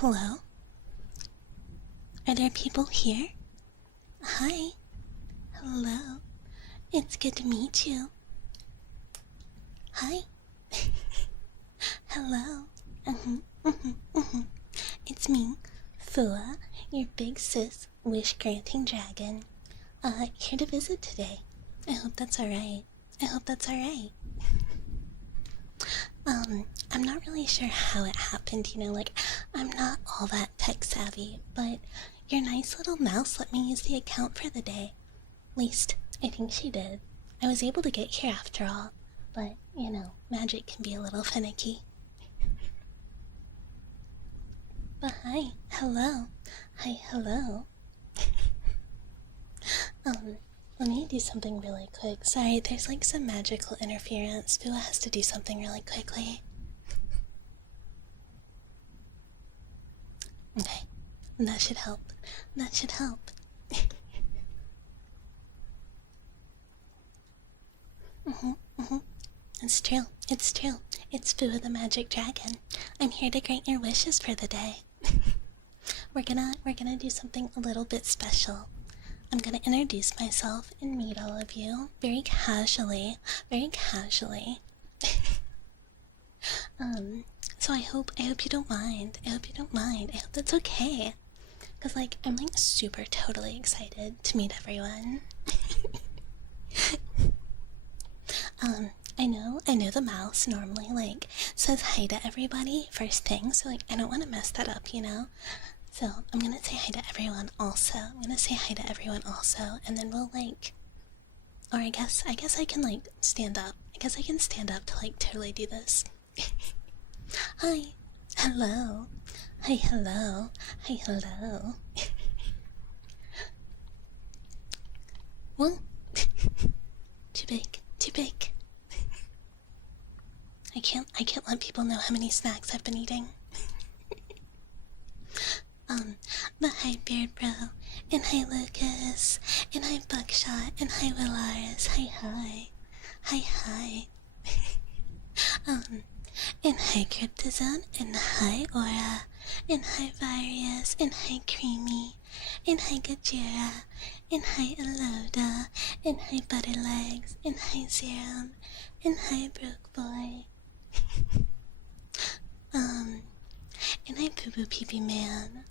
Hello? Are there people here? Hi. Hello. It's good to meet you. Hi. Hello. It's me, Fua, your big sis wish-granting dragon. Here to visit today. I hope that's alright. I hope that's alright. I'm not really sure how it happened, you know, like, I'm not all that tech savvy, but your nice little mouse let me use the account for the day. At least, I think she did. I was able to get here after all, but, you know, magic can be a little finicky. But hi, hello. Hi, hello. Let me do something really quick. Sorry, there's like some magical interference. Fua has to do something really quickly. Okay, that should help. That should help. It's true. It's true. It's Fua the Magic Dragon. I'm here to grant your wishes for the day. We're gonna do something a little bit special. I'm gonna introduce myself and meet all of you very casually. Very casually. So I hope you don't mind. I hope you don't mind. I hope that's okay. Cause like I'm like super totally excited to meet everyone. I know the mouse normally like says hi to everybody first thing, so like I don't want to mess that up, you know. So I'm gonna say hi to everyone also. And then we'll like, or I guess I can like stand up. I guess I can stand up to like totally do this. Hi, hello, hi, hello, hi, hello. Well, too big, too big. I can't let people know how many snacks I've been eating. But hi Beard Bro, and hi Lucas, and hi Buckshot, and hi Willaris, hi. And hi Cryptozone, and hi Aura, and hi Varius, and hi Creamy, and hi Gajira, and hi Aloda, and hi Butterlegs, and hi Serum, and hi Broke Boy. And hi Poo Poo Pee Pee Man.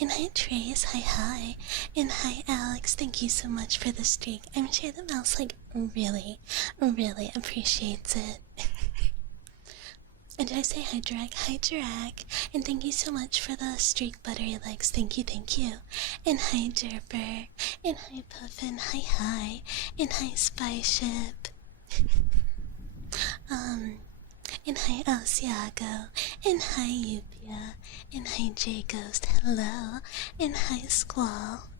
And hi Trace, hi. And hi Alex, thank you so much for the streak. I'm sure the mouse like really appreciates it. And did I say hi Drag? Hi Drag. And thank you so much for the streak buttery legs. Thank you. And hi Derper. And hi Puffin, hi. And hi Spyship. And hi Asiago, and hi Yupia, and hi J-Ghost, hello, and hi Squall.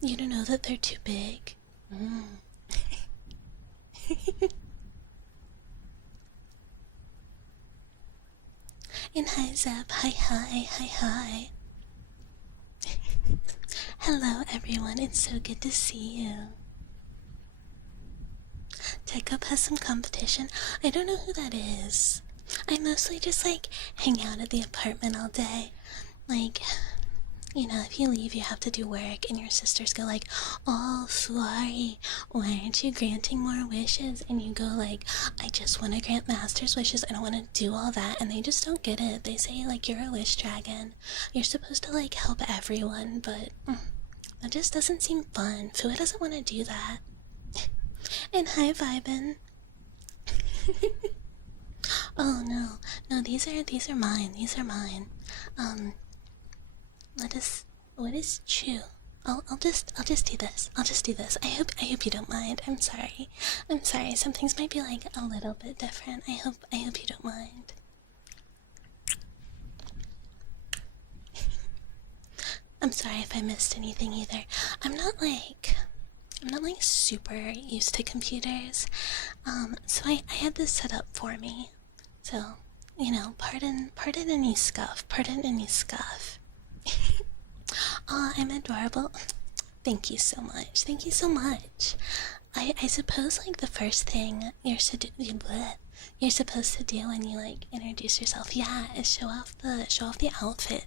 You don't know that they're too big? And hi Zep, hi. Hello everyone, it's so good to see you. Tech Up has some competition. I don't know who that is. I mostly just like hang out at the apartment all day. Like, you know, if you leave you have to do work and your sisters go like, oh Fuari, why aren't you granting more wishes? And you go like, I just want to grant master's wishes, I don't want to do all that. And they just don't get it. They say like, you're a wish dragon, you're supposed to like help everyone, but that just doesn't seem fun. Fua doesn't want to do that. And hi Vibin. Oh no, these are mine. What is Chew? I'll just do this. I hope you don't mind. I'm sorry. Some things might be like a little bit different. I hope you don't mind. I'm sorry if I missed anything either. I'm not like super used to computers, so I had this set up for me. So, you know, pardon any scuff. Aw, I'm adorable. Thank you so much. I suppose like the first thing you're supposed to do when you like introduce yourself, yeah, is show off the outfit.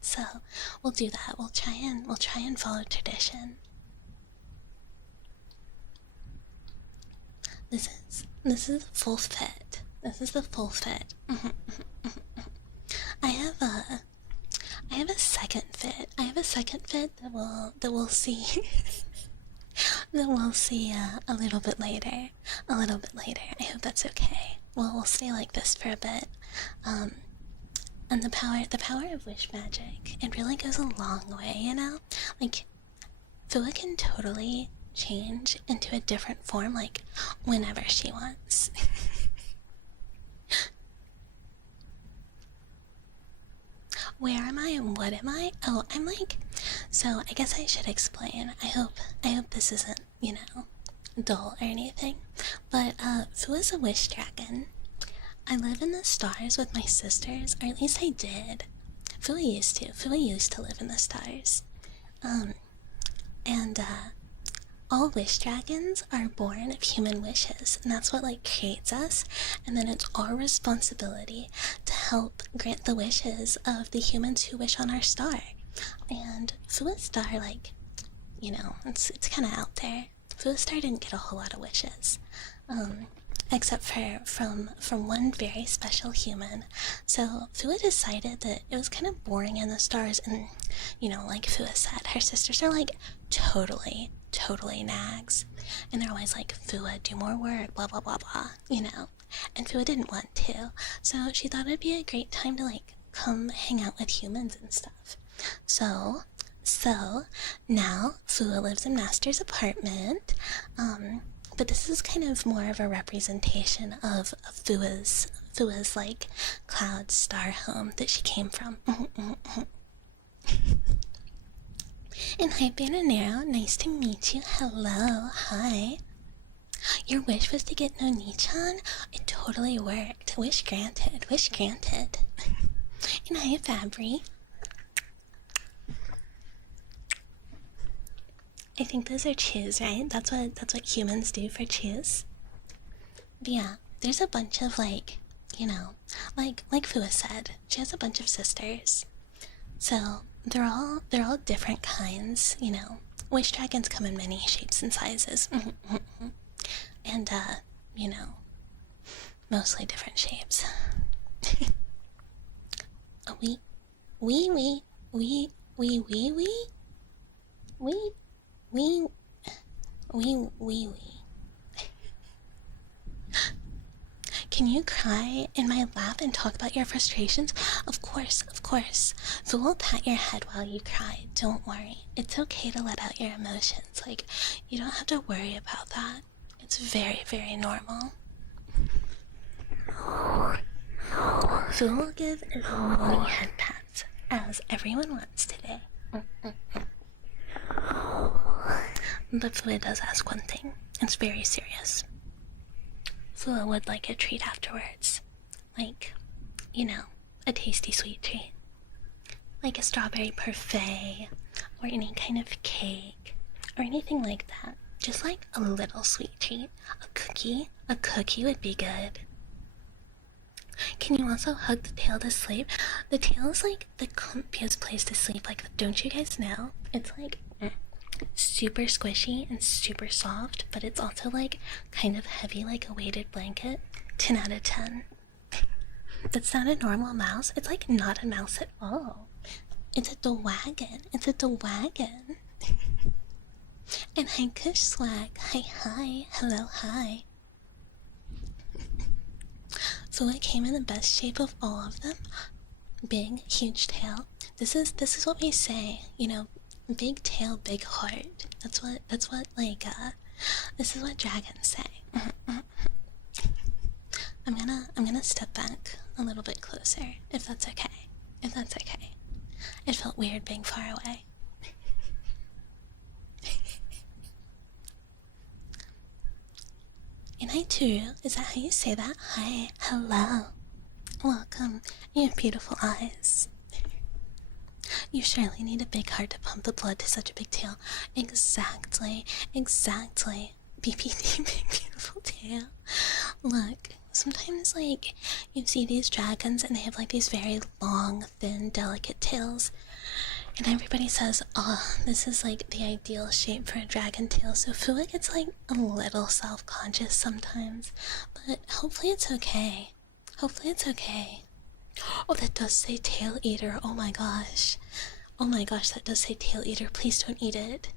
So we'll do that. We'll try and follow tradition. This is full fit. This is the full fit. I have a second fit. I have a second fit that we'll see that we'll see a little bit later. A little bit later. I hope that's okay. Well, we'll stay like this for a bit. And the power of wish magic, it really goes a long way, you know? Like, Fua can totally change into a different form, like, whenever she wants. Where am I and what am I? Oh, I'm like... So, I guess I should explain. I hope this isn't, you know, dull or anything. But, Fua's a wish dragon. I live in the stars with my sisters, or at least I did. Fua used to live in the stars. All wish dragons are born of human wishes, and that's what like creates us, and then it's our responsibility to help grant the wishes of the humans who wish on our star. And Fua's star, like, you know, it's kind of out there. Fua's star didn't get a whole lot of wishes, except for from one very special human. So Fua decided that it was kind of boring in the stars, and you know, like Fua said, her sisters are like totally nags, and they're always like, Fua, do more work, blah blah blah blah, you know. And Fua didn't want to, so she thought it'd be a great time to like come hang out with humans and stuff. So now Fua lives in Master's apartment. But this is kind of more of a representation of Fua's like cloud star home that she came from. And hi, Bananero, nice to meet you. Hello, hi. Your wish was to get an onee-chan? It totally worked. Wish granted, wish granted. And hi, Fabry. I think those are chews, right? That's what humans do for chews. But yeah, there's a bunch of like, you know, like Fua said, she has a bunch of sisters. So they're all different kinds, you know. Wish dragons come in many shapes and sizes. And you know, mostly different shapes. We. Can you cry in my lap and talk about your frustrations? Of course. Fua will pat your head while you cry. Don't worry. It's okay to let out your emotions. Like, you don't have to worry about that. It's very, very normal. Fua will give everyone headpats, as everyone wants today. But Fua does ask one thing. It's very serious. Fua would like a treat afterwards. Like, you know, a tasty sweet treat. Like a strawberry parfait, or any kind of cake, or anything like that. Just like a little sweet treat. A cookie would be good. Can you also hug the tail to sleep? The tail is like the comfiest place to sleep. Like, don't you guys know? It's like super squishy and super soft, but it's also like kind of heavy, like a weighted blanket. 10 out of 10. That's not a normal mouse. It's like not a mouse at all. It's a dwagon. And hi, Kush Swag. Hi. Hello, hi. Fua came in the best shape of all of them. Big, huge tail. This is what we say, you know, big tail, big heart. That's what like this is what dragons say. I'm gonna step back a little bit closer, if that's okay. It felt weird being far away. And hi, Turu. Is that how you say that? Hi. Hello. Welcome. You have beautiful eyes. You surely need a big heart to pump the blood to such a big tail. Exactly. BPT, big beautiful tail. Look, sometimes like you see these dragons and they have like these very long, thin, delicate tails. And everybody says, oh, this is like the ideal shape for a dragon tail. So Fua gets like a little self-conscious sometimes. But hopefully it's okay. Hopefully it's okay. Oh, that does say tail eater. Oh my gosh. Oh my gosh, that does say tail eater. Please don't eat it.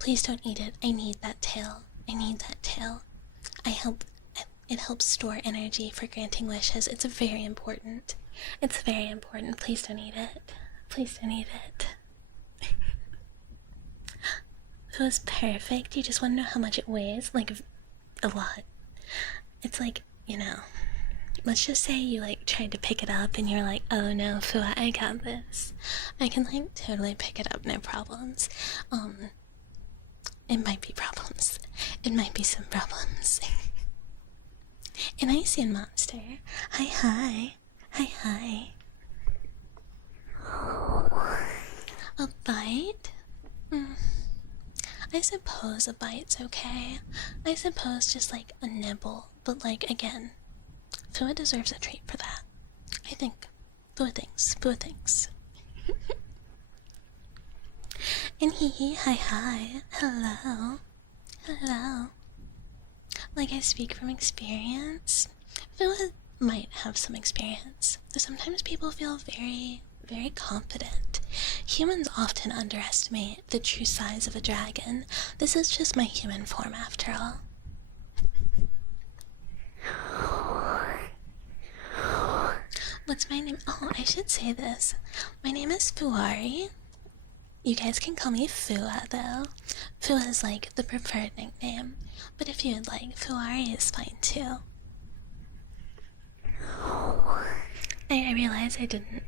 Please don't eat it. I need that tail. I need that tail. It helps store energy for granting wishes. It's very important. It's very important. Please don't eat it. Please don't eat it. It was perfect. You just want to know how much it weighs? Like, a lot. It's like, you know, let's just say you like tried to pick it up and you're like, oh no, Fua, I got this. I can like totally pick it up, no problems. It might be problems. It might be some problems. An Ician monster. Hi, hi. Hi, hi. A bite? I suppose a bite's okay. I suppose just like a nibble. But like, again, Fua deserves a treat for that. I think. Fua thinks. Fua thinks. And hee, hi, hi. Hello. Hello. Like I speak from experience. Fua might have some experience. Sometimes people feel very, very confident. Humans often underestimate the true size of a dragon. This is just my human form after all. What's my name? Oh, I should say this. My name is Fuari. You guys can call me Fua, though. Fua is like the preferred nickname, but if you'd like, Fuari is fine too. I realize I didn't,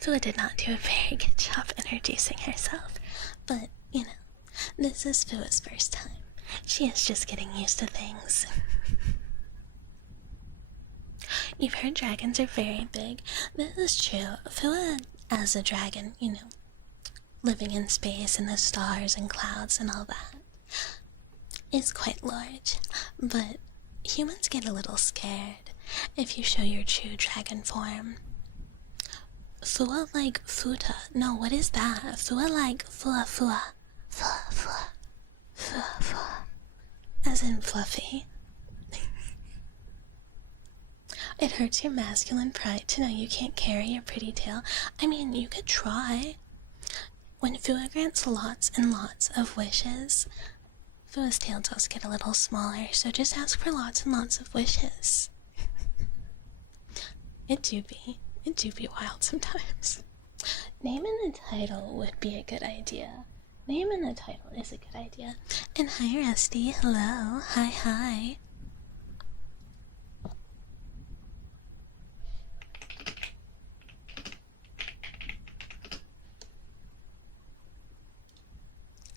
Fua did not do a very good job introducing herself, but, you know, this is Fua's first time. She is just getting used to things. You've heard dragons are very big. This is true. Fua, as a dragon, you know, living in space and the stars and clouds and all that, is quite large. But humans get a little scared if you show your true dragon form. Fua like futa. No, what is that? Fua like fua. Fua. As in fluffy. It hurts your masculine pride to know you can't carry your pretty tail. I mean, you could try. When Fua grants lots and lots of wishes, Fua's tail does get a little smaller, so just ask for lots and lots of wishes. It do be wild sometimes. Name and the title would be a good idea. Name and the title is a good idea. And hi, Rusty. Hello. Hi.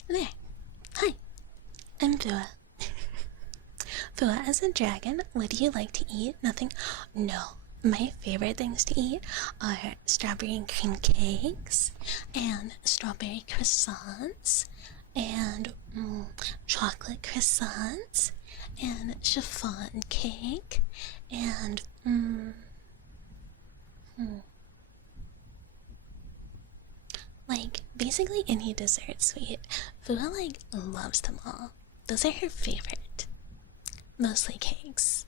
There. Hi. I'm Fua. Fua as a dragon, what do you like to eat? Nothing? No. My favorite things to eat are strawberry and cream cakes, and strawberry croissants, and chocolate croissants, and chiffon cake, and like basically any dessert sweet. Fua like loves them all. Those are her favorite. Mostly cakes.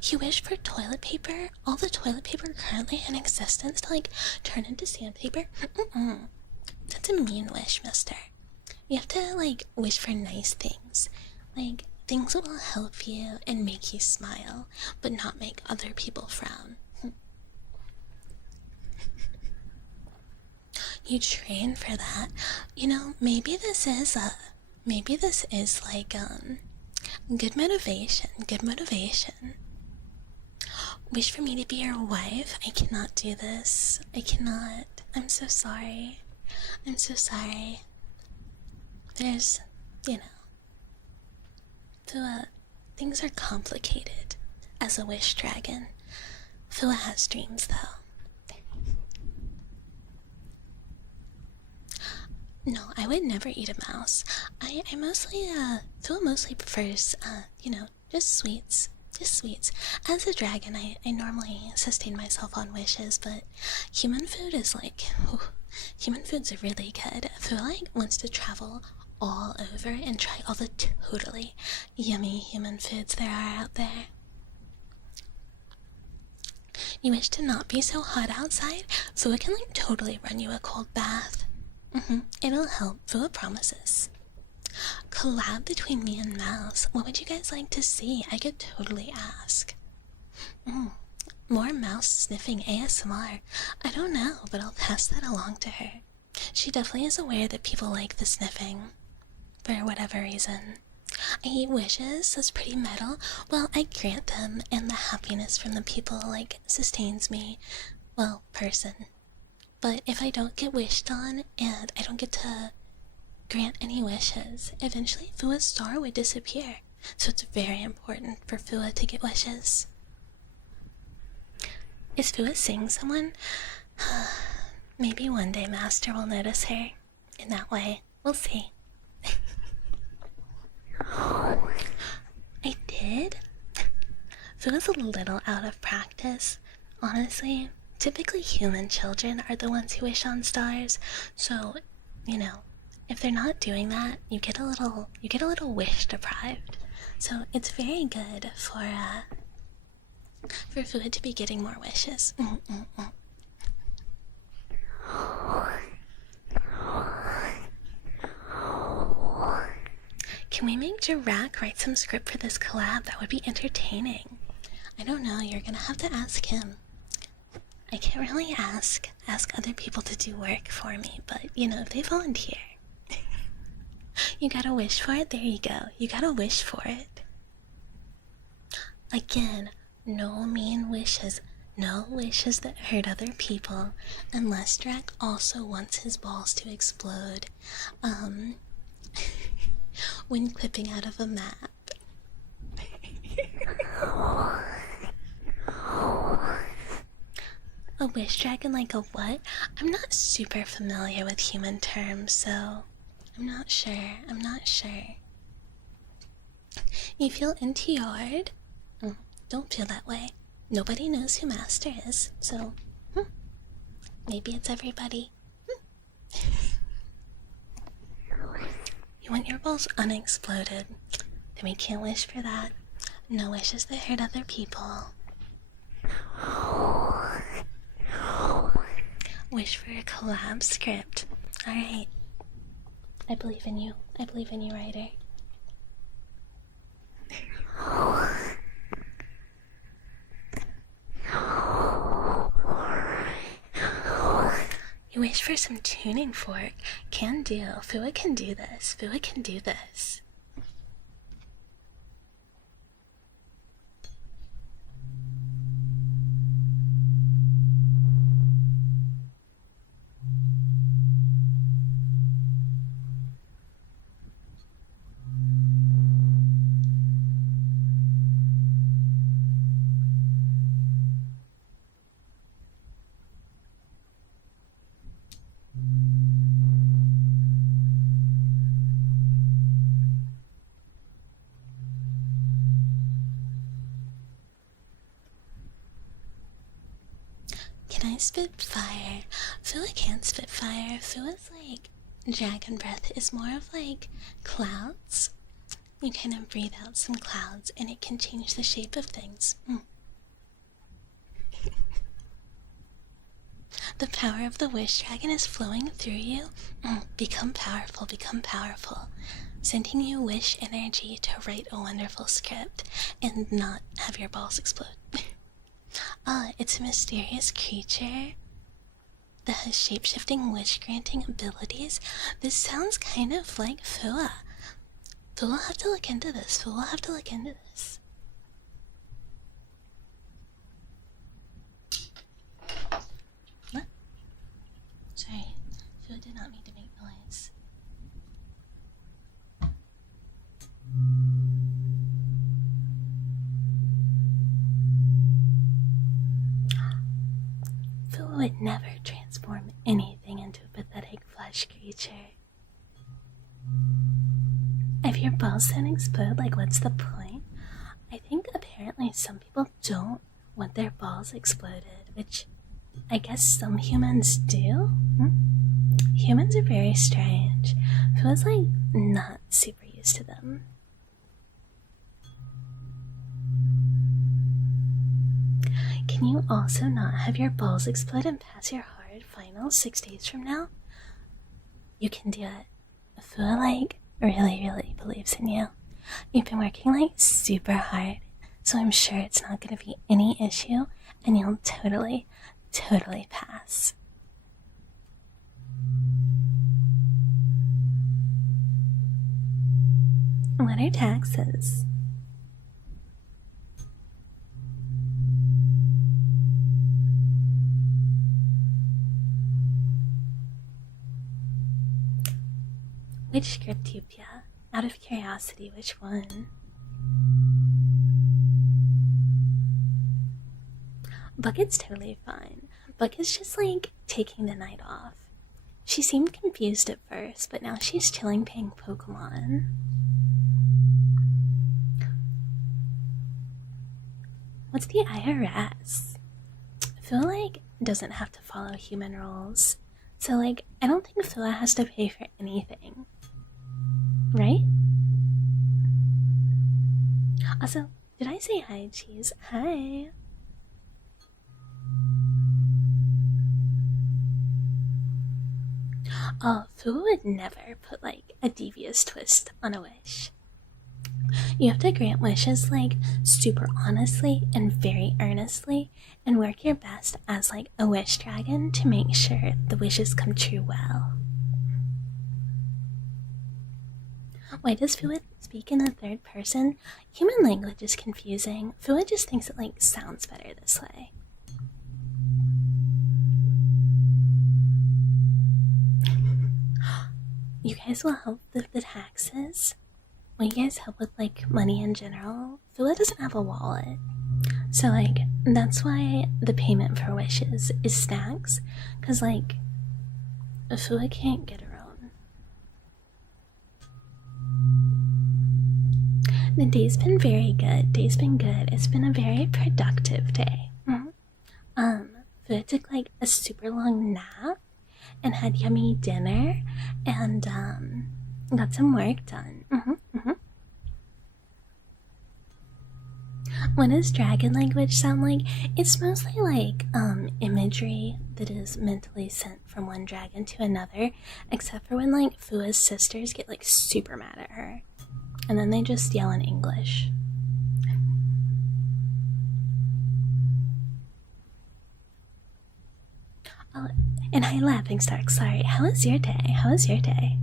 You wish for toilet paper? All the toilet paper currently in existence to like turn into sandpaper? That's a mean wish, mister. You have to like wish for nice things. Like things that will help you and make you smile, but not make other people frown. You train for that. You know, maybe this is like good motivation. Wish for me to be your wife? I cannot do this. I cannot. I'm so sorry. There's, you know, things are complicated as a wish dragon. Fua has dreams though. No, I would never eat a mouse. I mostly, Phil mostly prefers, just sweets. Just sweets. As a dragon, I normally sustain myself on wishes, but human food is like, whew, human food's really good. Phil, like, wants to travel all over and try all the totally yummy human foods there are out there. You wish to not be so hot outside, so it can like totally run you a cold bath. It'll help, Fua promises. Collab between me and Mouse. What would you guys like to see? I could totally ask. More mouse sniffing ASMR. I don't know, but I'll pass that along to her. She definitely is aware that people like the sniffing. For whatever reason. I eat wishes, that's pretty metal. Well, I grant them, and the happiness from the people, like, sustains me. Well, person. But if I don't get wished on, and I don't get to grant any wishes, eventually Fua's star would disappear. So it's very important for Fua to get wishes. Is Fua seeing someone? Maybe one day Master will notice her. In that way, we'll see. I did? Fua's a little out of practice. Honestly, typically human children are the ones who wish on stars, so, if they're not doing that, you get a little wish deprived. So it's very good for Fua to be getting more wishes. Can we make Jirak write some script for this collab? That would be entertaining. I don't know, you're gonna have to ask him. I can't really ask other people to do work for me, but, if they volunteer. You gotta wish for it? There you go. You gotta wish for it. Again, no mean wishes. No wishes that hurt other people. Unless Drac also wants his balls to explode. When clipping out of a map. A wish dragon like a what? I'm not super familiar with human terms, so I'm not sure. You feel NTR'd? Don't feel that way. Nobody knows who Master is, so maybe it's everybody. You want your balls unexploded? Then we can't wish for that. No wishes that hurt other people. Wish for a collab script. Alright. I believe in you. I believe in you, writer. You wish for some tuning fork? Can do. Fua can do this. Fua can do this. Can I spit fire? Fua can't spit fire. Fua's like dragon breath is more of like clouds. You kind of breathe out some clouds and it can change the shape of things. The power of the wish dragon is flowing through you. Become powerful, become powerful. Sending you wish energy to write a wonderful script and not have your balls explode. It's a mysterious creature that has shape-shifting wish-granting abilities. This sounds kind of like Fua. Fua will have to look into this. Fua will have to look into this. What? Sorry, Fua did not mean to make noise. Fua would never transform anything into a pathetic flesh creature. if your balls don't explode, like, what's the point? I think apparently some people don't want their balls exploded, which I guess some humans do. Humans are very strange. Feels like not super used to them. Can you also not have your balls explode and pass your hard final 6 days from now? You can do it. Fua, like, really believes in you. You've been working, like, super hard, so I'm sure it's not gonna be any issue, and you'll totally pass. What are taxes? Which Scriptopia? Out of curiosity, which one? Bucket's totally fine. Bucket's just like taking the night off. She seemed confused at first, but now she's chilling playing Pokemon. What's the IRS? I feel like doesn't have to follow human rules. So like, I don't think Phila has to pay for anything. Right? Also, did I say hi, Cheese? Hi. Oh, Phila would never put like a devious twist on a wish. You have to grant wishes like super honestly and very earnestly and work your best as like a wish dragon to make sure the wishes come true well. Why does Fuad speak in the third person? Human language is confusing. Fuad just thinks it like sounds better this way. You guys will help with the taxes? Will you guys help with like money in general? Fuad doesn't have a wallet. So like that's why the payment for wishes is snacks. Cause like Fuad can't get her own. The day's been very good. Day's been good. It's been a very productive day. Fuad took like a super long nap and had yummy dinner and got some work done. What does dragon language sound like? It's mostly like imagery that is mentally sent from one dragon to another, except for when like Fua's sisters get like super mad at her and then they just yell in English. Oh, and hi Laughing Stark, sorry, how was your day? How was your day?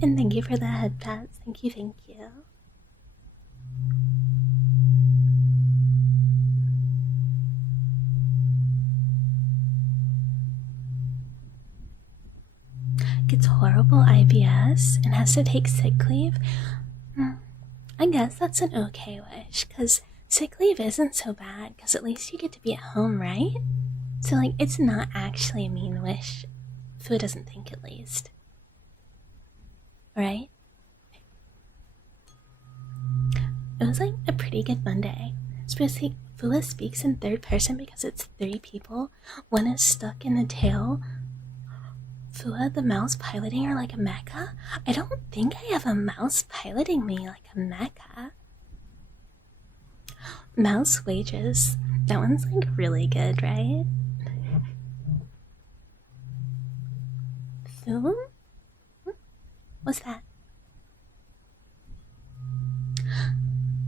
And thank you for the headpats. Thank you, thank you. Gets horrible IBS and has to take sick leave. I guess that's an okay wish, because sick leave isn't so bad, because at least you get to be at home, right? So like, it's not actually a mean wish. Fu doesn't think, at least. Right? It was like a pretty good Monday. Especially Fula speaks in third person because it's 3 people. One is stuck in the tail. Fua, the mouse piloting her like a mecha? I don't think I have a mouse piloting me like a mecha. Mouse wages. That one's like really good, right? Fua? What's that?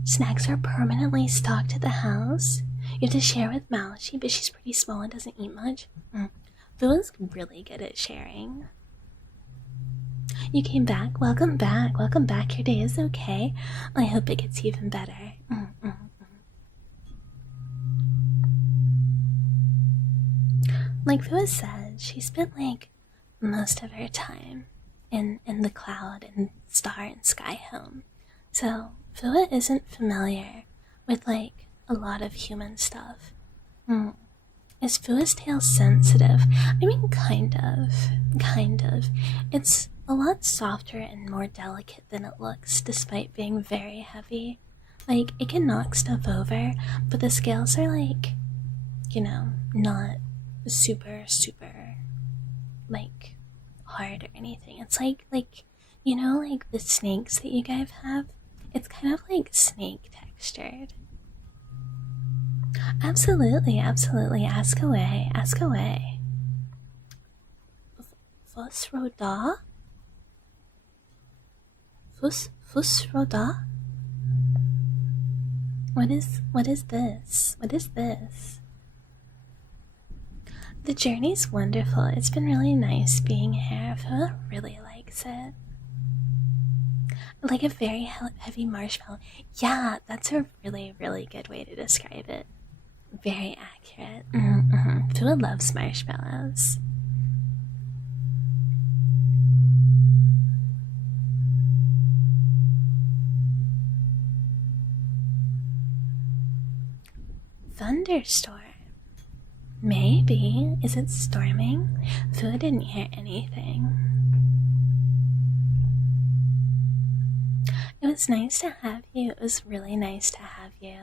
Snacks are permanently stocked at the house. You have to share with Malachi, but she's pretty small and doesn't eat much. Fua's really good at sharing. You came back? Welcome back. Welcome back. Your day is okay. I hope it gets even better. Like Fua said, she spent like most of her time in the cloud and star and sky home. So Fua isn't familiar with like a lot of human stuff. Is Fua's tail sensitive? I mean, kind of. It's a lot softer and more delicate than it looks, despite being very heavy. Like, it can knock stuff over, but the scales are like, you know, not super, super, like, hard or anything. It's like, you know, like the snakes that you guys have? It's kind of like snake textured. Absolutely, absolutely. Ask away, ask away. Fusroda? Fusroda? What is this? What is this? The journey's wonderful. It's been really nice being here. Phil really likes it. Like a very heavy marshmallow. Yeah, that's a really, really good way to describe it. Very accurate. Phil loves marshmallows. Thunderstorm. Maybe. Is it storming? Phil didn't hear anything. It was nice to have you. It was really nice to have you.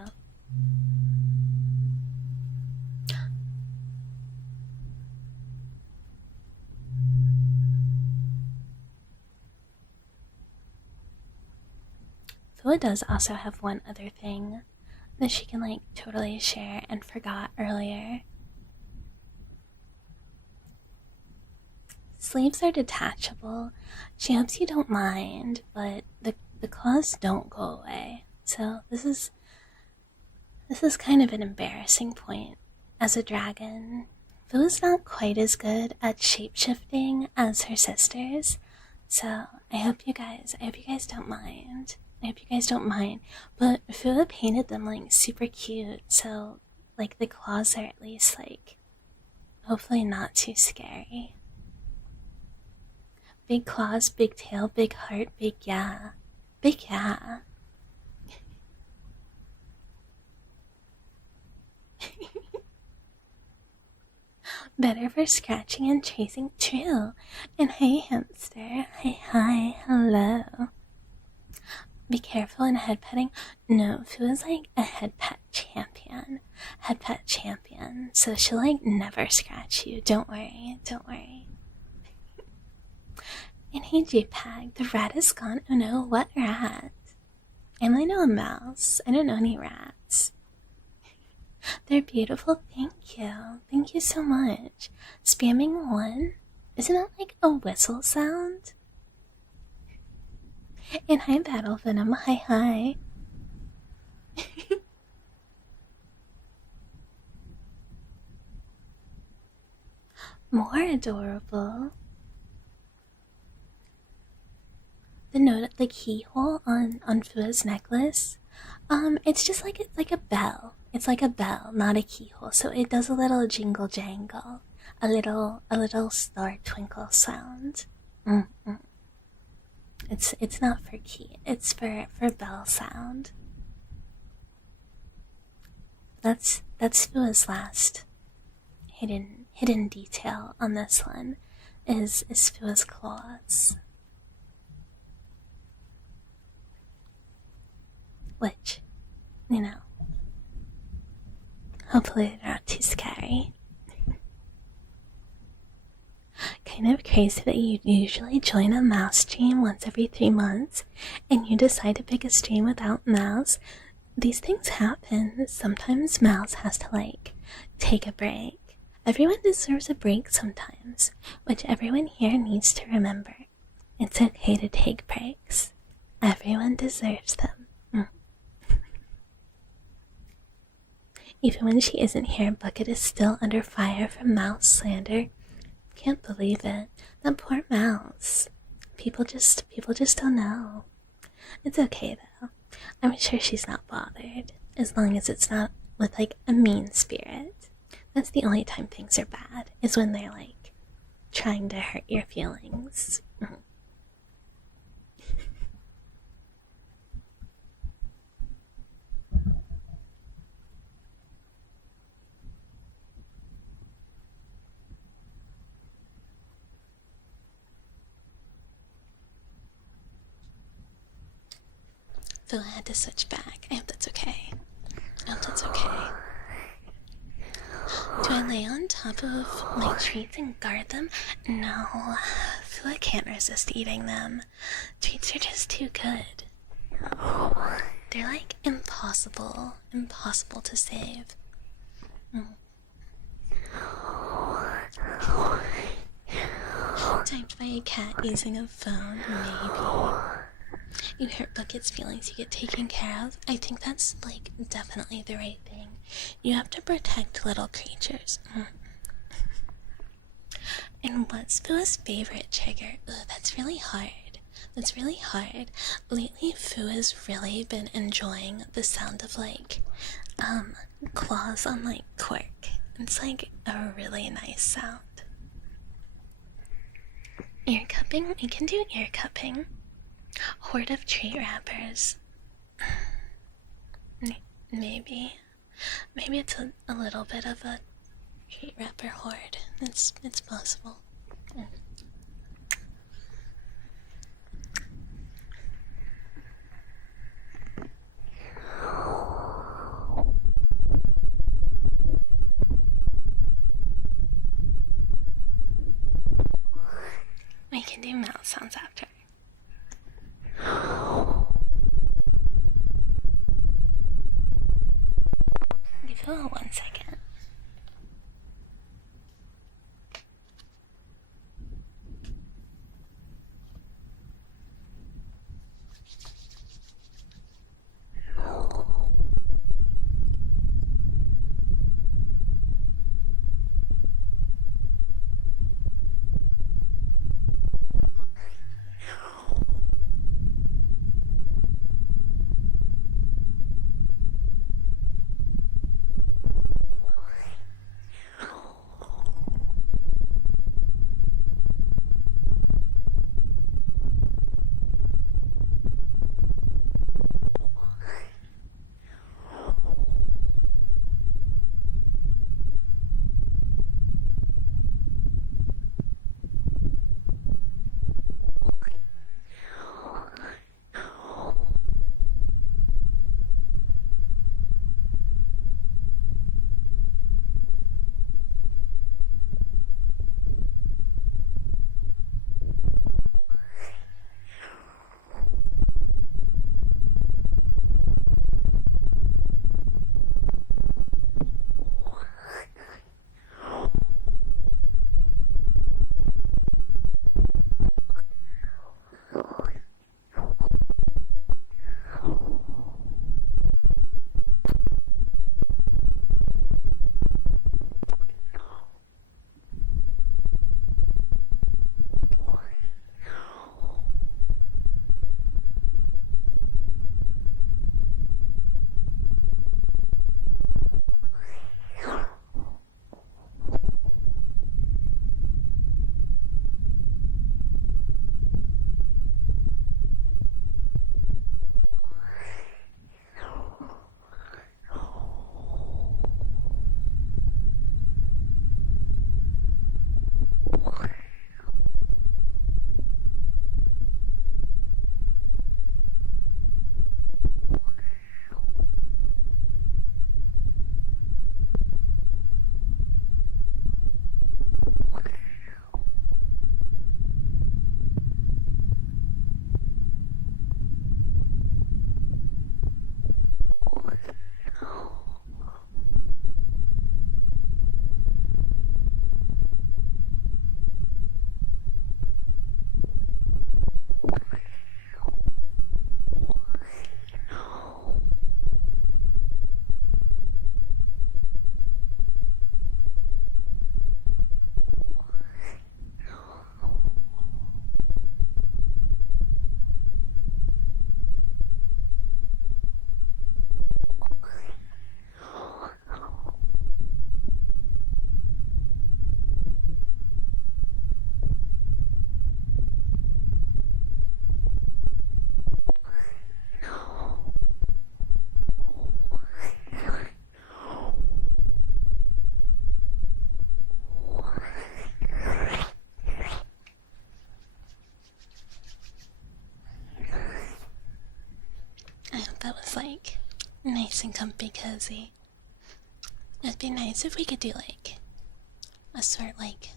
Phil does also have one other thing that she can like totally share and forgot earlier. Sleeves are detachable. She hopes you don't mind, but the claws don't go away. So this is kind of an embarrassing point. As a dragon, Phil is not quite as good at shapeshifting as her sisters. So I hope you guys don't mind. But Phil painted them like super cute, so like the claws are at least like hopefully not too scary. Big claws, big tail, big heart, big yeah. Big yeah. Better for scratching and chasing. True. And hey, hamster. Hi, hello. Be careful in head petting. No, Fu is like a head pet champion. So she'll like never scratch you. Don't worry. And hey, JPEG, the rat is gone. Oh no, what rat? I only know a mouse. I don't know any rats. They're beautiful. Thank you. Thank you so much. Spamming one? Isn't that like a whistle sound? And hi, Battle Venom. Hi. More adorable. The keyhole on Fua's necklace. It's just like a bell. It's like a bell, not a keyhole. So it does a little jingle jangle, a little star twinkle sound. It's not for key. It's for bell sound. That's Fua's last hidden detail on this one is Fua's claws. Which, you know, hopefully they're not too scary. Kind of crazy that you usually join a mouse stream once every 3 months and you decide to pick a stream without mouse. These things happen. Sometimes mouse has to like take a break. Everyone deserves a break sometimes, which everyone here needs to remember. It's okay to take breaks. Everyone deserves them. Even when she isn't here, Bucket is still under fire from mouse slander. Can't believe it. That poor mouse. People just don't know. It's okay though. I'm sure she's not bothered, as long as it's not with like a mean spirit. That's the only time things are bad, is when they're like trying to hurt your feelings. Though I had to switch back. I hope that's okay. I hope that's okay. Do I lay on top of my treats and guard them? No. I can't resist eating them. Treats are just too good. They're like impossible to save. Typed by a cat using a phone, maybe. You hurt Bucket's feelings, you get taken care of. I think that's like definitely the right thing. You have to protect little creatures. And what's Fua's favorite trigger? Ooh, that's really hard. That's really hard. Lately, Fu has really been enjoying the sound of like, claws on like cork. It's like a really nice sound. Ear cupping? We can do ear cupping. Horde of treat wrappers. Maybe it's a little bit of a treat wrapper horde. It's possible. We can do mouth sounds after. Give it 1 second. nice and comfy cozy. It'd be nice if we could do like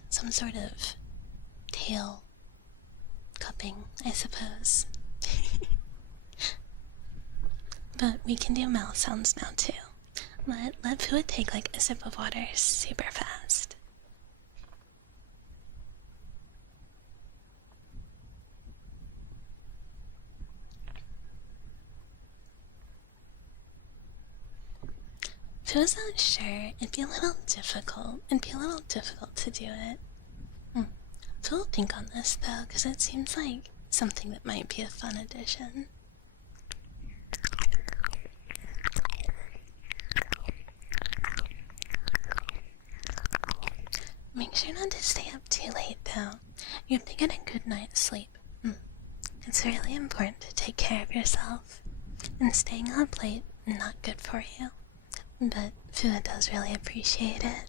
some sort of tail cupping, I suppose. But we can do mouth sounds now too. Let Pua take like a sip of water super fast. If I was not sure, it'd be a little difficult. It'd be a little difficult to do it. So we'll think on this though, because it seems like something that might be a fun addition. Make sure not to stay up too late though. You have to get a good night's sleep. It's really important to take care of yourself. And staying up late, not good for you. But Fua does really appreciate it.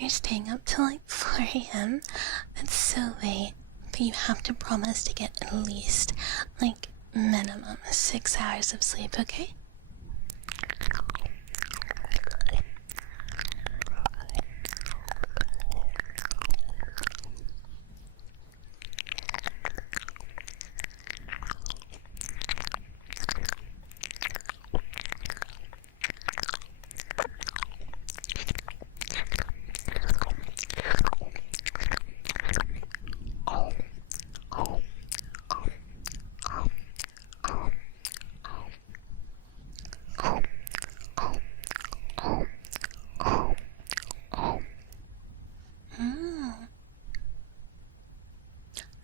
You're staying up till like 4 AM? That's so late. But you have to promise to get at least, like, minimum 6 hours of sleep, okay?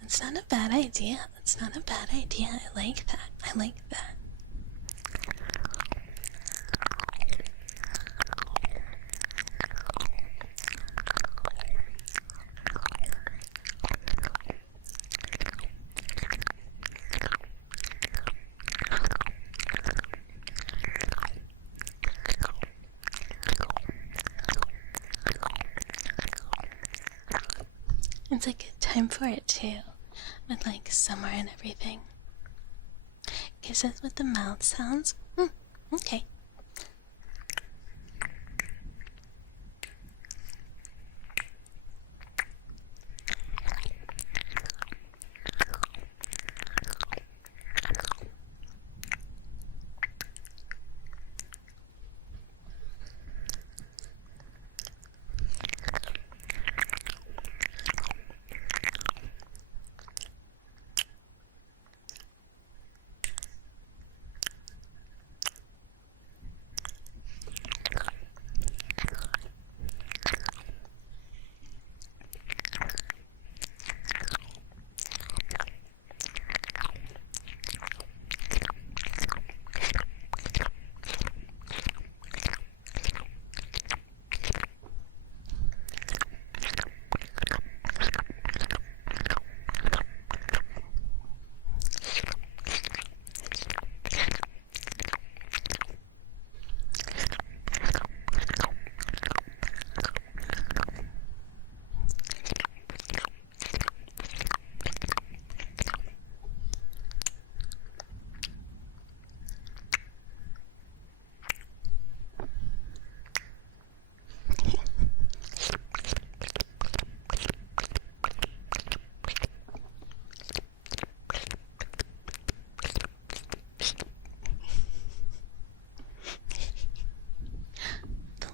That's not a bad idea. That's not a bad idea. I like that. I like that. It's a good time for it too, with like summer and everything. Kisses with the mouth sounds? Okay.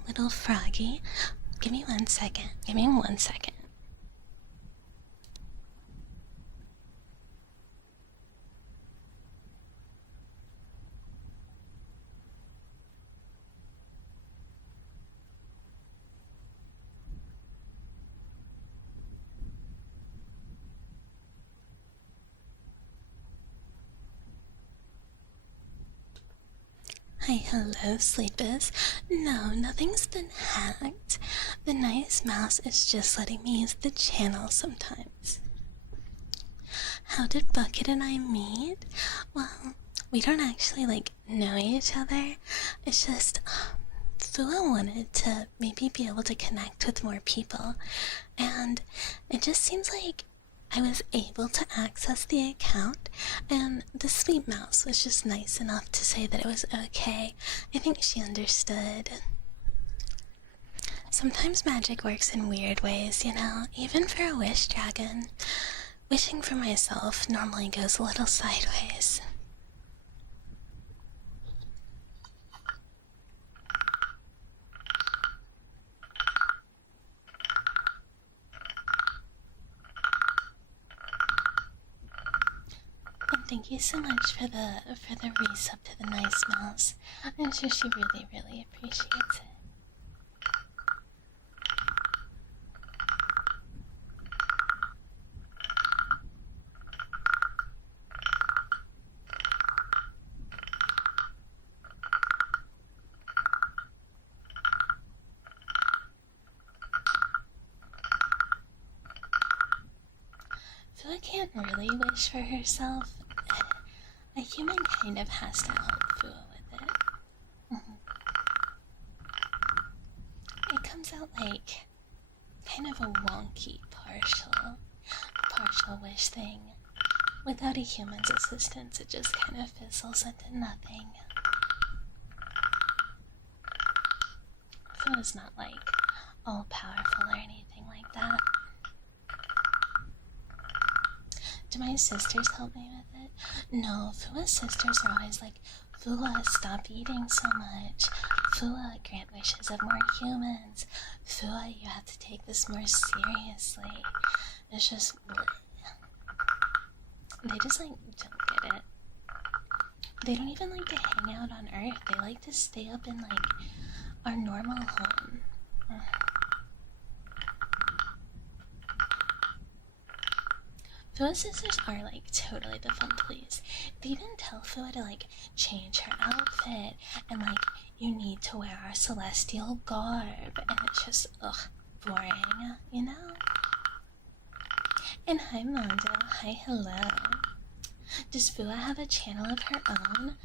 Little froggy. Give me 1 second. Give me 1 second. Hi, hello, Sleepers. No, nothing's been hacked. The nice mouse is just letting me use the channel sometimes. How did Bucket and I meet? Well, we don't actually, know each other. It's just, Fua wanted to maybe be able to connect with more people, and it just seems like I was able to access the account, and the sweet mouse was just nice enough to say that it was okay. I think she understood. Sometimes magic works in weird ways, you know, even for a wish dragon. Wishing for myself normally goes a little sideways. And thank you so much for the resub to the nice mouse. I'm sure she really, really appreciates it. Fua can't really wish for herself. A human kind of has to help Fua with it. It comes out like kind of a wonky partial wish thing. Without a human's assistance, it just kind of fizzles into nothing. Fua's not all powerful or anything like that. Do my sisters help me with it? No, Fua's sisters are always like, Fua, stop eating so much. Fua, grant wishes of more humans. Fua, you have to take this more seriously. It's just... They just, don't get it. They don't even like to hang out on Earth. They like to stay up in, our normal home. Fua's sisters are totally the fun police. They even tell Fua to change her outfit and you need to wear our celestial garb, and it's just boring, you know? And hi Mondo, hi hello. Does Fua have a channel of her own?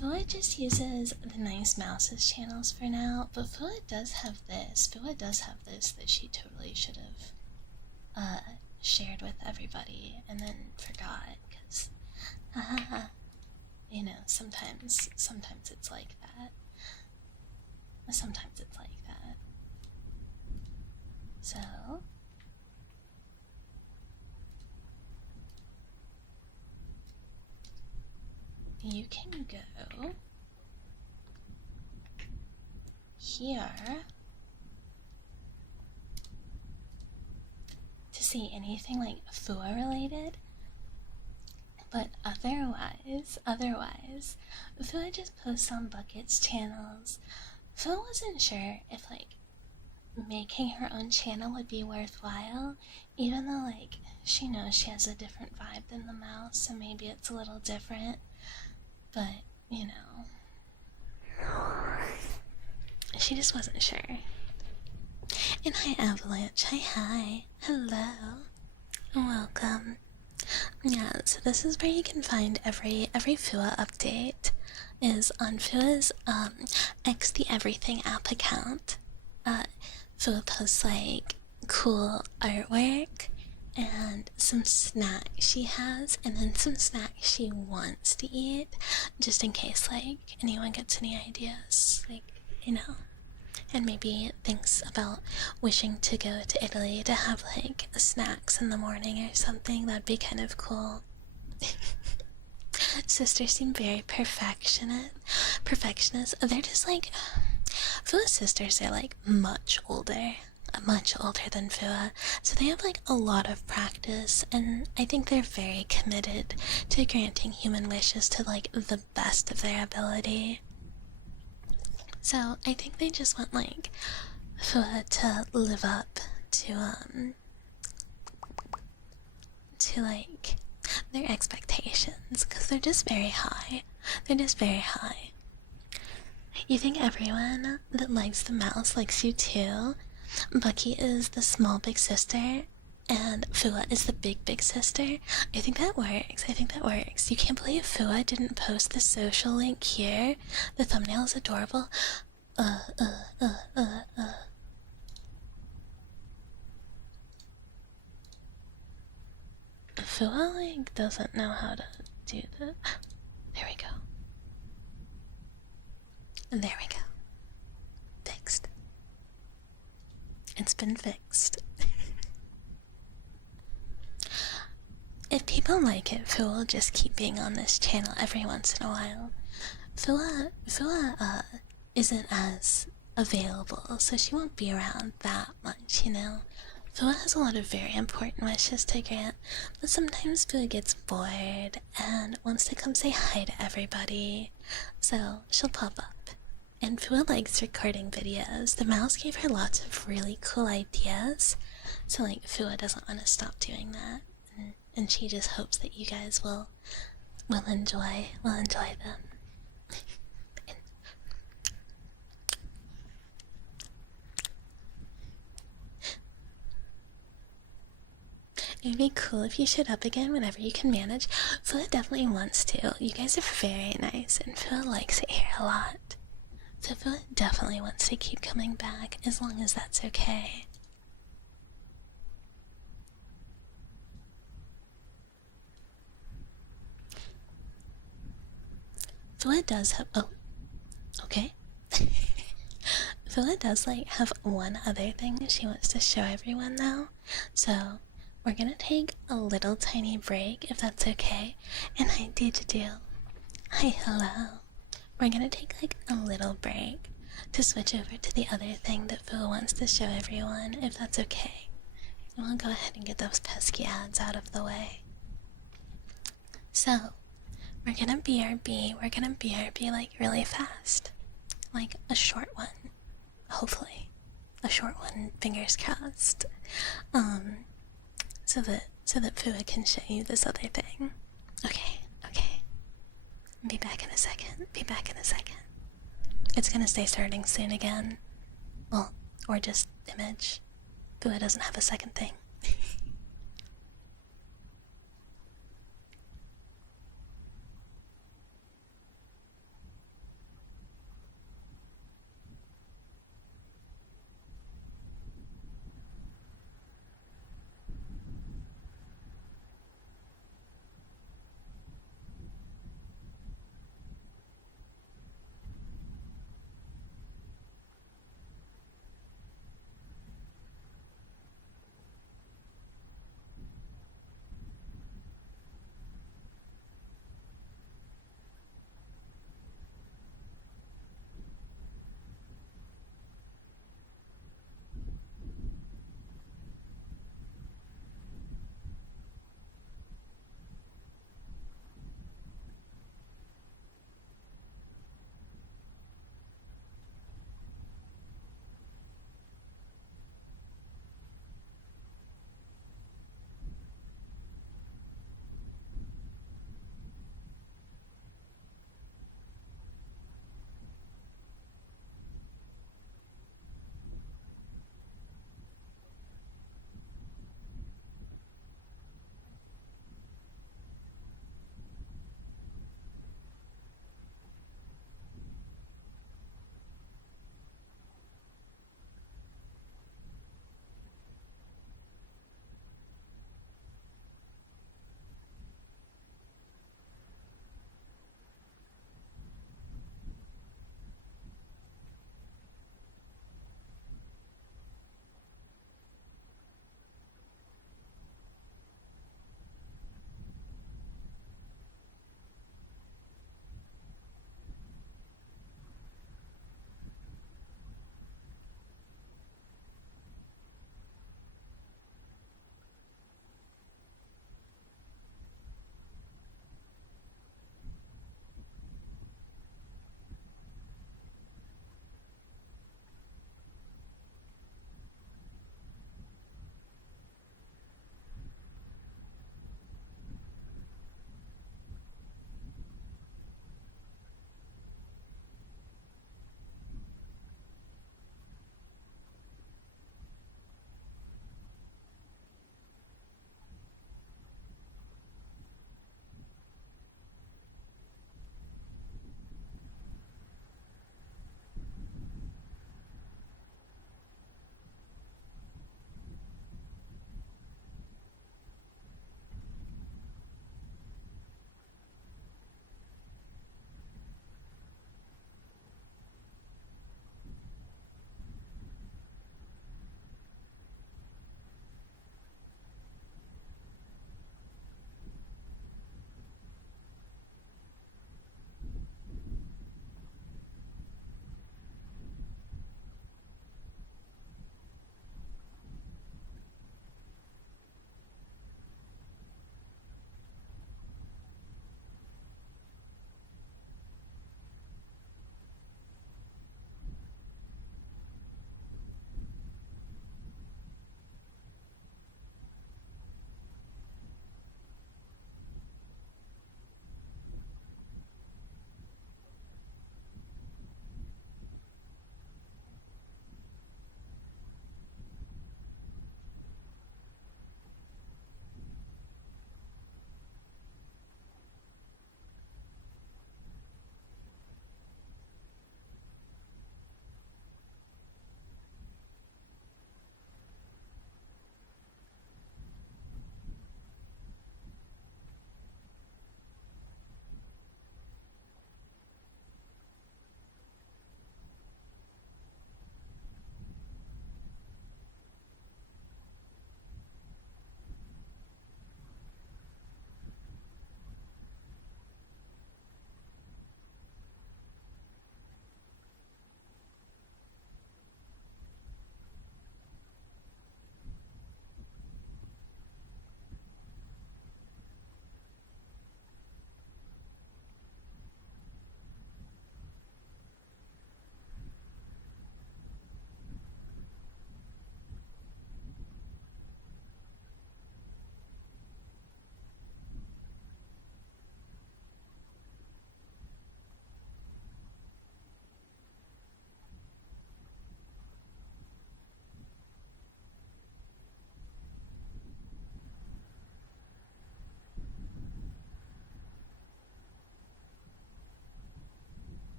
Fua just uses the nice mouse's channels for now, but Fua does have this. Fua does have this that she totally should have shared with everybody and then forgot, because you know, sometimes it's like that. Sometimes it's like that. So you can go here to see anything Fua related, but otherwise, Fua just posts on Bucket's channels. Fua wasn't sure if making her own channel would be worthwhile, even though she knows she has a different vibe than the mouse, so maybe it's a little different, but you know, she just wasn't sure. And hi Avalanche, hi, hello, welcome. Yeah, so this is where you can find every Fua update is on Fua's X the Everything app account. Fua posts cool artwork and some snacks she has, and then some snacks she wants to eat, just in case anyone gets any ideas, you know, and maybe thinks about wishing to go to Italy to have snacks in the morning or something. That'd be kind of cool. Sisters seem very perfectionist. They're just Fua's sisters are much older than Fua, so they have a lot of practice, and I think they're very committed to granting human wishes to the best of their ability. So I think they just want Fua to live up to their expectations, because they're just very high. You think everyone that likes the mouse likes you too? Bucky is the small big sister, and Fua is the big sister. I think that works. I think that works. You can't believe Fua didn't post the social link here. The thumbnail is adorable. Fua like doesn't know how to do that. There we go. There we go. Fixed. It's been fixed. If people like it, Fua will just keep being on this channel every once in a while. Fua isn't as available, so she won't be around that much, you know? Fua has a lot of very important wishes to grant, but sometimes Fua gets bored and wants to come say hi to everybody, so she'll pop up. And Fua likes recording videos. The mouse gave her lots of really cool ideas, so like Fua doesn't want to stop doing that, and she just hopes that you guys will enjoy them. It'd be cool if you showed up again whenever you can manage. Fua definitely wants to. You guys are very nice, and Fua likes it here a lot. So Fua definitely wants to keep coming back, as long as that's okay. Fua does have— oh, okay. Fua does like have one other thing she wants to show everyone though, so we're gonna take a little tiny break if that's okay. And hi do. Hi, hello. We're gonna take like a little break to switch over to the other thing that Fua wants to show everyone, if that's okay. And we'll go ahead and get those pesky ads out of the way. So, we're gonna BRB like really fast. Like a short one. Hopefully. A short one, fingers crossed. So that Fua can show you this other thing. Okay. Be back in a second. It's gonna stay starting soon again. Well, or just image. Fua doesn't have a second thing.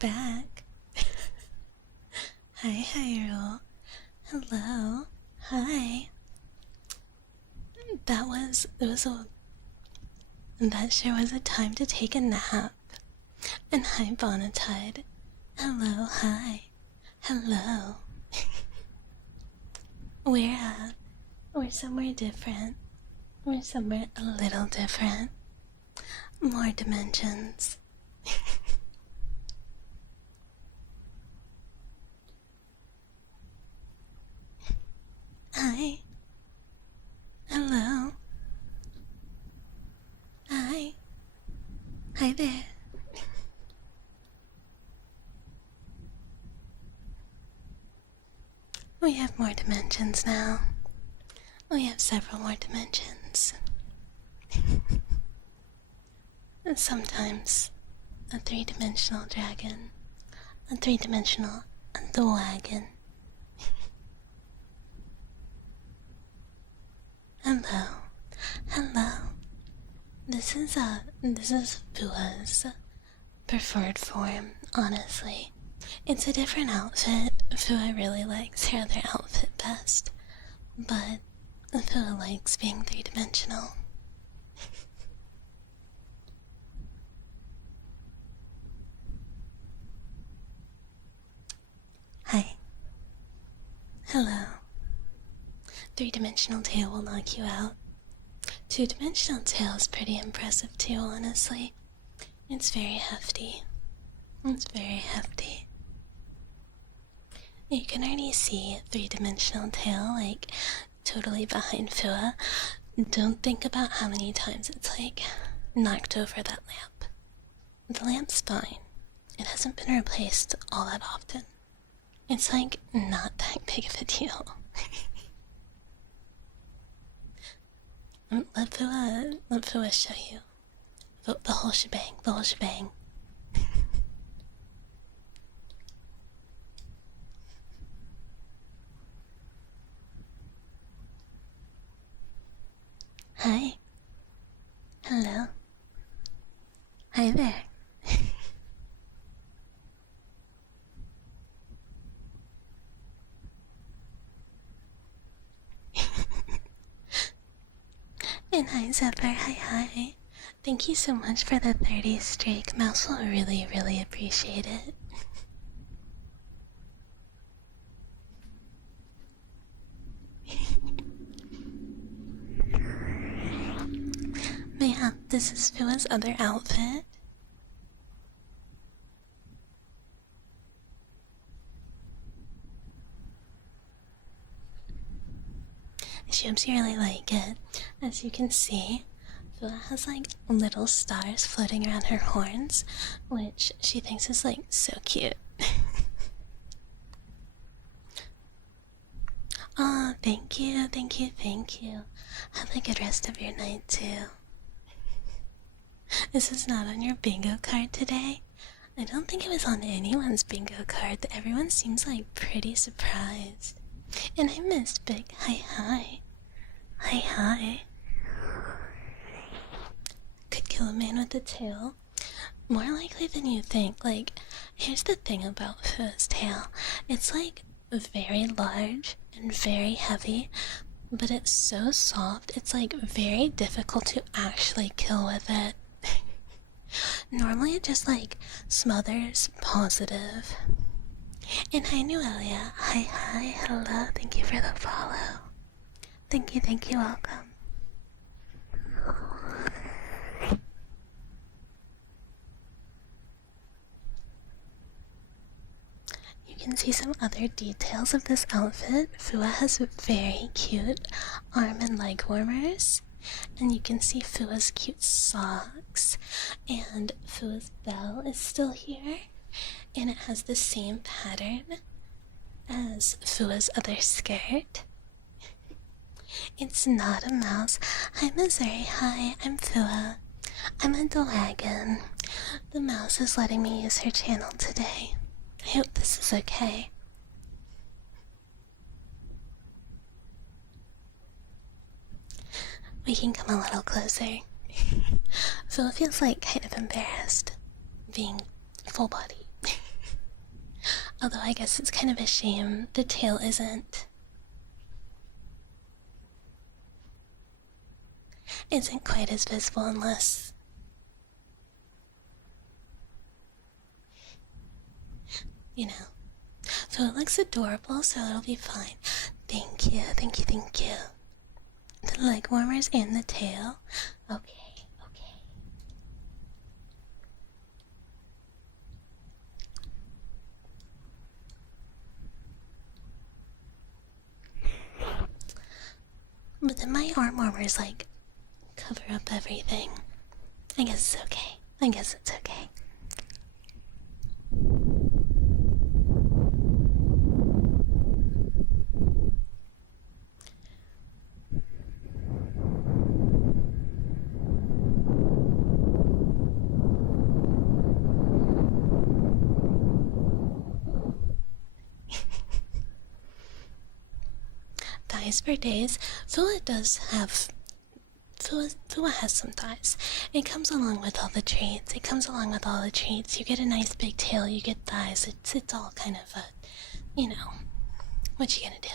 back. Hi, Hyrule. Hello. Hi. That sure was a time to take a nap. And hi, Bonatide. Hello, hi. Hello. We're somewhere different. We're somewhere a little different. More dimensions. Hi. Hello. Hi. Hi there. We have more dimensions now. We have several more dimensions. And sometimes a three-dimensional dragon, a three-dimensional wagon. Hello. Hello. This is Fua's preferred form, honestly. It's a different outfit. Fua really likes her other outfit best, but Fua likes being three-dimensional. Hi. Hello. Three-dimensional tail will knock you out. Two-dimensional tail is pretty impressive too, honestly. It's very hefty. It's very hefty. You can already see three-dimensional tail, like, totally behind Fua. Don't think about how many times it's, like, knocked over that lamp. The lamp's fine. It hasn't been replaced all that often. It's, like, not that big of a deal. Let Fua show you. The whole shebang, the whole shebang. Hi. Hello. Hi there. And hi Zephyr, hi. Thank you so much for the 30 streak. Mouse will really appreciate it. Mayhap, this is Fua's other outfit. She hopes you really like it. As you can see, Fua has like little stars floating around her horns, which she thinks is like so cute. Oh, thank you. Have a good rest of your night too. This is not on your bingo card today. I don't think it was on anyone's bingo card. Everyone seems like pretty surprised. And I missed Big hi. Could kill a man with a tail. More likely than you think. Like, here's the thing about Fua's tail. It's like very large and very heavy, but it's so soft, it's like very difficult to actually kill with it. Normally it just like smothers positive. And hi Noelia, hi, hello, thank you for the follow. Thank you, welcome. You can see some other details of this outfit. Fua has very cute arm and leg warmers. And you can see Fua's cute socks. And Fua's bell is still here. And it has the same pattern as Fua's other skirt. It's not a mouse. Hi Missouri, hi, I'm Fua. I'm a dragon. The mouse is letting me use her channel today. I hope this is okay. We can come a little closer. Fua feels like kind of embarrassed being full body. Although I guess it's kind of a shame the tail isn't quite as visible unless, you know. So it looks adorable, so it'll be fine. Thank you, thank you, thank you. The leg warmers and the tail. Okay, okay. But then my arm warmers like cover up everything. I guess it's okay. I guess it's okay. Thighs for days. Phila does have. Phila has some thighs. It comes along with all the traits. It comes along with all the traits. You get a nice big tail. You get thighs. It's all kind of a, you know, what you gonna do?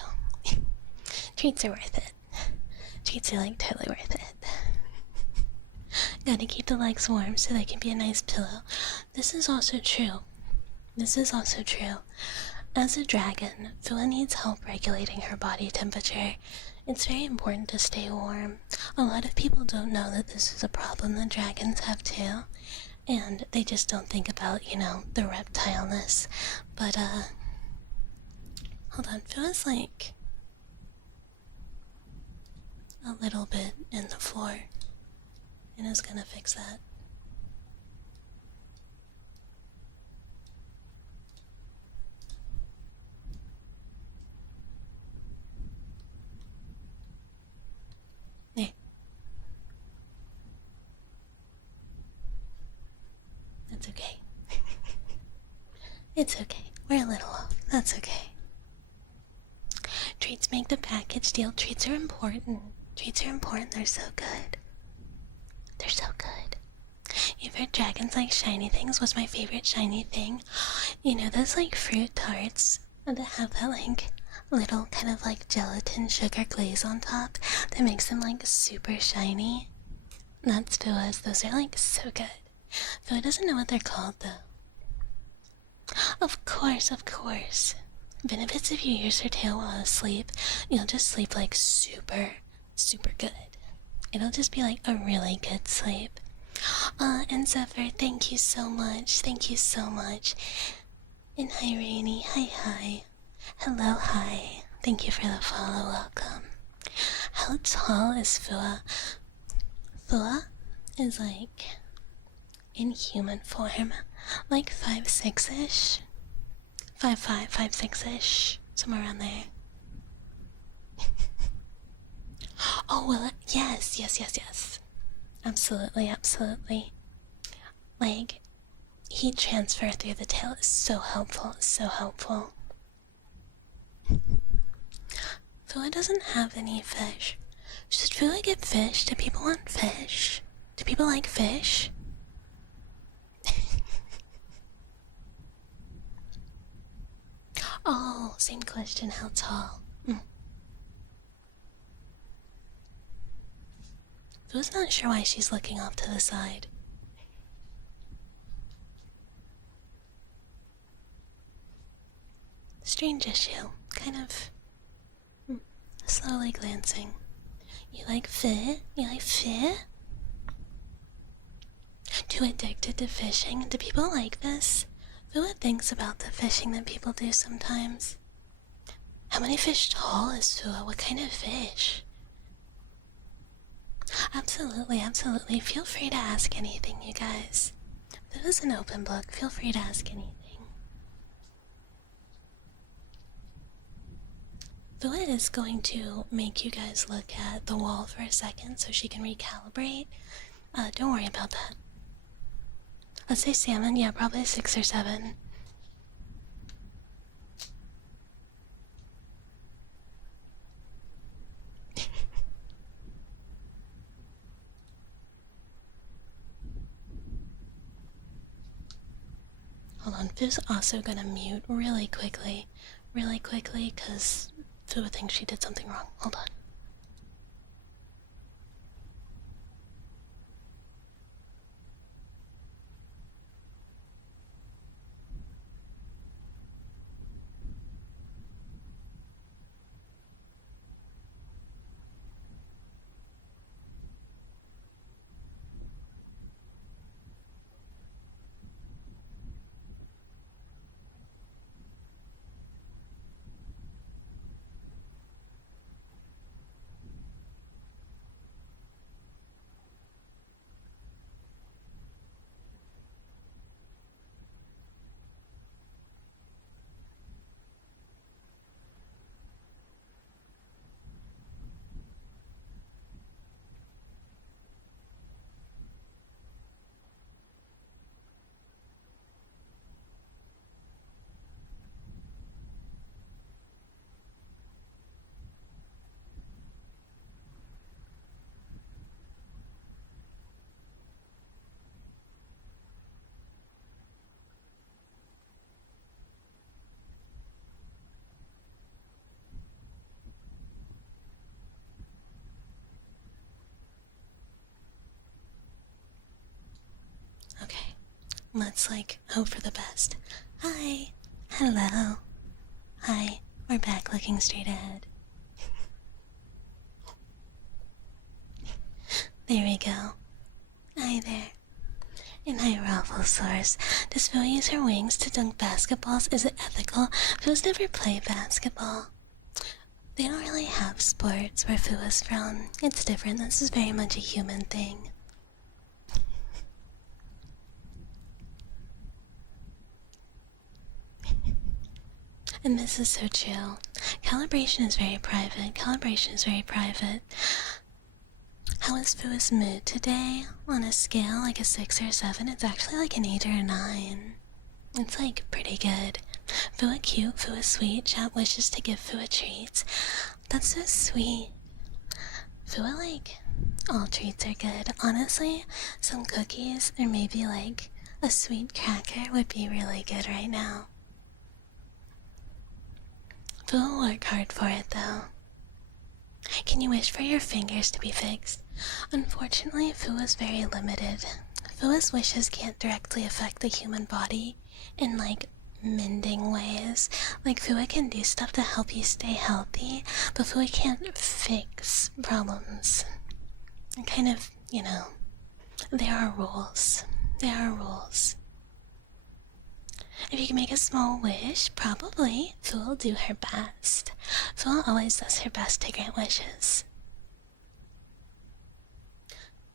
Treats are worth it. Treats are like totally worth it. Gotta keep the legs warm so they can be a nice pillow. This is also true. This is also true. As a dragon, Phila needs help regulating her body temperature. It's very important to stay warm. A lot of people don't know that this is a problem that dragons have too. And they just don't think about, you know, the reptileness. But, hold on, Phila's like a little bit in the floor. And is gonna fix that. Yeah. That's okay. It's okay. We're a little off. That's okay. Treats make the package deal. Treats are important. Treats are important. They're so good. They're so good. You've heard dragons like shiny things. What's my favorite shiny thing? You know those like fruit tarts that have that like little kind of like gelatin sugar glaze on top that makes them like super shiny? That's Phila's. Those are like so good. Phila doesn't know what they're called though. Of course, of course. Benefits if you use her tail while asleep. You'll just sleep like super, super good. It'll just be like a really good sleep. And Zephyr, thank you so much. Thank you so much. And hi, Rainy. Hi, hi. Hello, hi. Thank you for the follow. Welcome. How tall is Phila? Phila is like in human form, like 5'6"-ish. 5'5", 5'6"-ish. Somewhere around there. Oh, well, yes, yes, yes, yes. Absolutely, absolutely. Like, heat transfer through the tail is so helpful, so helpful. Phila doesn't have any fish. Should Phila get fish? Do people want fish? Do people like fish? Oh, same question, how tall? Phila's not sure why she's looking off to the side. Strange issue, kind of slowly glancing. You like fish? You like fish? Too addicted to fishing? Do people like this? Phila thinks about the fishing that people do sometimes. How many fish tall is Phila? What kind of fish? Absolutely, absolutely. Feel free to ask anything, you guys. This is an open book. Feel free to ask anything. Phila is going to make you guys look at the wall for a second so she can recalibrate. Don't worry about that. Let's say salmon, yeah, probably 6 or 7. Hold on. Fu's also gonna mute really quickly, because Fu thinks she did something wrong. Hold on. Okay, let's hope for the best. Hi, hello, hi, we're back looking straight ahead. There we go. Hi there. And hi, Rafflesaurus. Does Phil use her wings to dunk basketballs? Is it ethical? Phil's never played basketball. They don't really have sports where Phil is from. It's different. This is very much a human thing. And this is so true. Calibration is very private. How is Fu's mood today? On a scale like a 6 or 7, it's actually like an 8 or a 9. It's pretty good. Fu cute, Fu sweet. Chat wishes to give Fu treats. That's so sweet. Fu all treats are good. Honestly, some cookies or maybe a sweet cracker would be really good right now. Fu will work hard for it though. Can you wish for your fingers to be fixed? Unfortunately, Fu is very limited. Fu's wishes can't directly affect the human body in mending ways. Fu can do stuff to help you stay healthy, but Fu can't fix problems. Kind of, there are rules. If you can make a small wish, probably Fu will do her best. Fu always does her best to grant wishes.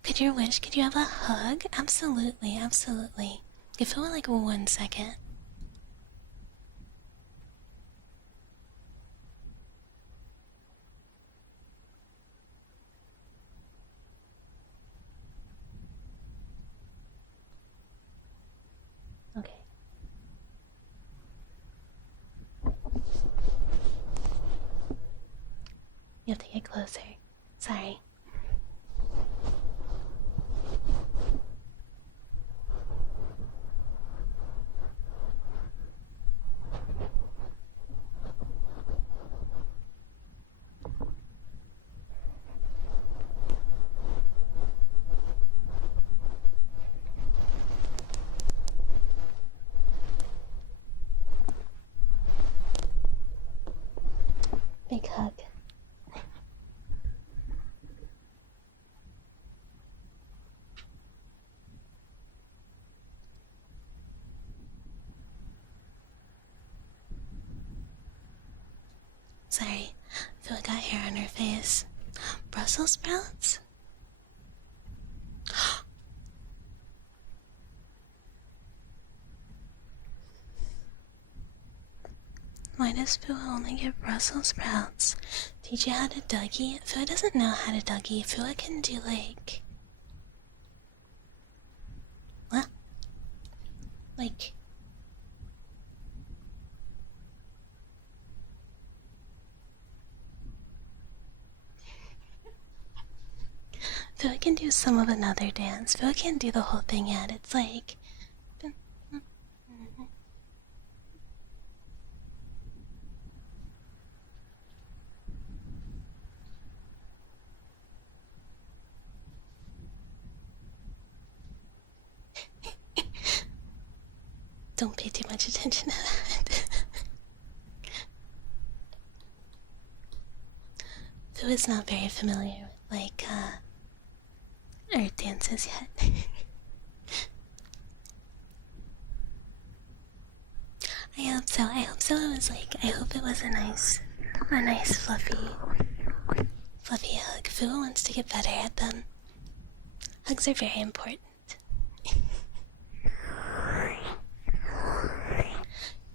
Could you have a hug? Absolutely. Give Fu 1 second. Okay. You have to get closer. Sorry. Big hug. Sorry, Phil got hair on her face. Brussels sprouts? Why does Phil only get Brussels sprouts? Teach you how to Dougie? Phil doesn't know how to Dougie. Phil can do what? Phil can do some of another dance. Phil can't do the whole thing yet. It's Don't pay too much attention to that. Who is not very familiar with, like, earth dances yet. I hope so. I hope so. It was like, I hope it was a nice fluffy hug. Fu wants to get better at them. Hugs are very important.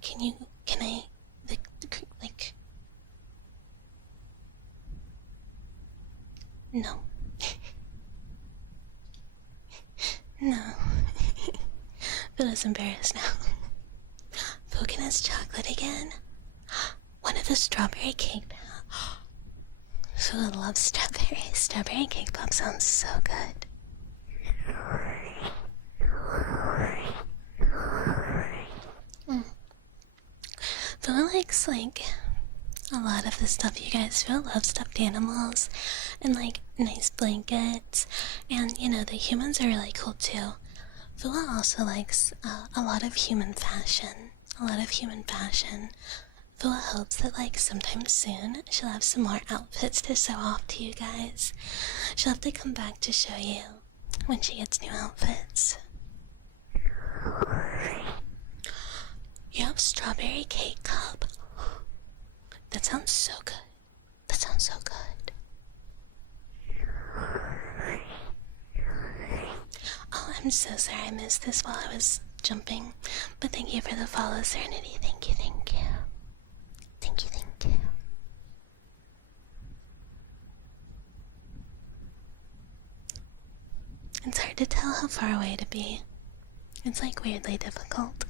Can I, like, no. No. Fu is embarrassed now. Fu has chocolate again? One of the strawberry cake pops. Fu loves strawberry. Strawberry cake pop sounds so good. Fu likes, like, a lot of the stuff you guys feel. Love stuffed animals and, like, nice blankets. And, you know, the humans are really cool too. Fu also likes a lot of human fashion. Fu hopes that, like, sometime soon she'll have some more outfits to show off to you guys. She'll have to come back to show you when she gets new outfits. You have strawberry cake cup. That sounds so good. That sounds so good. Oh, I'm so sorry I missed this while I was jumping. But thank you for the follow, Serenity. Thank you, thank you. Thank you, thank you. It's hard to tell how far away to be. It's like weirdly difficult.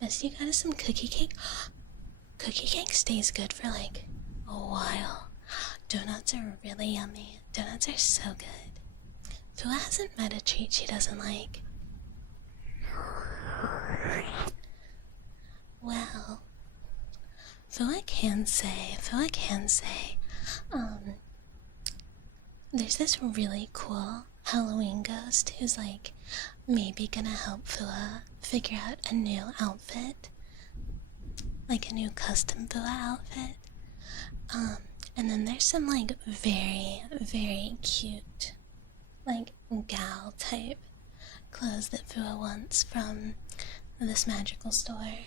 Best you got us some cookie cake. Cookie cake stays good for like a while. Donuts are really yummy. Donuts are so good. Fu hasn't met a treat she doesn't like. Well, Fu can say, there's this really cool Halloween ghost who's like maybe gonna help Fua figure out a new outfit, like a new custom Fua outfit. And then there's some like very, very cute, like gal type clothes that Fua wants from this magical store.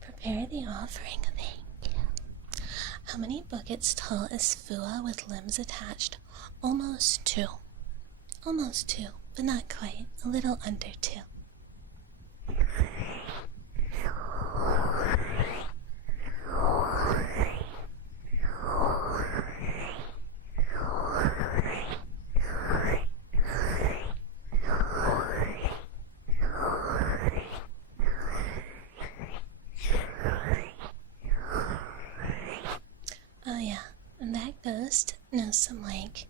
Prepare the offering, thank you. How many buckets tall is Fua with limbs attached? Almost two. Almost two, but not quite. A little under two. Oh yeah, and that ghost knows some like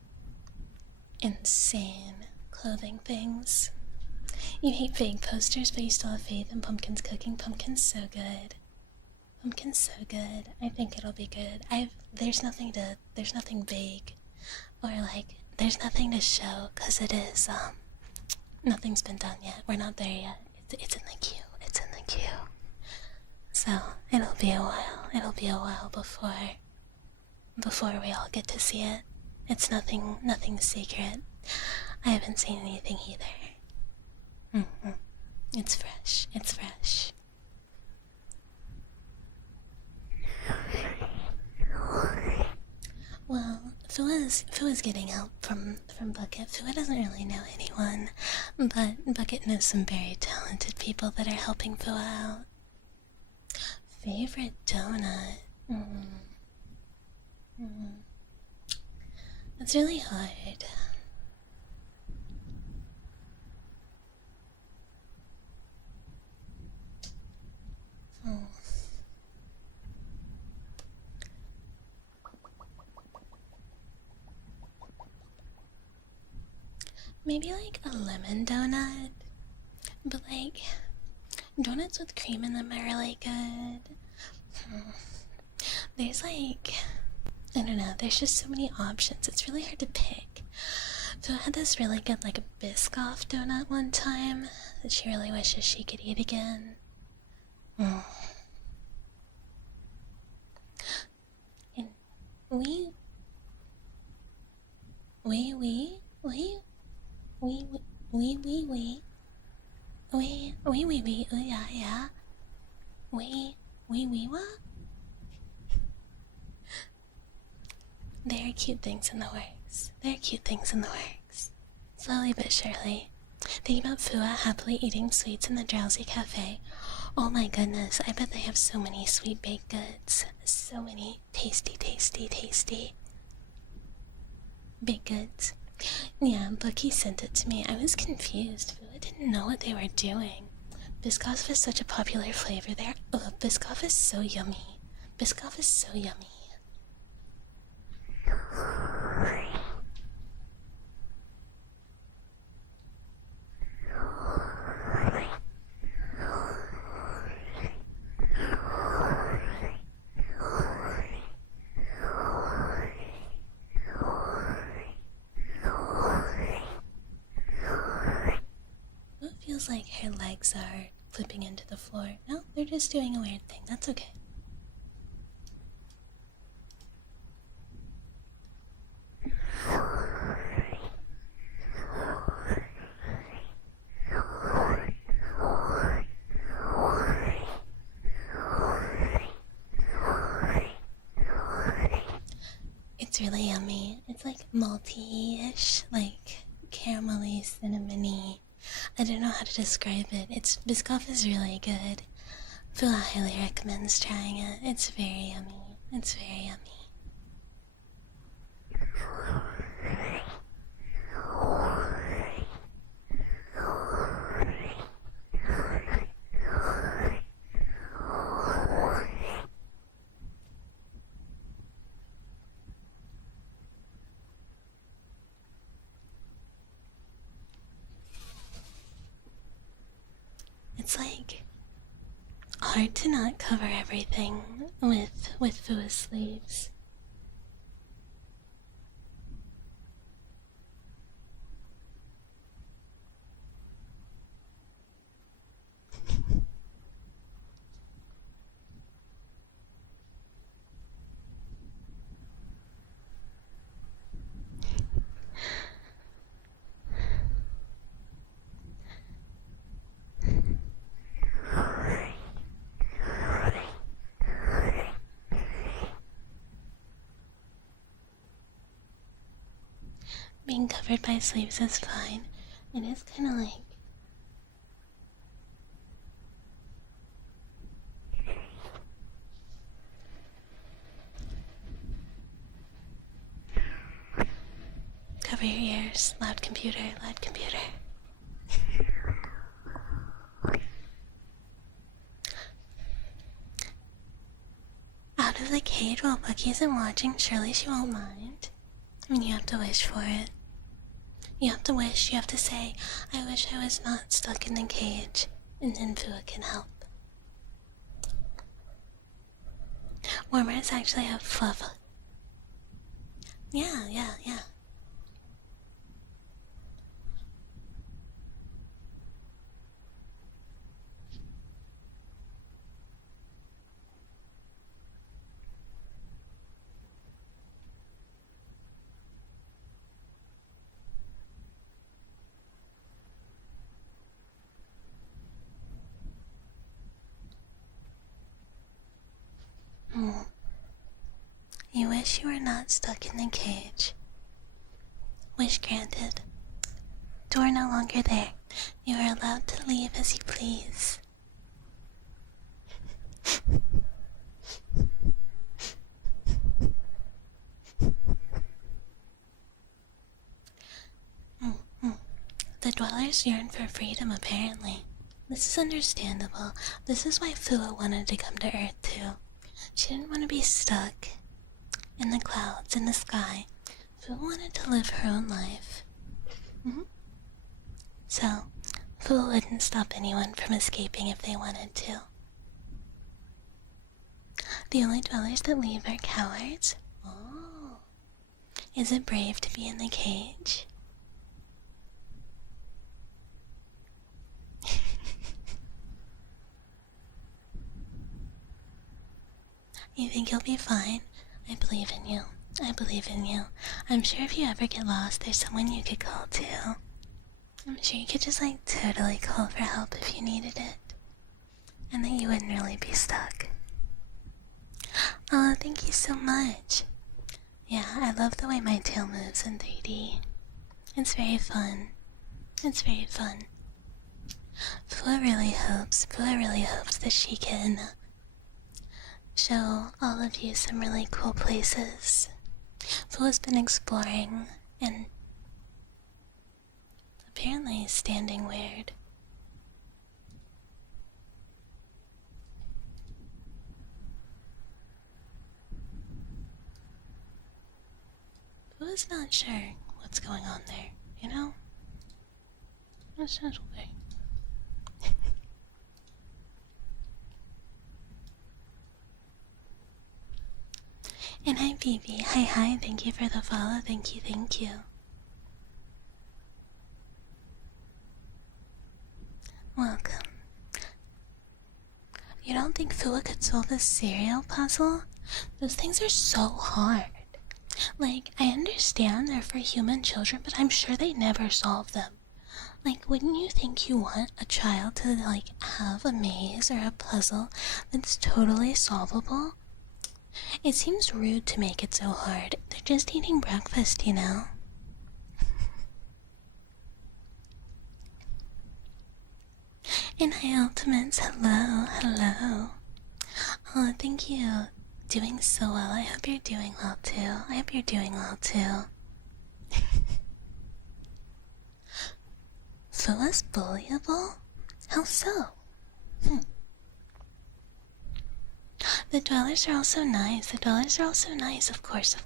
insane clothing things. You hate fake posters, but you still have faith in Pumpkin's cooking. Pumpkin's so good. Pumpkin's so good. I think it'll be good. There's nothing big, or like there's nothing to show, cause it is nothing's been done yet. We're not there yet. It's in the queue. It's in the queue. So it'll be a while. It'll be a while before we all get to see it. It's nothing secret. I haven't seen anything either. It's fresh. It's fresh. Well, Fua's getting help from Bucket. Fua doesn't really know anyone, but Bucket knows some very talented people that are helping Fua out. Favorite donut? That's really hard. Maybe like a lemon donut, but like Donuts with cream in them are really good. There's like, I don't know, there's just so many options. It's really hard to pick. So I had this really good like a Biscoff donut one time that she really wishes she could eat again. And we, we, we, we, we, we, we, we, oh yeah, yeah. What? There are cute things in the works. There are cute things in the works. Slowly but surely. Thinking about Fua happily eating sweets in the Drowsy Cafe. Oh my goodness, I bet they have so many sweet baked goods. So many tasty, tasty, tasty baked goods. Yeah, Bucky sent it to me. I was confused. Fua didn't know what they were doing. Biscoff is such a popular flavor there. Ugh, Biscoff is so yummy. Biscoff is so yummy. It feels like her legs are flipping into the floor. No, they're just doing a weird thing. That's okay. It's really yummy. It's like malty-ish, like caramelly, cinnamony. I don't know how to describe it. Biscoff is really good. Fua highly recommends trying it. It's very yummy. It's very yummy. It's like hard to not cover everything with Fua's sleeves. Being covered by sleeves is fine. It is kind of like cover your ears. Loud computer, loud computer. Out of the cage while Bucky isn't watching, surely she won't mind. I mean, you have to wish for it. You have to wish, you have to say, I wish I was not stuck in the cage, and then Fua can help. Warmers actually have fluff. Yeah. You wish you were not stuck in the cage. Wish granted. Door no longer there. You are allowed to leave as you please. The dwellers yearn for freedom, apparently. This is understandable. This is why Fua wanted to come to Earth, too. She didn't want to be stuck in the clouds, in the sky. Fua wanted to live her own life. So, Fua wouldn't stop anyone from escaping if they wanted to. The only dwellers that leave are cowards. Oh. Is it brave to be in the cage? You think you'll be fine? I believe in you. I believe in you. I'm sure if you ever get lost, there's someone you could call too. I'm sure you could just like totally call for help if you needed it. And that you wouldn't really be stuck. Oh, thank you so much. Yeah, I love the way my tail moves in 3D. It's very fun. It's very fun. Fua really hopes that she can show all of you some really cool places. Fua's been exploring and apparently standing weird. Fua's not sure what's going on there, you know? It's just okay. And hi, BB. Hi, thank you for the follow. Thank you. Welcome. You don't think Fua could solve this cereal puzzle? Those things are so hard. Like, I understand they're for human children, but I'm sure they never solve them. Like, wouldn't you think you want a child to, like, have a maze or a puzzle that's totally solvable? It seems rude to make it so hard. They're just eating breakfast, you know? And hi, Ultimates. Hello. Oh, thank you. Doing so well. I hope you're doing well, too. Fua's bullyable? How so? The dwellers are also nice. Of course.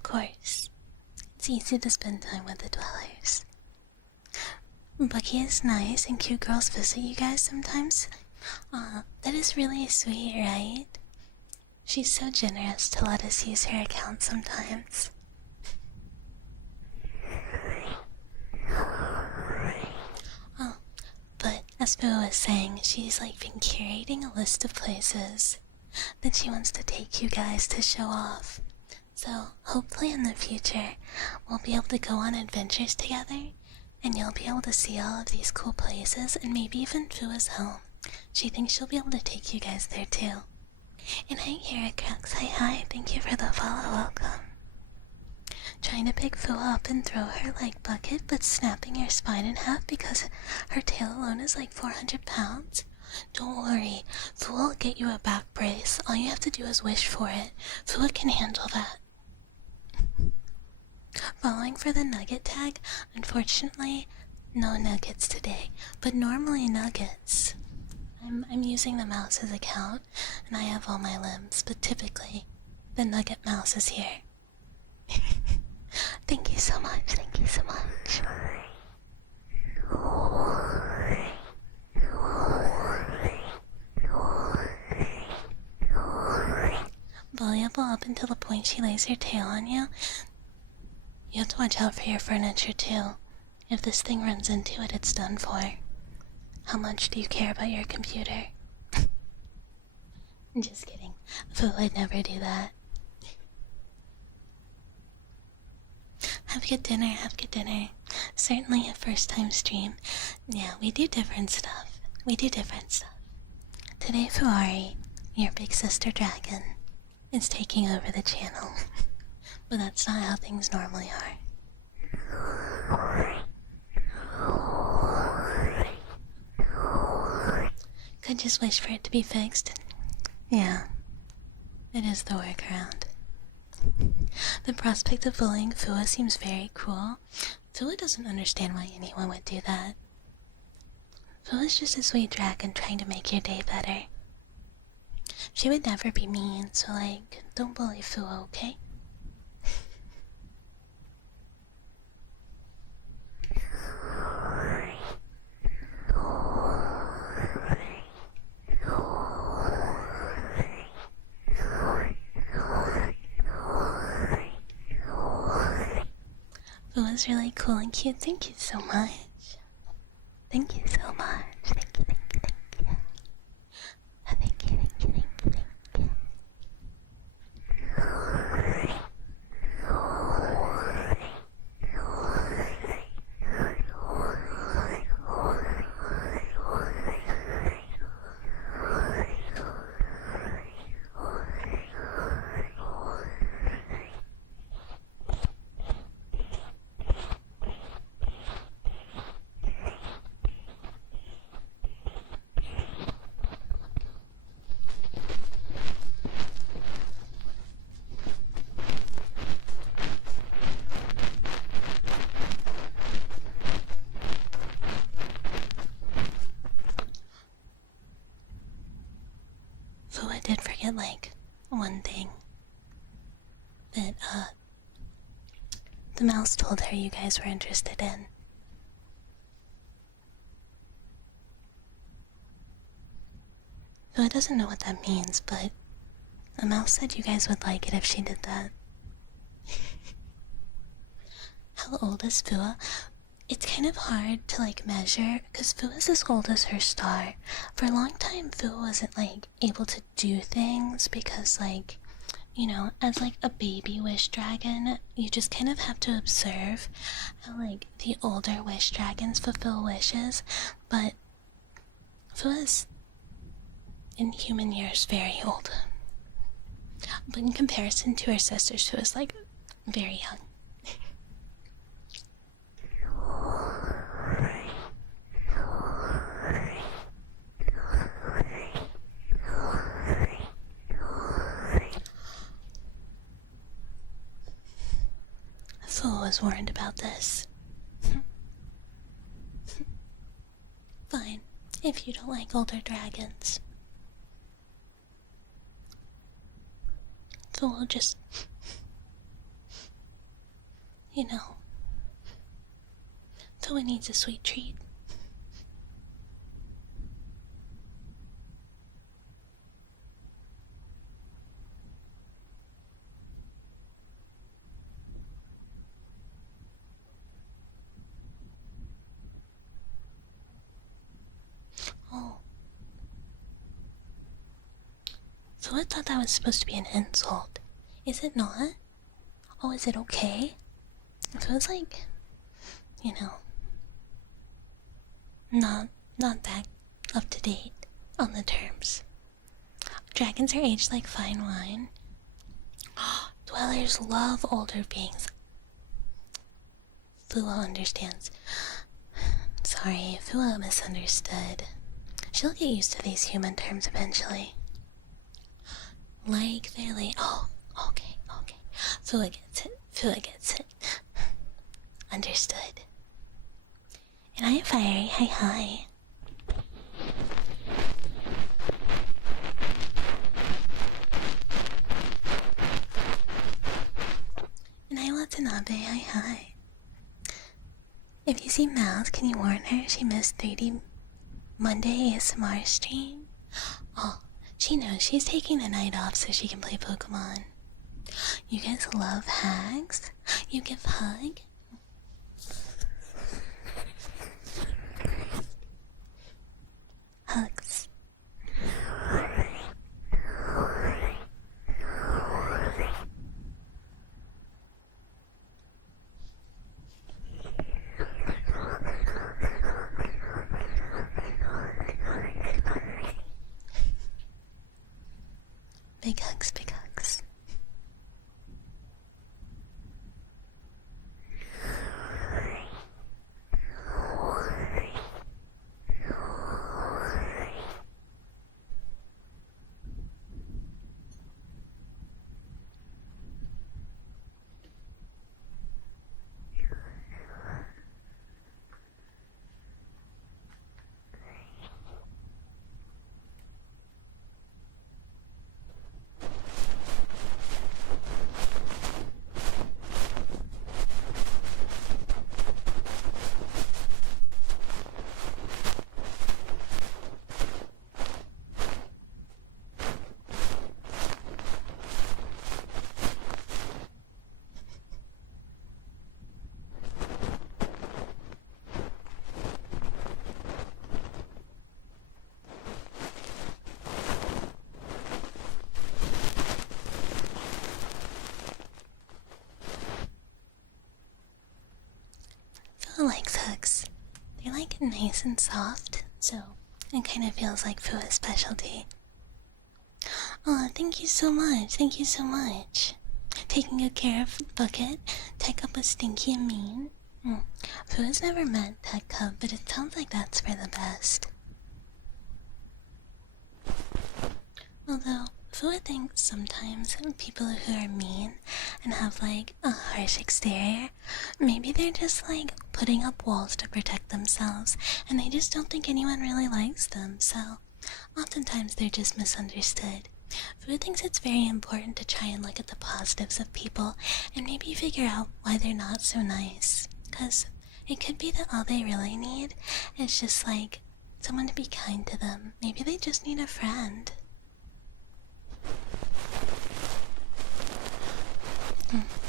It's easy to spend time with the dwellers. Bucky is nice and cute girls visit you guys sometimes. That is really sweet, right? She's so generous to let us use her account sometimes. Oh, but as Boo was saying, she's like been curating a list of places that she wants to take you guys to show off. So hopefully in the future we'll be able to go on adventures together and you'll be able to see all of these cool places and maybe even Fua's home. She thinks she'll be able to take you guys there too. And hi here at Crux, hi, thank you for the follow, welcome. Trying to pick Fua up and throw her like bucket but snapping your spine in half because her tail alone is like 400 pounds? Don't worry, Fua will get you a back brace. All you have to do is wish for it. Fua can handle that. Following for the nugget tag? Unfortunately, no nuggets today, but normally nuggets. I'm using the mouse's account, and I have all my limbs, but typically, the nugget mouse is here. Thank you so much. Bullyable up until the point she lays her tail on you. You have to watch out for your furniture too. If this thing runs into it, it's done for. How much do you care about your computer? Just kidding. Foo would never do that. Have a good dinner. Certainly a first time stream. Yeah, we do different stuff. Today, Fuari, your big sister dragon, is taking over the channel. But that's not how things normally are. Could just wish for it to be fixed. Yeah, it is the workaround. The prospect of bullying Fua seems very cruel. Fua doesn't understand why anyone would do that. Fua's just a sweet dragon trying to make your day better. She would never be mean, so like, don't bully Fua, okay? It was really cool and cute. Thank you so much. Thank you so much. Thank you, thank you, thank you. Thank you, thank you, thank you, thank you. So I did forget, like, one thing that, the mouse told her you guys were interested in. So it doesn't know what that means, but the mouse said you guys would like it if she did that. How old is Fua? It's kind of hard to like measure because Fua's as old as her star. For a long time, Fua wasn't like able to do things because, like, you know, as like a baby wish dragon, you just kind of have to observe how like the older wish dragons fulfill wishes. But Fua's in human years very old. But in comparison to her sisters, Fua's like very young. Fua was warned about this. Fine, if you don't like older dragons. Fua will just, you know, Fua needs a sweet treat. Oh. So I thought that was supposed to be an insult. Is it not? Oh, is it okay? It feels like, you know, not that up to date on the terms. Dragons are aged like fine wine. Dwellers love older beings. Fua understands. Sorry, Fua misunderstood. She'll get used to these human terms eventually. Like they're late. Oh, okay. Fua gets it. Understood. And I am Fiery. Hi. And I Watanabe. Hi. If you see Mouse, can you warn her she missed 3D Monday ASMR stream? Oh, she knows she's taking the night off so she can play Pokemon. You guys love hags? You give hug? Hugs. Big hugs, big hugs. Fu likes hooks. They're like nice and soft, so it kind of feels like Fu's specialty. Oh, thank you so much. Thank you so much. Taking good care of Bucket. Tech Cup was stinky and mean. Fu has never met Tech Cup, but it sounds like that's for the best. Although, Fu thinks sometimes people who are mean and have like a harsh exterior, maybe they're just like putting up walls to protect themselves, and they just don't think anyone really likes them, so oftentimes they're just misunderstood. Fu thinks it's very important to try and look at the positives of people and maybe figure out why they're not so nice. Because it could be that all they really need is just like someone to be kind to them. Maybe they just need a friend.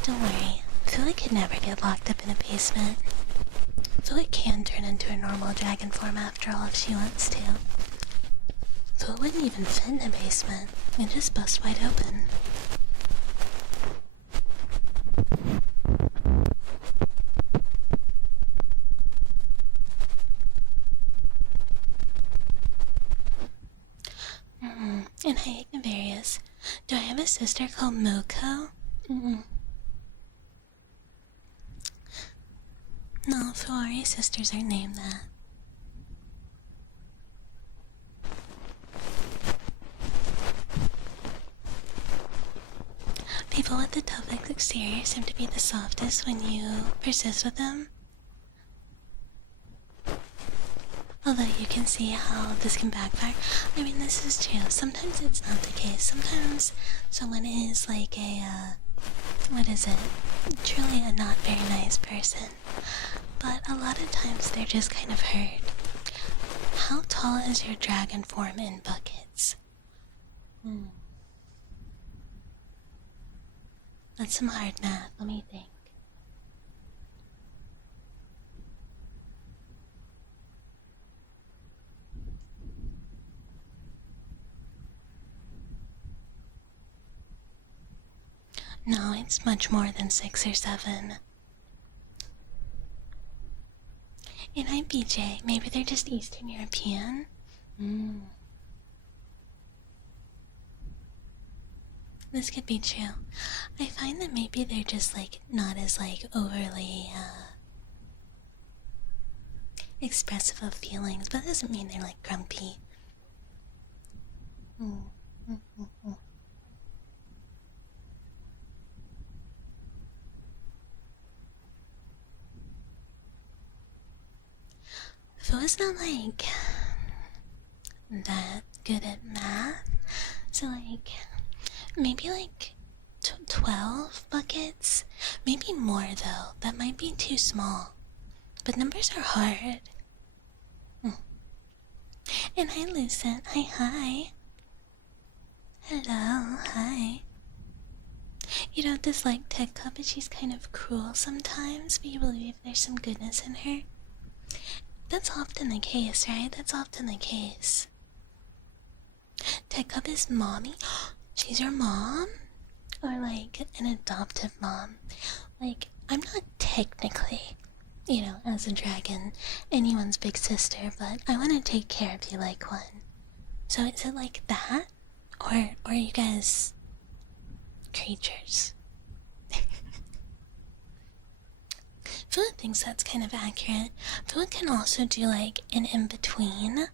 Don't worry, Fu could never get locked up in a basement. Fu can turn into a normal dragon form after all if she wants to. Fu wouldn't even fit in a basement. It just busts wide open. And hi, Ignavarius. Do I have a sister called Moko? No, Fuari sisters aren't named that. People with the toughest exterior seem to be the softest when you persist with them. Although you can see how this can backfire. I mean, this is true. Sometimes it's not the case. Sometimes someone is like a, truly a not very nice person. But a lot of times they're just kind of hurt. How tall is your dragon form in buckets? That's some hard math. Let me think. No, it's much more than 6 or 7. And I'm BJ. Maybe they're just Eastern European? This could be true. I find that maybe they're just like not as like overly expressive of feelings, but that doesn't mean they're like grumpy. Fu is not like that good at math, so like maybe like 12 buckets, maybe more though. That might be too small, but numbers are hard. And hi Lucent, hi. Hello, hi. You don't dislike Tech Cup, but she's kind of cruel sometimes, but you believe there's some goodness in her. That's often the case, right? That's often the case. Tech Cup is mommy? She's your mom? Or like an adoptive mom? Like, I'm not technically, as a dragon, anyone's big sister, but I want to take care of you like one. So is it like that? Or are you guys creatures? Fu thinks that's kind of accurate. Fu can also do like an in-between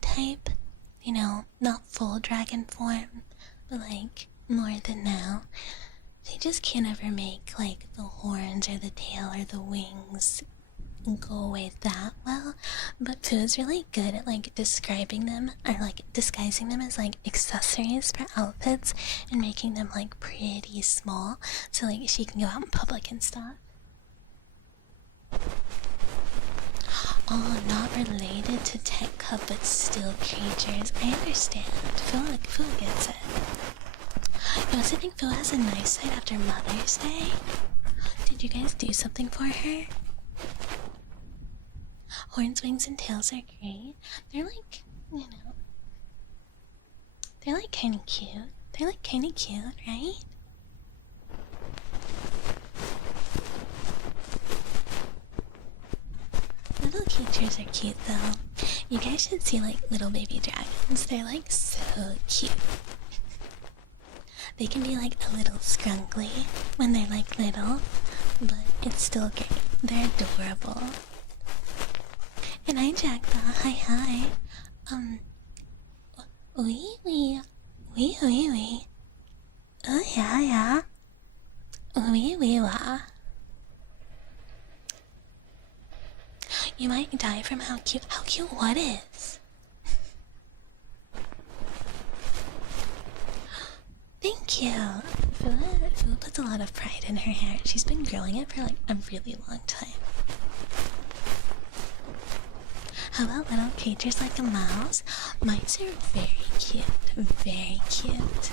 type, not full dragon form, but like more than now. They just can't ever make like the horns or the tail or the wings go away that well, but Fu is really good at like describing them or like disguising them as like accessories for outfits and making them like pretty small so like she can go out in public and stuff. Oh, not related to Tech Cup, but still creatures. I understand. Fu gets it. You also think Fu has a nice side after Mother's Day? Did you guys do something for her? Horns, wings, and tails are great. They're like, they're like kinda cute. They're like kinda cute, right? creatures are cute though. You guys should see like little baby dragons. They're like so cute. They can be like a little scrunkly when they're like little, but it's still great. They're adorable. And hi Jackdaw, hi. Wee. Oh yeah. Wee wah. You might die from how cute what is? Thank you. Fua puts a lot of pride in her hair. She's been growing it for like a really long time. How about little creatures like a mouse? Mice are very cute. Very cute.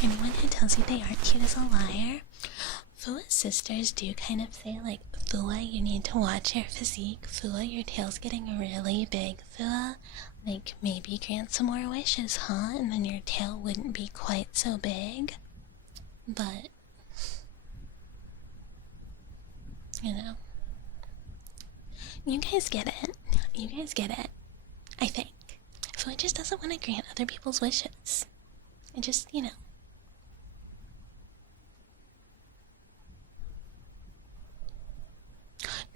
Anyone who tells you they aren't cute is a liar. Fua's sisters do kind of say like, Fua, you need to watch your physique. Fua, your tail's getting really big. Fua, like maybe grant some more wishes, huh? And then your tail wouldn't be quite so big. But you know, you guys get it. You guys get it. I think. Fua just doesn't want to grant other people's wishes. It just, you know.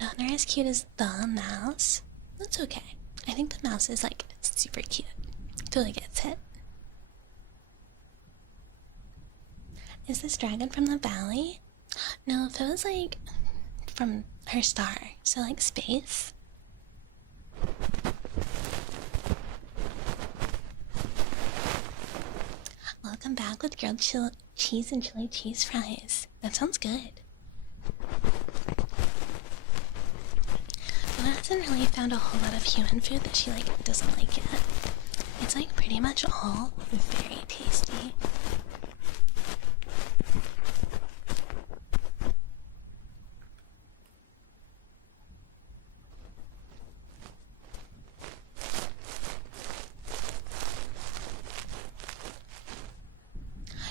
Not near as cute as the mouse. That's okay. I think the mouse is like super cute. Totally gets it. Is this dragon from the valley? No, if it was like from her star, so like space. Welcome back with grilled cheese and chili cheese fries. That sounds good. Luna hasn't really found a whole lot of human food that she like doesn't like yet. It's like pretty much all very tasty.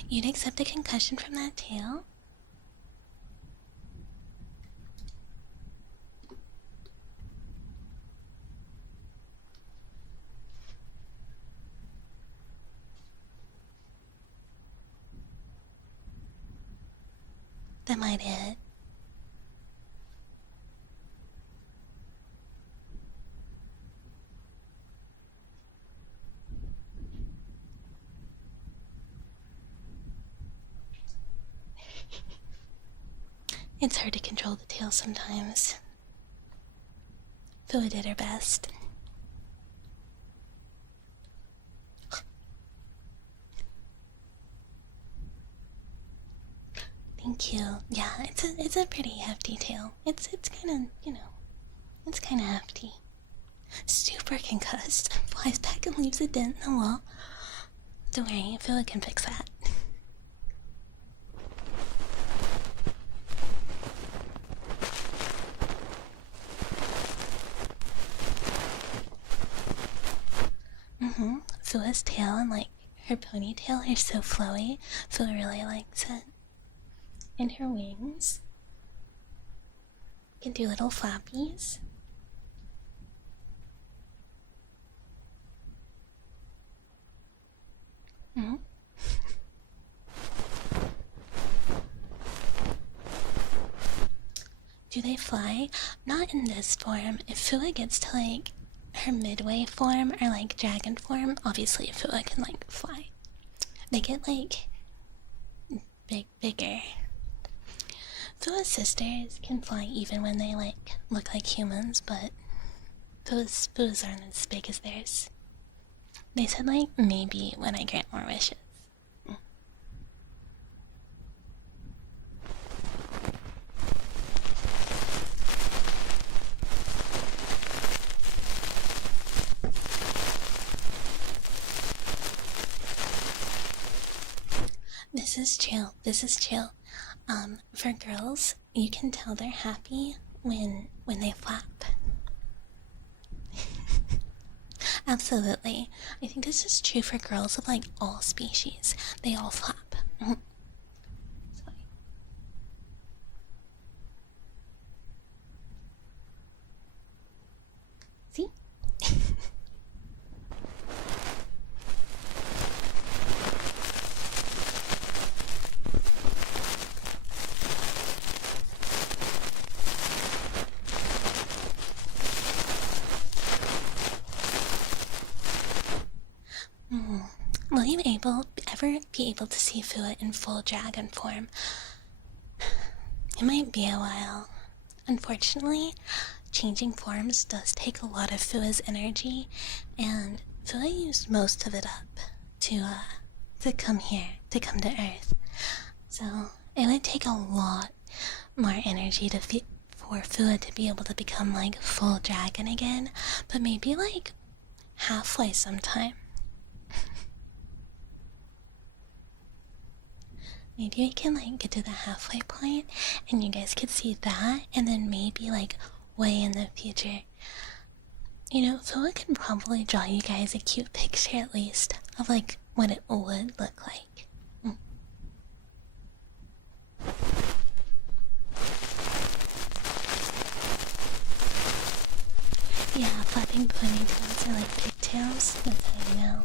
You'd accept a concussion from that tail? That might it. It's hard to control the tail sometimes. Fua did her best. Thank you. Yeah, it's a pretty hefty tail. It's kind of, you know, it's kind of hefty. Super concussed. Flies back and leaves a dent in the wall. Don't worry, Fua can fix that. Fua's tail and like her ponytail are so flowy. Fua really likes it. And her wings can do little flappies. Do they fly? Not in this form. If Fua gets to like her midway form or like dragon form, obviously Fua can like fly. They get like bigger. Fua's sisters can fly even when they like look like humans, but Fua's aren't as big as theirs. They said like maybe when I grant more wishes. This is chill. For girls, you can tell they're happy when they flap. Absolutely. I think this is true for girls of like all species. They all flap. Sorry. ever be able to see Fua in full dragon form. It might be a while. Unfortunately, changing forms does take a lot of Fua's energy, and Fua used most of it up to come here, to come to Earth. So it would take a lot more energy for Fua to be able to become like full dragon again, but maybe like halfway sometime. Maybe we can like get to the halfway point and you guys could see that, and then maybe like way in the future, you know, Fua can probably draw you guys a cute picture at least of like what it would look like. Yeah, flapping ponytails are like pigtails, that's how you know.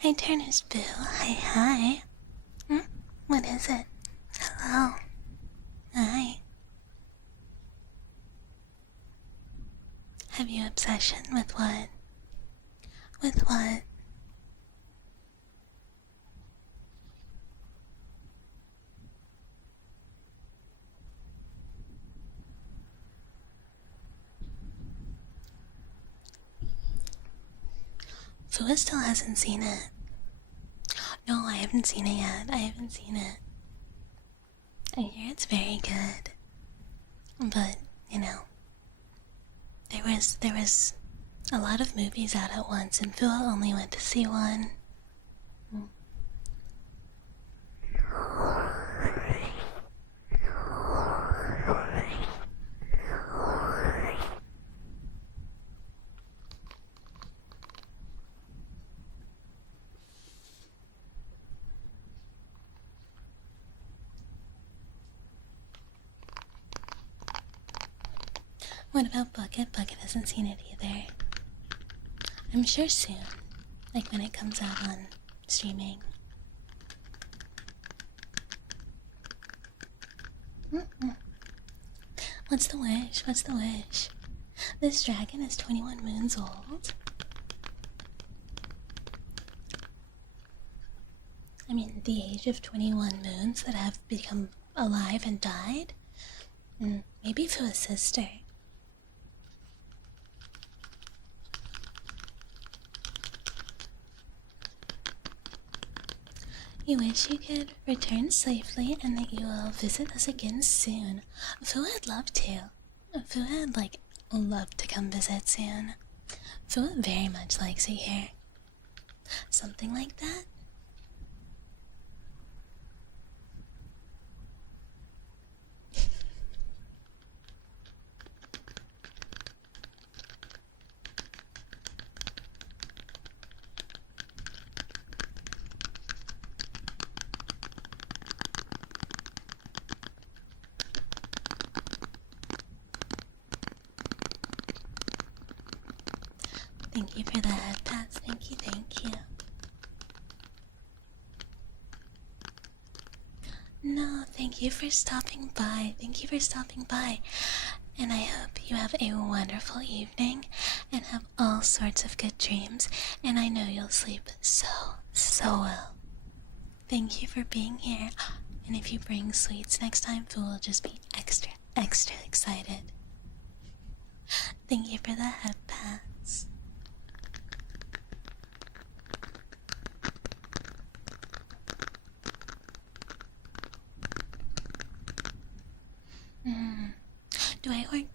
Hi, Turner's Boo. Hi. What is it? Hello. Hi. Have you obsession with what? With what? Fua still hasn't seen it. No, I haven't seen it yet. I haven't seen it. I hear it's very good. But, you know, there was a lot of movies out at once, and Fua only went to see one. What about Bucket? Bucket hasn't seen it either. I'm sure soon, like when it comes out on streaming. What's the wish? What's the wish? This dragon is 21 moons old. I mean, the age of 21 moons that have become alive and died? Maybe for a sister. You wish you could return safely and that you will visit us again soon. Fua would love to. Fua would, like, love to come visit soon. Fua very much likes it here. Something like that? Thank you for the headpats. Thank you, thank you. No, thank you for stopping by. Thank you for stopping by. And I hope you have a wonderful evening and have all sorts of good dreams. And I know you'll sleep so well. Thank you for being here. And if you bring sweets next time, Fu will just be extra, extra excited. Thank you for the headpats. Do I hoard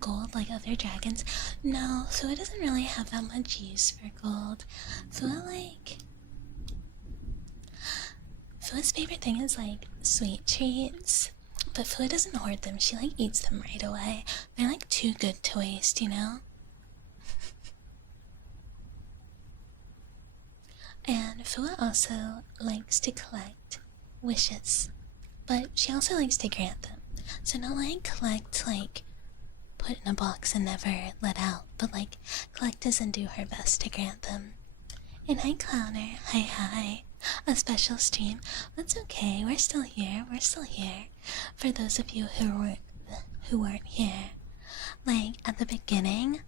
gold like other dragons? No, Fua doesn't really have that much use for gold. Fua's favorite thing is like sweet treats, but Fua doesn't hoard them. She like eats them right away. They're like too good to waste, you know? And Fua also likes to collect wishes, but she also likes to grant them. So not like collect, like put in a box and never let out, but like collect as and do her best to grant them. And hi Clowner, hi. A special stream. That's okay, we're still here. For those of you who weren't here, like at the beginning,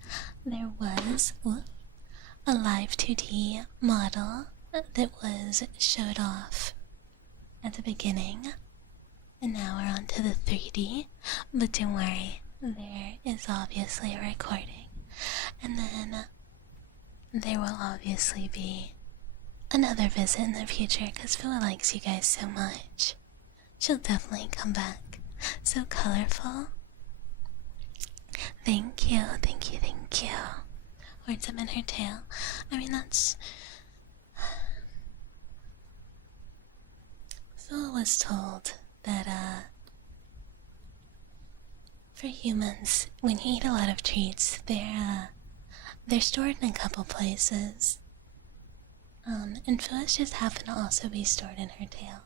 there was a live 2D model that was showed off at the beginning, and now we're on to the 3D. But don't worry, there is obviously a recording, and then there will obviously be another visit in the future because Fua likes you guys so much. She'll definitely come back. So colorful. Thank you. Words up in her tail. I mean, that's... Fua was told that, for humans, when you eat a lot of treats, they're stored in a couple places. And Fua's just happen to also be stored in her tail.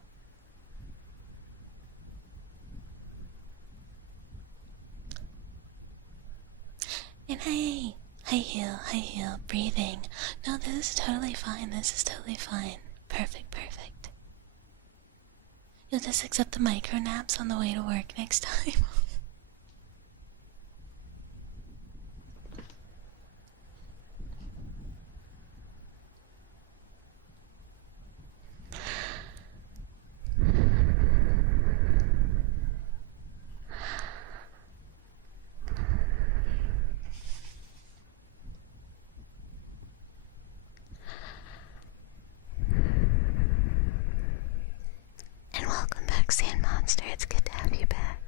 And hi heal, breathing. No, this is totally fine, Perfect. You'll just accept the micro naps on the way to work next time. And welcome back, Sand Monster. It's good to have you back.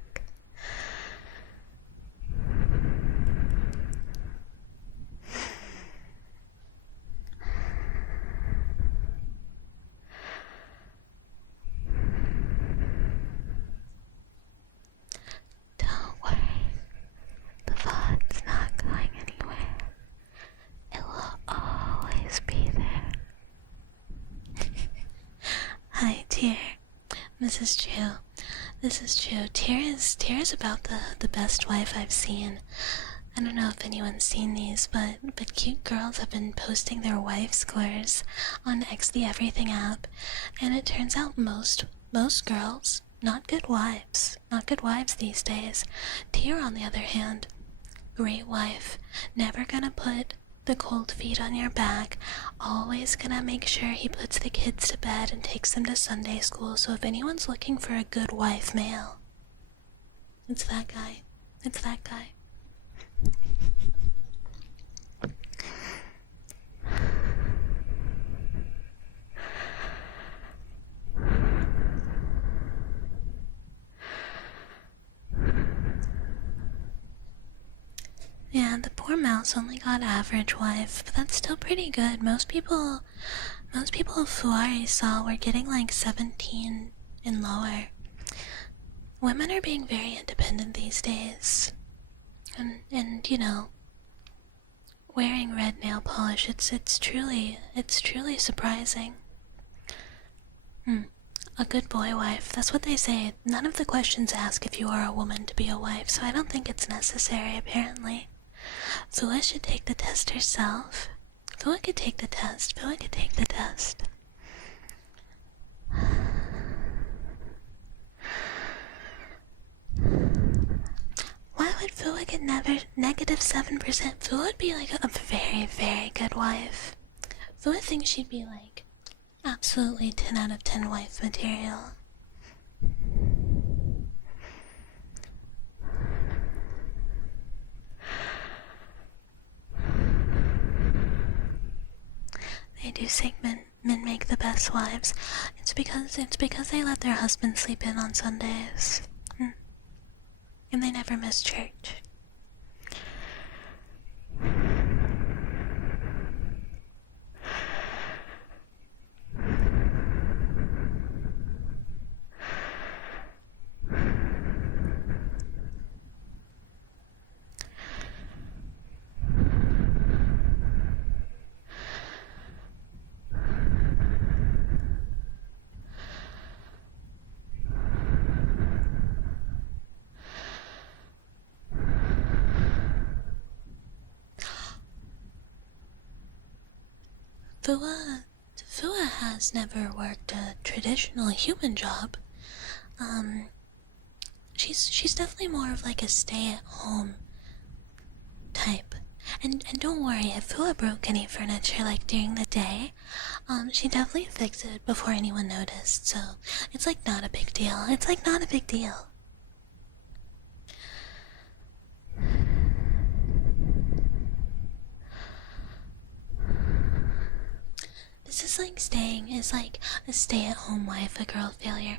Don't worry, the VOD's not going anywhere. It will always be there. Hi, Tear. This is true. Tear is about the best wife I've seen. I don't know if anyone's seen these, but cute girls have been posting their wife scores on XD Everything app, and it turns out most girls, not good wives these days. Tear, on the other hand, great wife, never gonna put the cold feet on your back, always gonna make sure he puts the kids to bed and takes them to Sunday school. So if anyone's looking for a good wife male, it's that guy. Yeah, the poor mouse only got average wife, but that's still pretty good. Most people Fuari saw were getting like 17 and lower. Women are being very independent these days. And you know, wearing red nail polish, it's truly surprising. A good boy wife, that's what they say. None of the questions ask if you are a woman to be a wife, so I don't think it's necessary, apparently. Fua should take the test herself. Fua could take the test. Why would Fua get negative 7%? Fua would be like a very, very good wife. Fua thinks she'd be like Absolutely 10 out of 10 wife material. They do say men make the best wives. It's because they let their husbands sleep in on Sundays. And they never miss church. Fua has never worked a traditional human job. She's definitely more of like a stay-at-home type. And don't worry, if Fua broke any furniture like during the day, she definitely fixed it before anyone noticed, so it's like not a big deal. It's like not a big deal. This is like a stay-at-home wife, a girl failure.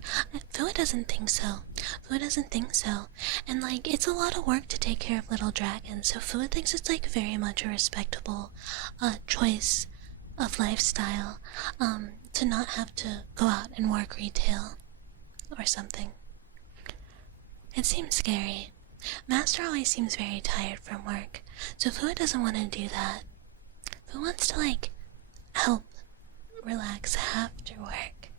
Fua doesn't think so. Fua doesn't think so. And like, it's a lot of work to take care of little dragons, so Fua thinks it's like very much a respectable choice of lifestyle, to not have to go out and work retail or something. It seems scary. Master always seems very tired from work, so Fua doesn't want to do that. Fua wants to like help relax after work.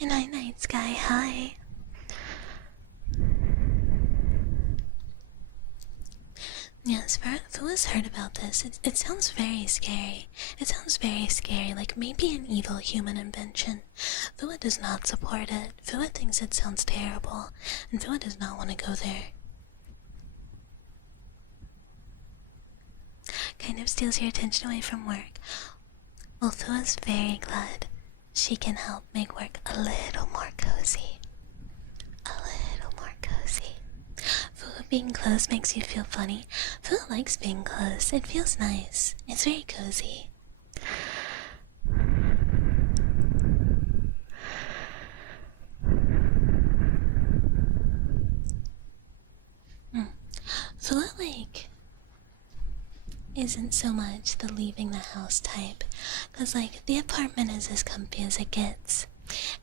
And night sky, hi. Yes, Fua's heard about this. It sounds very scary. It sounds very scary, like maybe an evil human invention. Fua does not support it. Fua thinks it sounds terrible, and Fua does not want to go there. Kind of steals your attention away from work. Well, Fua's very glad she can help make work a little more cozy. A little more cozy. Fua being close makes you feel funny. Fua likes being close. It feels nice. It's very cozy. Fua like isn't so much the leaving the house type, cause like the apartment is as comfy as it gets.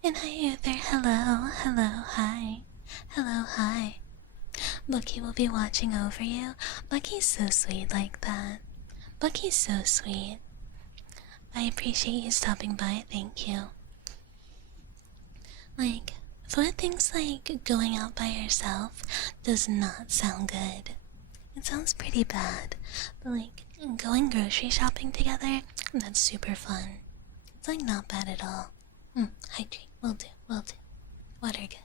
And hi Uther, hello, hi. Hello, hi. Bucky will be watching over you. Bucky's so sweet like that. Bucky's so sweet. I appreciate you stopping by, thank you. Like, Fua thinks like going out by herself does not sound good. It sounds pretty bad, but like going grocery shopping together, that's super fun. It's like not bad at all. Hydrate, will do. Water good.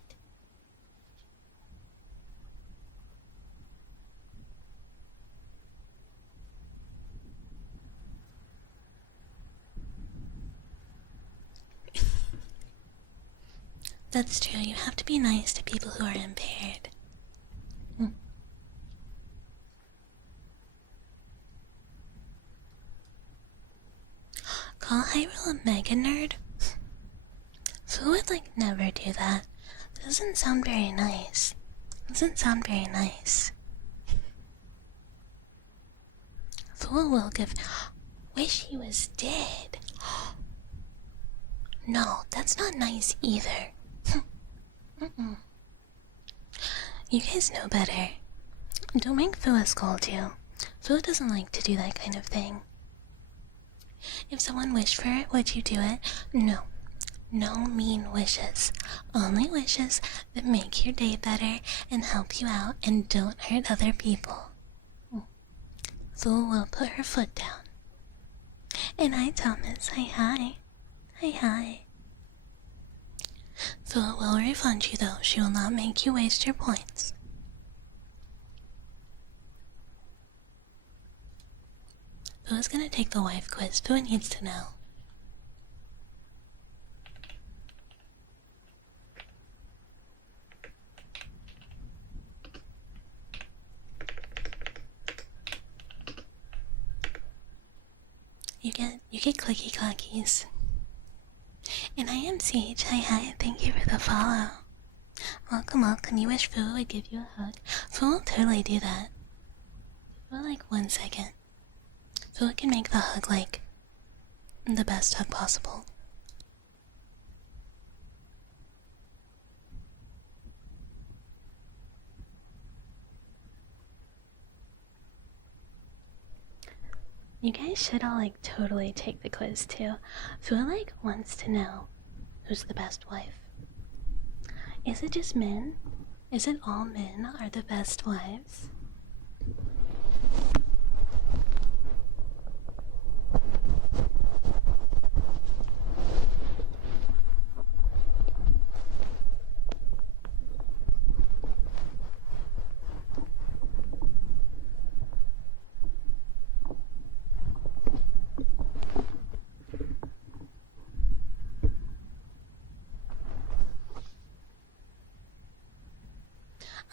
That's true, you have to be nice to people who are impaired. Call Hyrule a mega nerd? Who would like never do that? Doesn't sound very nice. Fool will give. Wish he was dead. No, that's not nice either. You guys know better. Don't make Fua scold you. Fua doesn't like to do that kind of thing. If someone wished for it, would you do it? No. No mean wishes. Only wishes that make your day better and help you out and don't hurt other people. Fua will put her foot down. And hi, Thomas. Hi. Fua will refund you though. She will not make you waste your points. Fua's gonna take the wife quiz. Fua needs to know. You get clicky clackies. And I am CH. Hi, thank you for the follow. Welcome, welcome. You wish Fua would give you a hug? Fua will totally do that. For like 1 second. Fua can make the hug like the best hug possible. You guys should all like totally take the quiz too. Fua like wants to know who's the best wife. Is it just men? Is it all men are the best wives?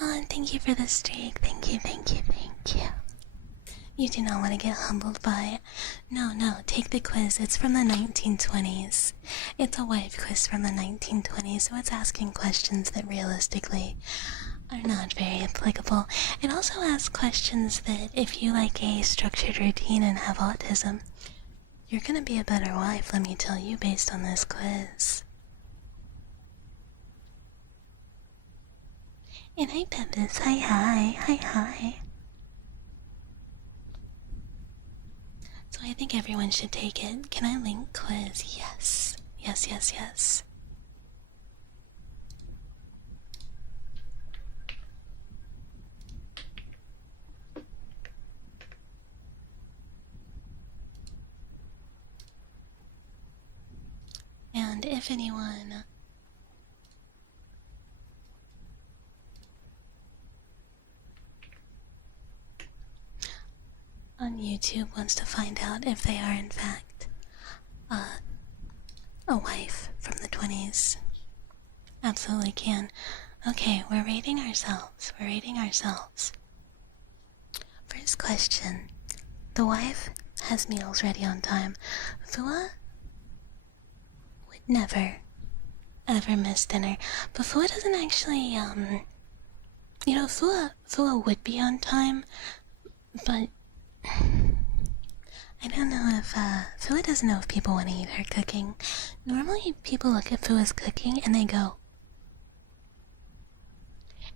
Oh, and thank you for the streak. Thank you, thank you, thank you. You do not want to get humbled by it. No, take the quiz. It's from the 1920s. It's a wife quiz from the 1920s, so it's asking questions that realistically are not very applicable. It also asks questions that if you like a structured routine and have autism, you're gonna be a better wife, let me tell you, based on this quiz. And hi, Peppers. Hi. So I think everyone should take it. Can I link quiz? Yes. Yes. And if anyone on YouTube wants to find out if they are in fact a wife from the 20s, absolutely can. Okay, we're rating ourselves. First question. The wife has meals ready on time. Fua would never ever miss dinner, but Fua doesn't actually you know, Fua would be on time, but I don't know if, Fua doesn't know if people want to eat her cooking. Normally, people look at Fua's cooking and they go,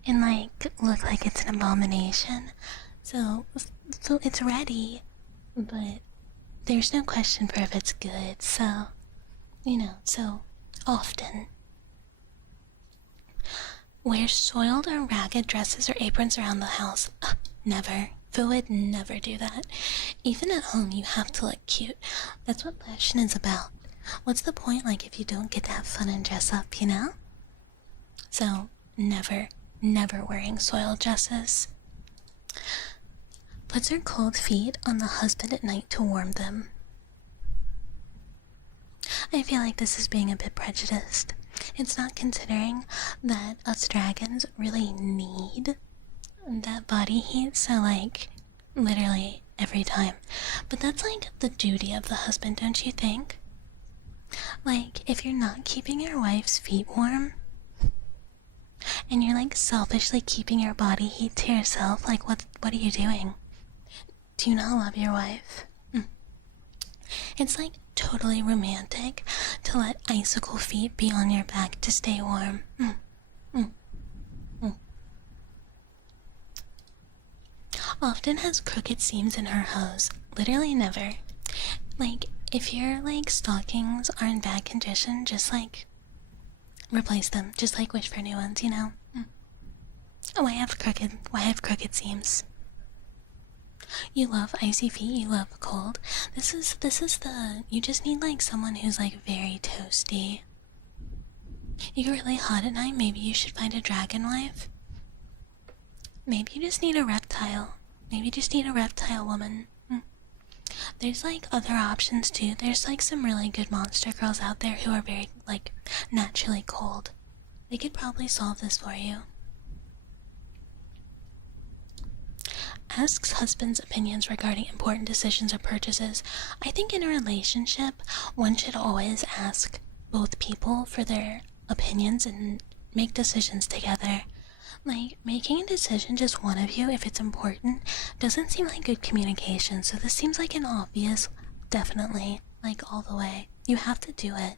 and like, look like it's an abomination. So it's ready, but there's no question for if it's good, so, you know, so often. Wear soiled or ragged dresses or aprons around the house. Never. Fua would never do that. Even at home, you have to look cute. That's what fashion is about. What's the point, like, if you don't get to have fun and dress up, you know? So, never wearing soiled dresses. Puts her cold feet on the husband at night to warm them. I feel like this is being a bit prejudiced. It's not considering that us dragons really need that body heat, so like literally every time. But that's like the duty of the husband, don't you think? Like, if you're not keeping your wife's feet warm and you're like selfishly keeping your body heat to yourself, like what are you doing? Do you not love your wife? It's like totally romantic to let icicle feet be on your back to stay warm. Often has crooked seams in her hose. Literally never. Like, if your like stockings are in bad condition, just like replace them. Just like wish for new ones, you know? Oh, why have crooked seams? You love icy feet, you love cold. This is the, you just need like someone who's like very toasty. You get really hot at night, maybe you should find a dragon wife. Maybe you just need a reptile. Maybe you just need a reptile woman. There's like other options too. There's like some really good monster girls out there who are very like naturally cold. They could probably solve this for you. Asks husband's opinions regarding important decisions or purchases. I think in a relationship, one should always ask both people for their opinions and make decisions together. Like, making a decision just one of you, if it's important, doesn't seem like good communication, so this seems like an obvious, definitely, like, all the way. You have to do it.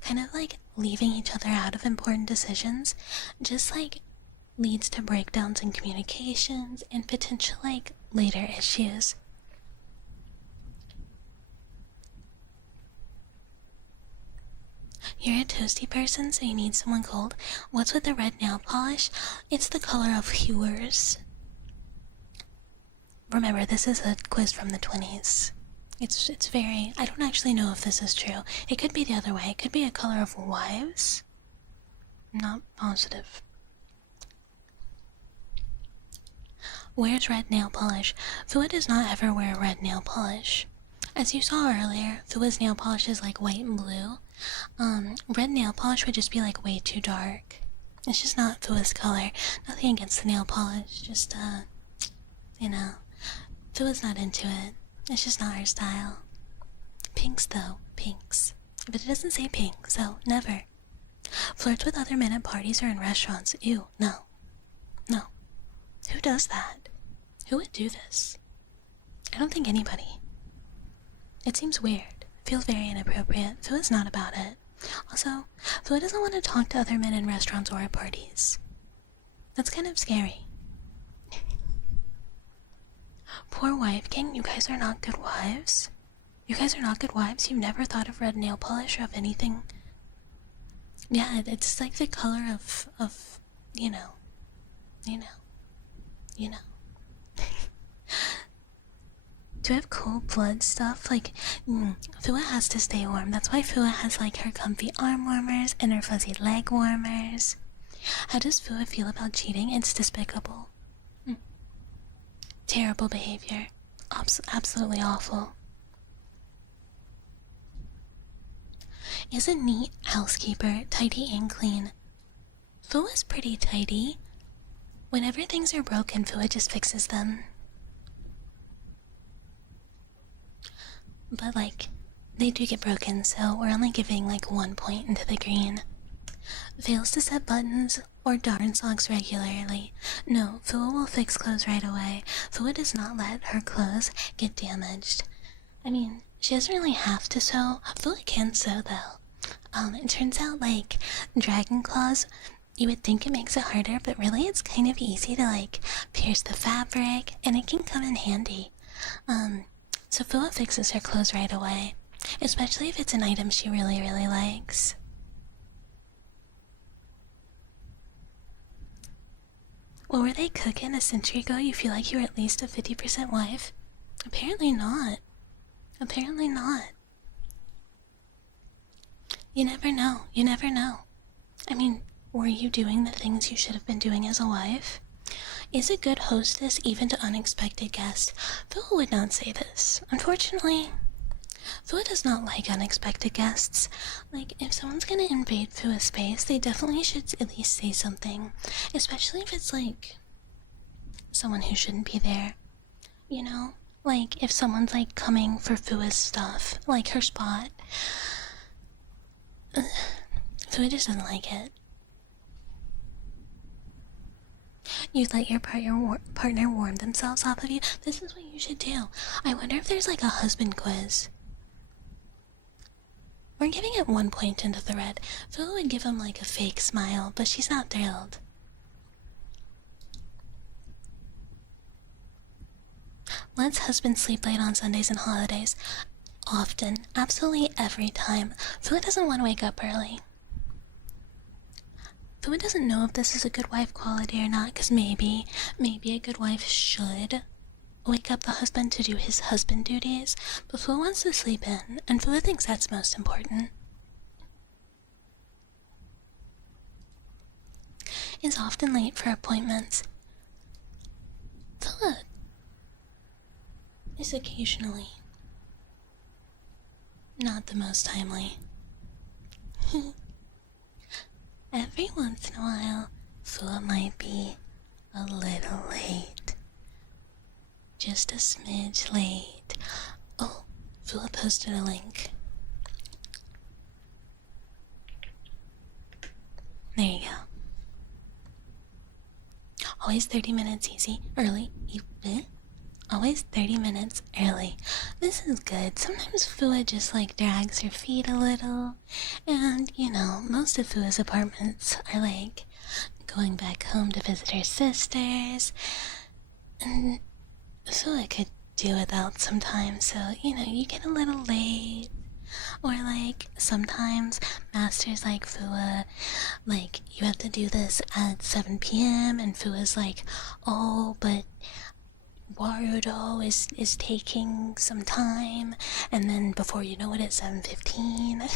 Kind of like leaving each other out of important decisions, just like leads to breakdowns in communications and potential like later issues. You're a toasty person, so you need someone cold. What's with the red nail polish? It's the color of hewers. Remember, this is a quiz from the 20s. It's very... I don't actually know if this is true. It could be the other way. It could be a color of wives. I'm not positive. Wears red nail polish. Fua does not ever wear red nail polish. As you saw earlier, Fua's nail polish is like white and blue. Red nail polish would just be like way too dark. It's just not Fua's color. Nothing against the nail polish, just you know, Fua's not into it. It's just not her style. Pinks though, pinks. But it doesn't say pink, so never. Flirts with other men at parties or in restaurants. Ew, no. No. Who does that? Who would do this? I don't think anybody. It seems weird. Feels very inappropriate. Fua's not about it. Also, Fua doesn't want to talk to other men in restaurants or at parties. That's kind of scary. Poor wife king, you guys are not good wives. You guys are not good wives. You've never thought of red nail polish or of anything. Yeah, it's like the color of you know. Do I have cold blood stuff? Like, Fua has to stay warm. That's why Fua has like her comfy arm warmers and her fuzzy leg warmers. How does Fua feel about cheating? It's despicable. Terrible behavior. Absolutely awful. Is a neat housekeeper, tidy and clean. Fua's pretty tidy. Whenever things are broken, Fua just fixes them. But like, they do get broken, so we're only giving like 1 point into the green. Fails to set buttons or darn socks regularly. No, Fua will fix clothes right away. Fua does not let her clothes get damaged. I mean, she doesn't really have to sew. Fua can sew though. It turns out like dragon claws, you would think it makes it harder, but really it's kind of easy to like pierce the fabric, and it can come in handy. So Fua fixes her clothes right away, especially if it's an item she really, really likes. What were they cooking a century ago? You feel like you were at least a 50% wife? Apparently not. Apparently not. You never know. You never know. I mean, were you doing the things you should have been doing as a wife? Is a good hostess even to unexpected guests? Fua would not say this. Unfortunately, Fua does not like unexpected guests. Like, if someone's gonna invade Fua's space, they definitely should at least say something. Especially if it's, like, someone who shouldn't be there. You know? Like, if someone's, like, coming for Fua's stuff, like her spot. Fua just doesn't like it. You let your partner warm themselves off of you? This is what you should do. I wonder if there's like a husband quiz. We're giving it 1 point into the red. Fua would give him like a fake smile, but she's not thrilled. Lets husband sleep late on Sundays and holidays. Often. Absolutely every time. Fua doesn't want to wake up early. Fua doesn't know if this is a good wife quality or not, because maybe a good wife should wake up the husband to do his husband duties, but Fua wants to sleep in, and Fua thinks that's most important. Is often late for appointments. Fua is occasionally Not the most timely. Every once in a while, Fua might be a little late. Just a smidge late. Oh, Fua posted a link. There you go. Always 30 minutes early. Always 30 minutes early. This is good. Sometimes Fua just like drags her feet a little. And, you know, most of Fua's apartments are like going back home to visit her sisters. And Fua could do without sometimes, so, you know, you get a little late. Or like sometimes masters like Fua, like you have to do this at 7 p.m. and Fua's like, oh, but Warudo is taking some time, and then before you know it, it's 7:15.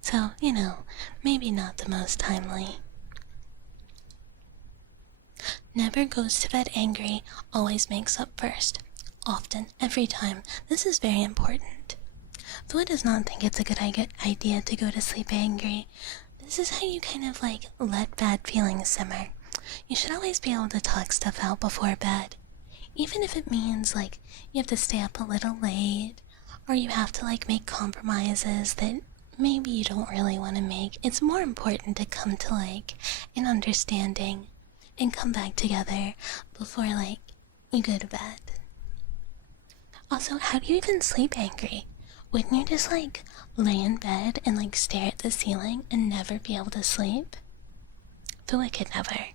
So, you know, maybe not the most timely. Never goes to bed angry, always makes up first. Often, every time. This is very important. Fua does not think it's a good idea to go to sleep angry. This is how you kind of like let bad feelings simmer. You should always be able to talk stuff out before bed. Even if it means like you have to stay up a little late, or you have to like make compromises that maybe you don't really want to make. It's more important to come to like an understanding and come back together before like you go to bed. Also, how do you even sleep angry? Wouldn't you just like lay in bed and like stare at the ceiling and never be able to sleep? Fua could never.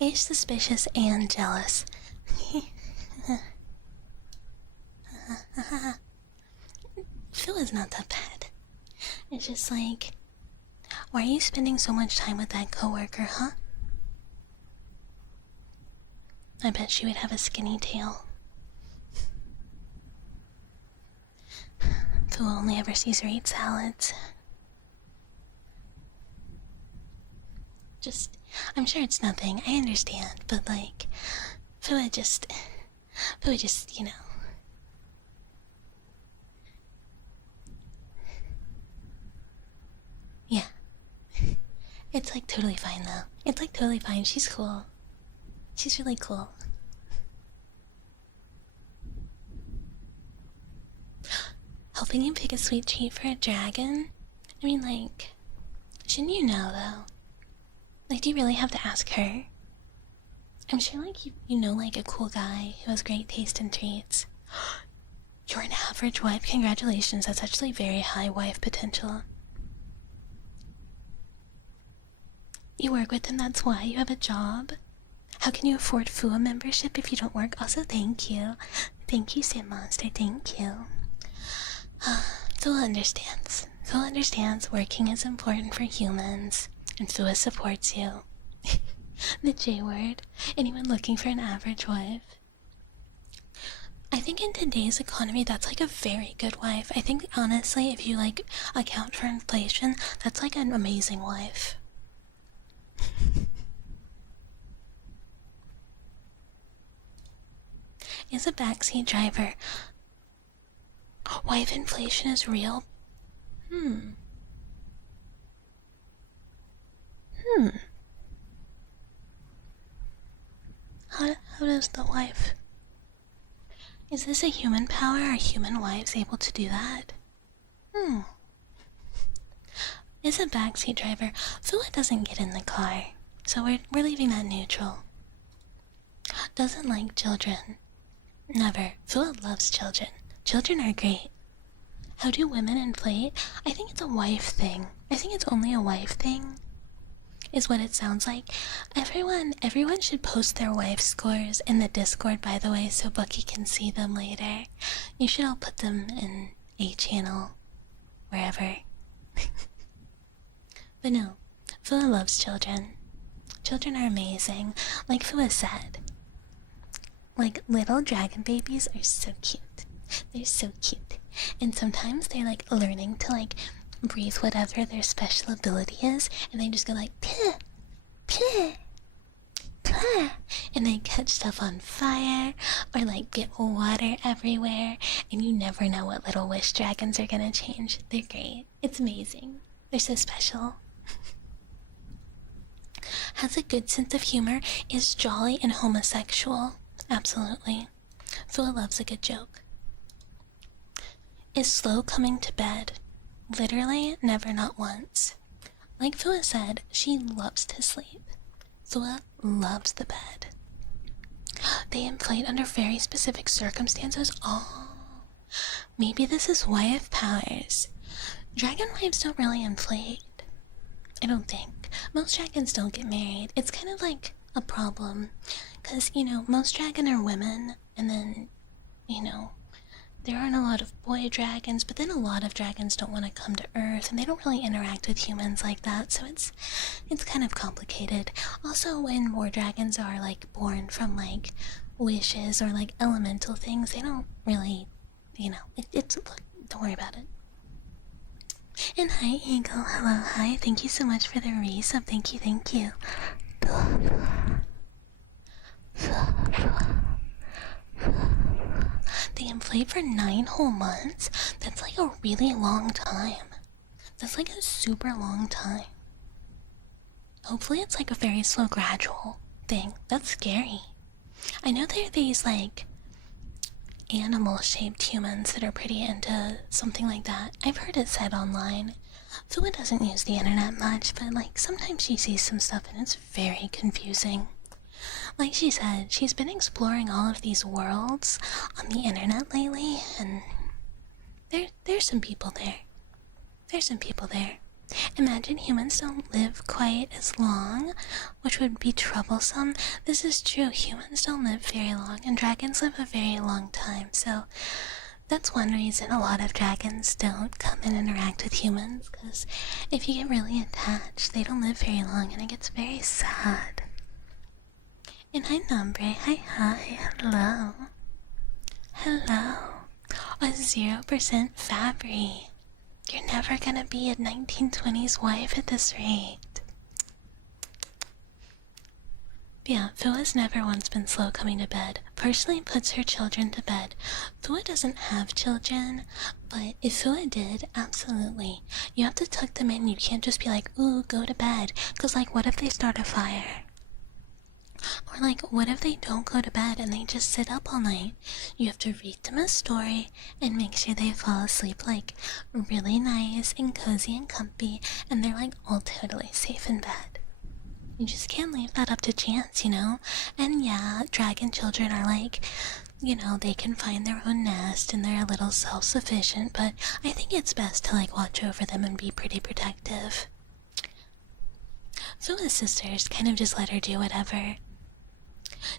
Age suspicious and jealous. Fua's not that bad. It's just like, why are you spending so much time with that coworker, huh? I bet she would have a skinny tail. Fua only ever sees her eat salads. Just, I'm sure it's nothing, I understand, but like, Fua just, you know. Yeah. It's like totally fine though. It's like totally fine, she's cool. She's really cool. Helping you pick a sweet treat for a dragon? I mean, like, shouldn't you know, though? Like, do you really have to ask her? I'm sure, like, you know, like, a cool guy who has great taste in treats. You're an average wife? Congratulations, that's actually very high wife potential. You work with him, that's why you have a job? How can you afford Fua membership if you don't work? Also, thank you. Thank you, Sim Monster, thank you. Fua understands. Fua understands working is important for humans, and Fua supports you. The J word. Anyone looking for an average wife? I think in today's economy, that's like a very good wife. I think, honestly, if you like account for inflation, that's like an amazing wife. Is a backseat driver. Wife inflation is real? How does the wife... Is this a human power? Are human wives able to do that? Is a backseat driver. Fua doesn't get in the car, so we're leaving that neutral. Doesn't like children. Never. Fua loves children. Children are great. How do women inflate? I think it's a wife thing. I think it's only a wife thing, is what it sounds like. Everyone should post their wife scores in the Discord, by the way, so Bucky can see them later. You should all put them in a channel, wherever. But no, Fua loves children. Children are amazing. Like Fua said, like, little dragon babies are so cute. They're so cute. And sometimes they're like learning to like breathe whatever their special ability is, and they just go like, peh, peh, peh. and they catch stuff on fire or like get water everywhere, and you never know what little wish dragons are gonna change. They're great. It's amazing. They're so special. Has a good sense of humor, is jolly and homosexual. Absolutely. Fua loves a good joke. Is slow coming to bed. Literally, never, not once. Like Fua said, she loves to sleep. Fua loves the bed. They inflate under very specific circumstances. Oh, maybe this is wife powers. Dragon wives don't really inflate. I don't think. Most dragons don't get married. It's kind of like a problem. Because, you know, most dragon are women. And then, you know, there aren't a lot of boy dragons. But then a lot of dragons don't want to come to Earth. And they don't really interact with humans like that. So it's kind of complicated. Also, when more dragons are, like, born from, like, wishes or, like, elemental things, they don't really, you know, look, don't worry about it. And hi, Eagle. Hello, hi. Thank you so much for the resub. Thank you, thank you. They inflate for 9 whole months? That's like a really long time. That's like a super long time. Hopefully it's like a very slow, gradual thing. That's scary. I know there are these, like, animal-shaped humans that are pretty into something like that. I've heard it said online. Fua doesn't use the internet much, but like sometimes she sees some stuff and it's very confusing. Like she said, she's been exploring all of these worlds on the internet lately, and there's some people there. There's some people there. Imagine humans don't live quite as long, which would be troublesome. This is true, humans don't live very long, and dragons live a very long time, so that's one reason a lot of dragons don't come and interact with humans, because if you get really attached, they don't live very long, and it gets very sad. And hi, Nombre. Hi, hello. Hello. A 0% Fabry. You're never gonna be a 1920s wife at this rate. Yeah, Fua's never once been slow coming to bed. Personally puts her children to bed. Fua doesn't have children, but if Fua did, absolutely. You have to tuck them in. You can't just be like, ooh, go to bed. Because, like, what if they start a fire? Or, like, what if they don't go to bed and they just sit up all night? You have to read them a story and make sure they fall asleep, like, really nice and cozy and comfy, and they're, like, all totally safe in bed. You just can't leave that up to chance, you know? And yeah, dragon children are, like, you know, they can find their own nest and they're a little self-sufficient, but I think it's best to, like, watch over them and be pretty protective. Fua's sisters kind of just let her do whatever.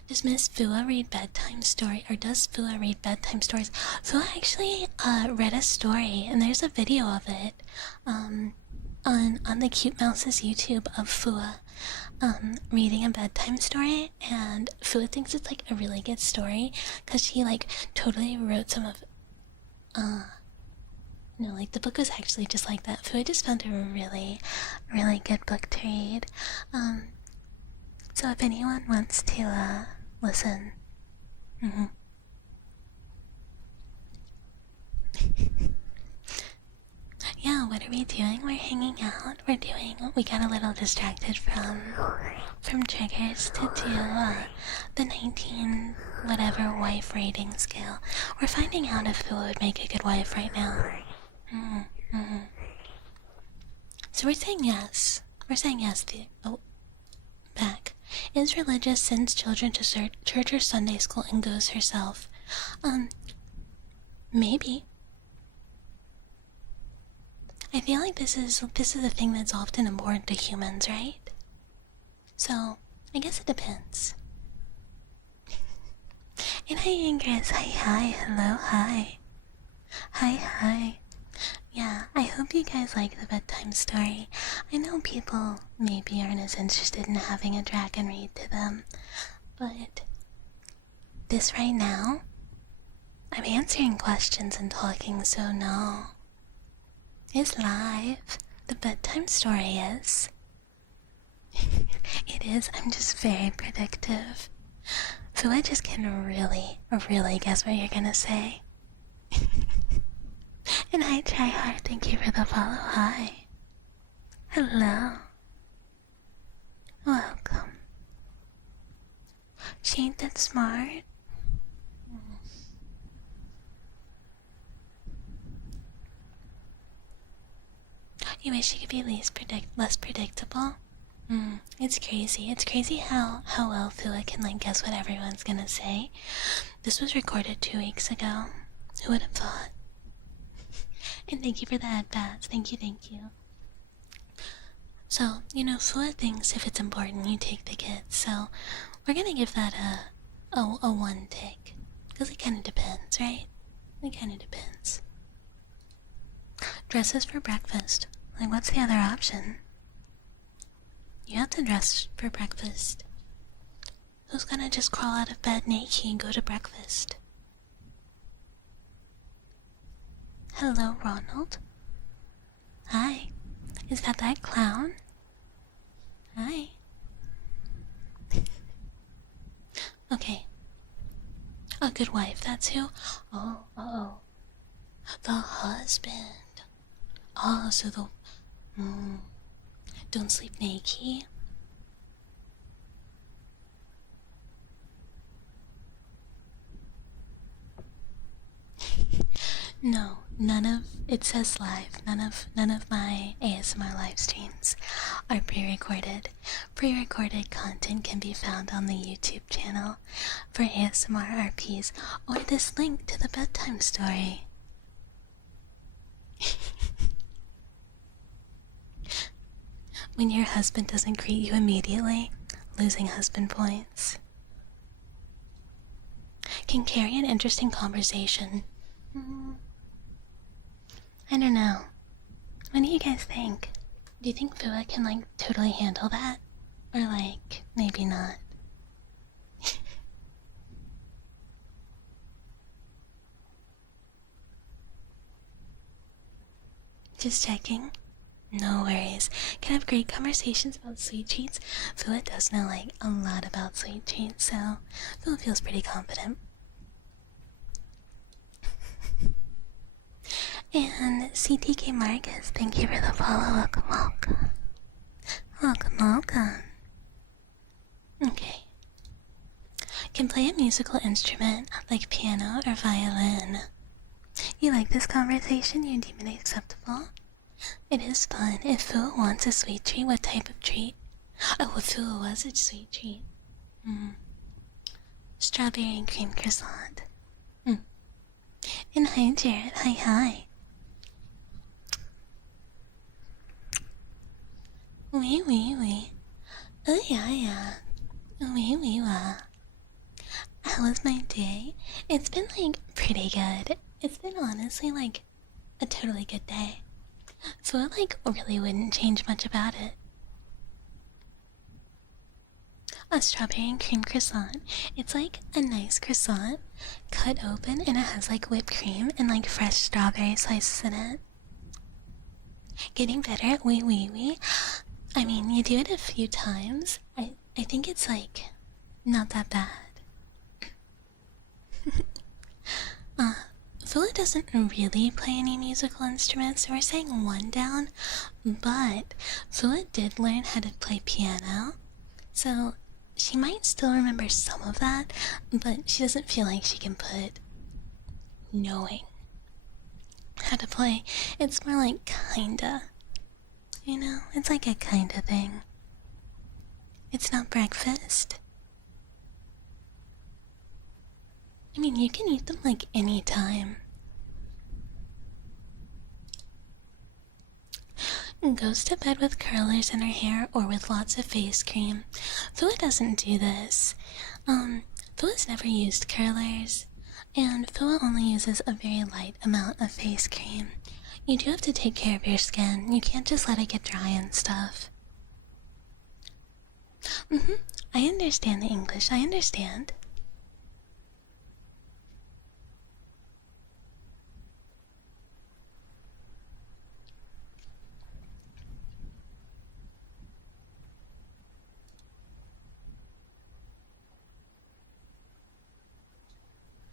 Does Miss Fua read bedtime story, or does Fua read bedtime stories? Fua actually read a story, and there's a video of it on the Cute Mouse's YouTube of Fua reading a bedtime story, and Fua thinks it's like a really good story because she like totally wrote some of no, like the book was actually just like that. Fua just found it a really, really good book to read. So if anyone wants to listen, yeah, what are we doing? We're hanging out. We got a little distracted from triggers to do the 19 whatever wife rating scale. We're finding out if Fua would make a good wife right now. So we're saying yes. We're saying yes. Back. Is religious, sends children to church or Sunday school, and goes herself. Maybe. I feel like this is a thing that's often important to humans, right? So, I guess it depends. And hi, Ingress. Hi, hello, hi. Hi. Yeah, I hope you guys like the bedtime story. I know people maybe aren't as interested in having a dragon read to them, but this right now, I'm answering questions and talking, so no. It's live. The bedtime story is. It is. I'm just very predictive. So I just can really, really guess what you're gonna say. And I try hard. Thank you for the follow. Hi. Hello. Welcome. She ain't that smart. You wish you could be less predictable? It's crazy. It's crazy how well Phila can like guess what everyone's gonna say. This was recorded 2 weeks ago. Who would have thought? And thank you for the headpats. Thank you. So, you know, Phila thinks if it's important, you take the kids. So, we're gonna give that a 1 take. Because it kind of depends, right? It kind of depends. Dresses for breakfast. Like, what's the other option? You have to dress for breakfast. Who's gonna just crawl out of bed naked and go to breakfast? Hello, Ronald. Hi. Is that clown? Hi. Okay. A good wife, that's who? Oh. The husband. Oh, so the... Don't sleep naked. No, none of it says live. None of my ASMR live streams are pre-recorded. Pre-recorded content can be found on the YouTube channel for ASMR RPs or this link to the bedtime story. When your husband doesn't greet you immediately, losing husband points. Can carry an interesting conversation. I don't know. What do you guys think? Do you think Fua can like totally handle that? Or like, maybe not? Just checking. No worries. Can have great conversations about sweet treats. Fua does know like a lot about sweet treats, so Fua feels pretty confident. And CTK Marcus, thank you for the follow. Welcome. Okay. Can play a musical instrument like piano or violin. You like this conversation? You deem it acceptable? It is fun. If Fua wants a sweet treat, what type of treat? Oh, if Fua was a sweet treat. Strawberry and cream croissant. And hi, Jared. Hi. Oui. Oh, yeah. Oui, wa. How was my day? It's been, like, pretty good. It's been honestly, like, a totally good day. So I, like, really wouldn't change much about it. A strawberry and cream croissant. It's, like, a nice croissant, cut open, and it has, like, whipped cream and, like, fresh strawberry slices in it. Getting better at oui. I mean, you do it a few times. I think it's, like, not that bad. Phila doesn't really play any musical instruments, so we're saying 1 down, but Phila did learn how to play piano, so she might still remember some of that, but she doesn't feel like she can put knowing how to play. It's more like kinda. You know, it's like a kinda thing. It's not breakfast. I mean, you can eat them like any time. Goes to bed with curlers in her hair or with lots of face cream. Fua doesn't do this. Fua's never used curlers, and Fua only uses a very light amount of face cream. You do have to take care of your skin. You can't just let it get dry and stuff. I understand the English. I understand.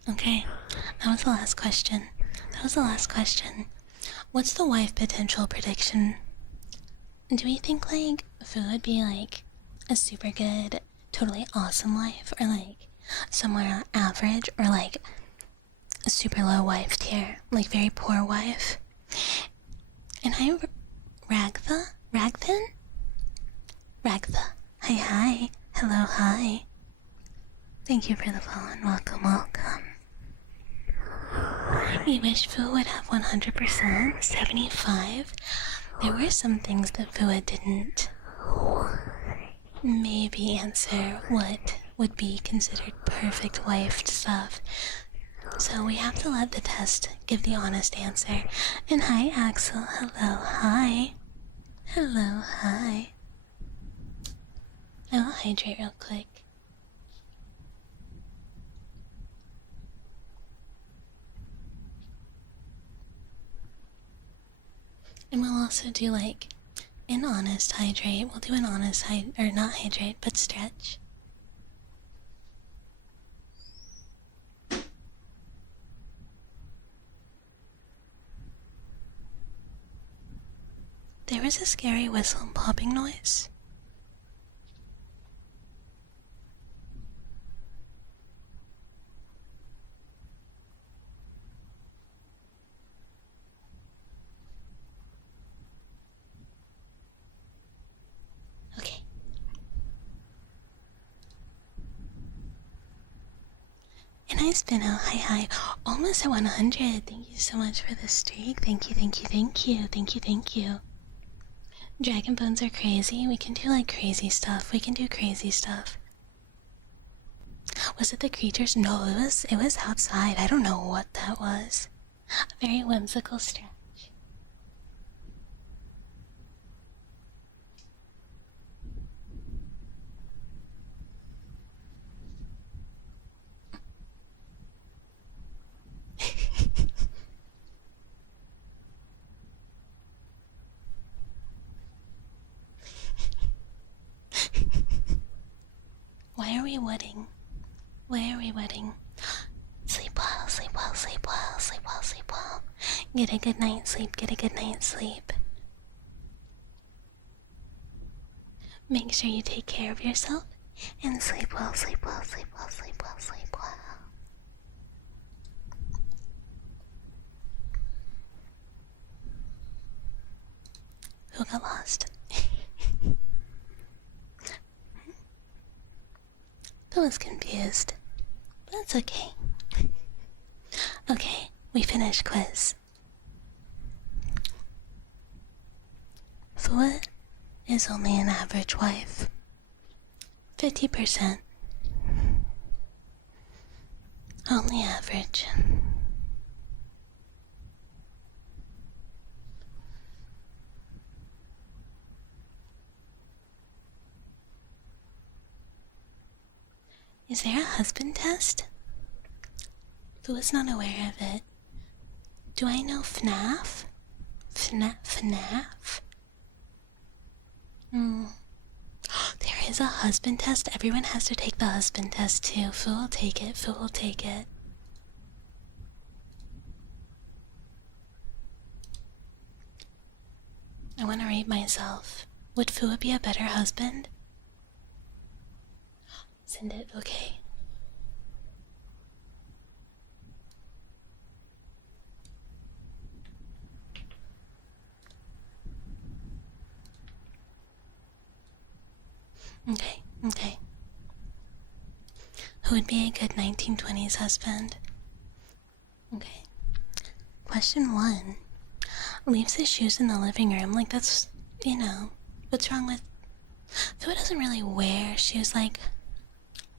Okay, that was the last question. What's the wife potential prediction? Do we think, like, Fu would be, like, a super good, totally awesome wife? Or, like, somewhere average? Or, like, a super low wife tier? Like, very poor wife? And hi, Ragthan? Hi. Hello, hi. Thank you for the follow and welcome. We wish Fu would have 100%, 75. There were some things that Fu didn't maybe answer what would be considered perfect wife stuff. So we have to let the test give the honest answer. And hi, Axel. Hello, hi. I'll hydrate real quick. And we'll also do like an honest hydrate. We'll do an honest or not hydrate, but stretch. There was a scary whistle and popping noise. Okay. And I spin out. Hi. Almost at 100. Thank you so much for the streak. Thank you. Dragon bones are crazy. We can do like crazy stuff. Was it the creatures? No, it was outside. I don't know what that was. A very whimsical stretch. Why are we wedding? Sleep well. Get a good night's sleep. Make sure you take care of yourself and sleep well. Who got lost? I was confused. That's okay. Okay, we finished quiz. Fua is only an average wife. 50%. Only average. Is there a husband test? Who is not aware of it? Do I know FNAF? FNAF? There is a husband test. Everyone has to take the husband test too. Fu will take it. I want to rate myself. Would Fu be a better husband? Send it, okay. Okay. Who would be a good 1920s husband? Okay. Question 1. Leaves his shoes in the living room. Like, that's, what's wrong with... Fu doesn't really wear shoes, like,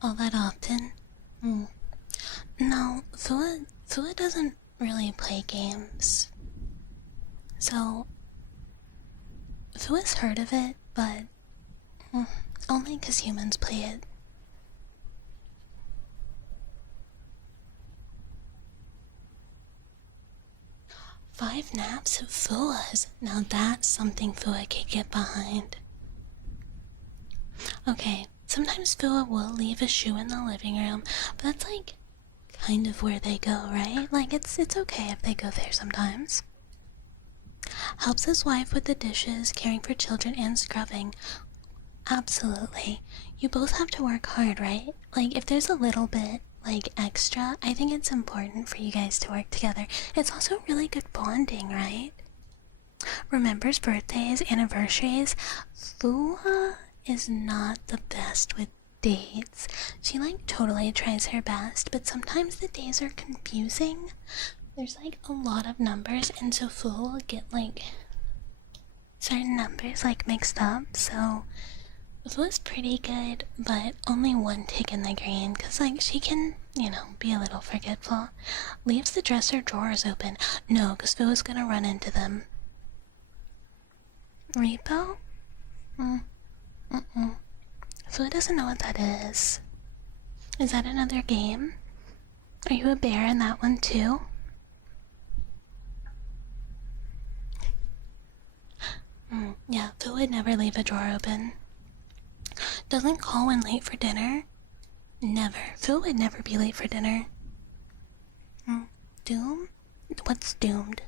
all that often. No, Fu doesn't really play games. So, Fu has heard of it, but only because humans play it. Five naps of Fua's. Now that's something Fua can get behind. Okay, sometimes Fua will leave a shoe in the living room, but that's like kind of where they go, right? Like, it's okay if they go there sometimes. Helps his wife with the dishes, caring for children, and scrubbing. Absolutely. You both have to work hard, right? Like, if there's a little bit, like, extra, I think it's important for you guys to work together. It's also really good bonding, right? Remembers birthdays, anniversaries. Fua is not the best with dates. She, like, totally tries her best, but sometimes the days are confusing. There's, like, a lot of numbers, and so Fua will get, like, certain numbers, like, mixed up, so it was pretty good, but only one tick in the green, because, like, she can, you know, be a little forgetful. Leaves the dresser drawers open. No, because Fua is gonna run into them. Repo? Fua doesn't know what that is. Is that another game? Are you a bear in that one too? Yeah, Fua would never leave a drawer open. Doesn't call when late for dinner. Never. Fua would never be late for dinner. Doom? What's doomed?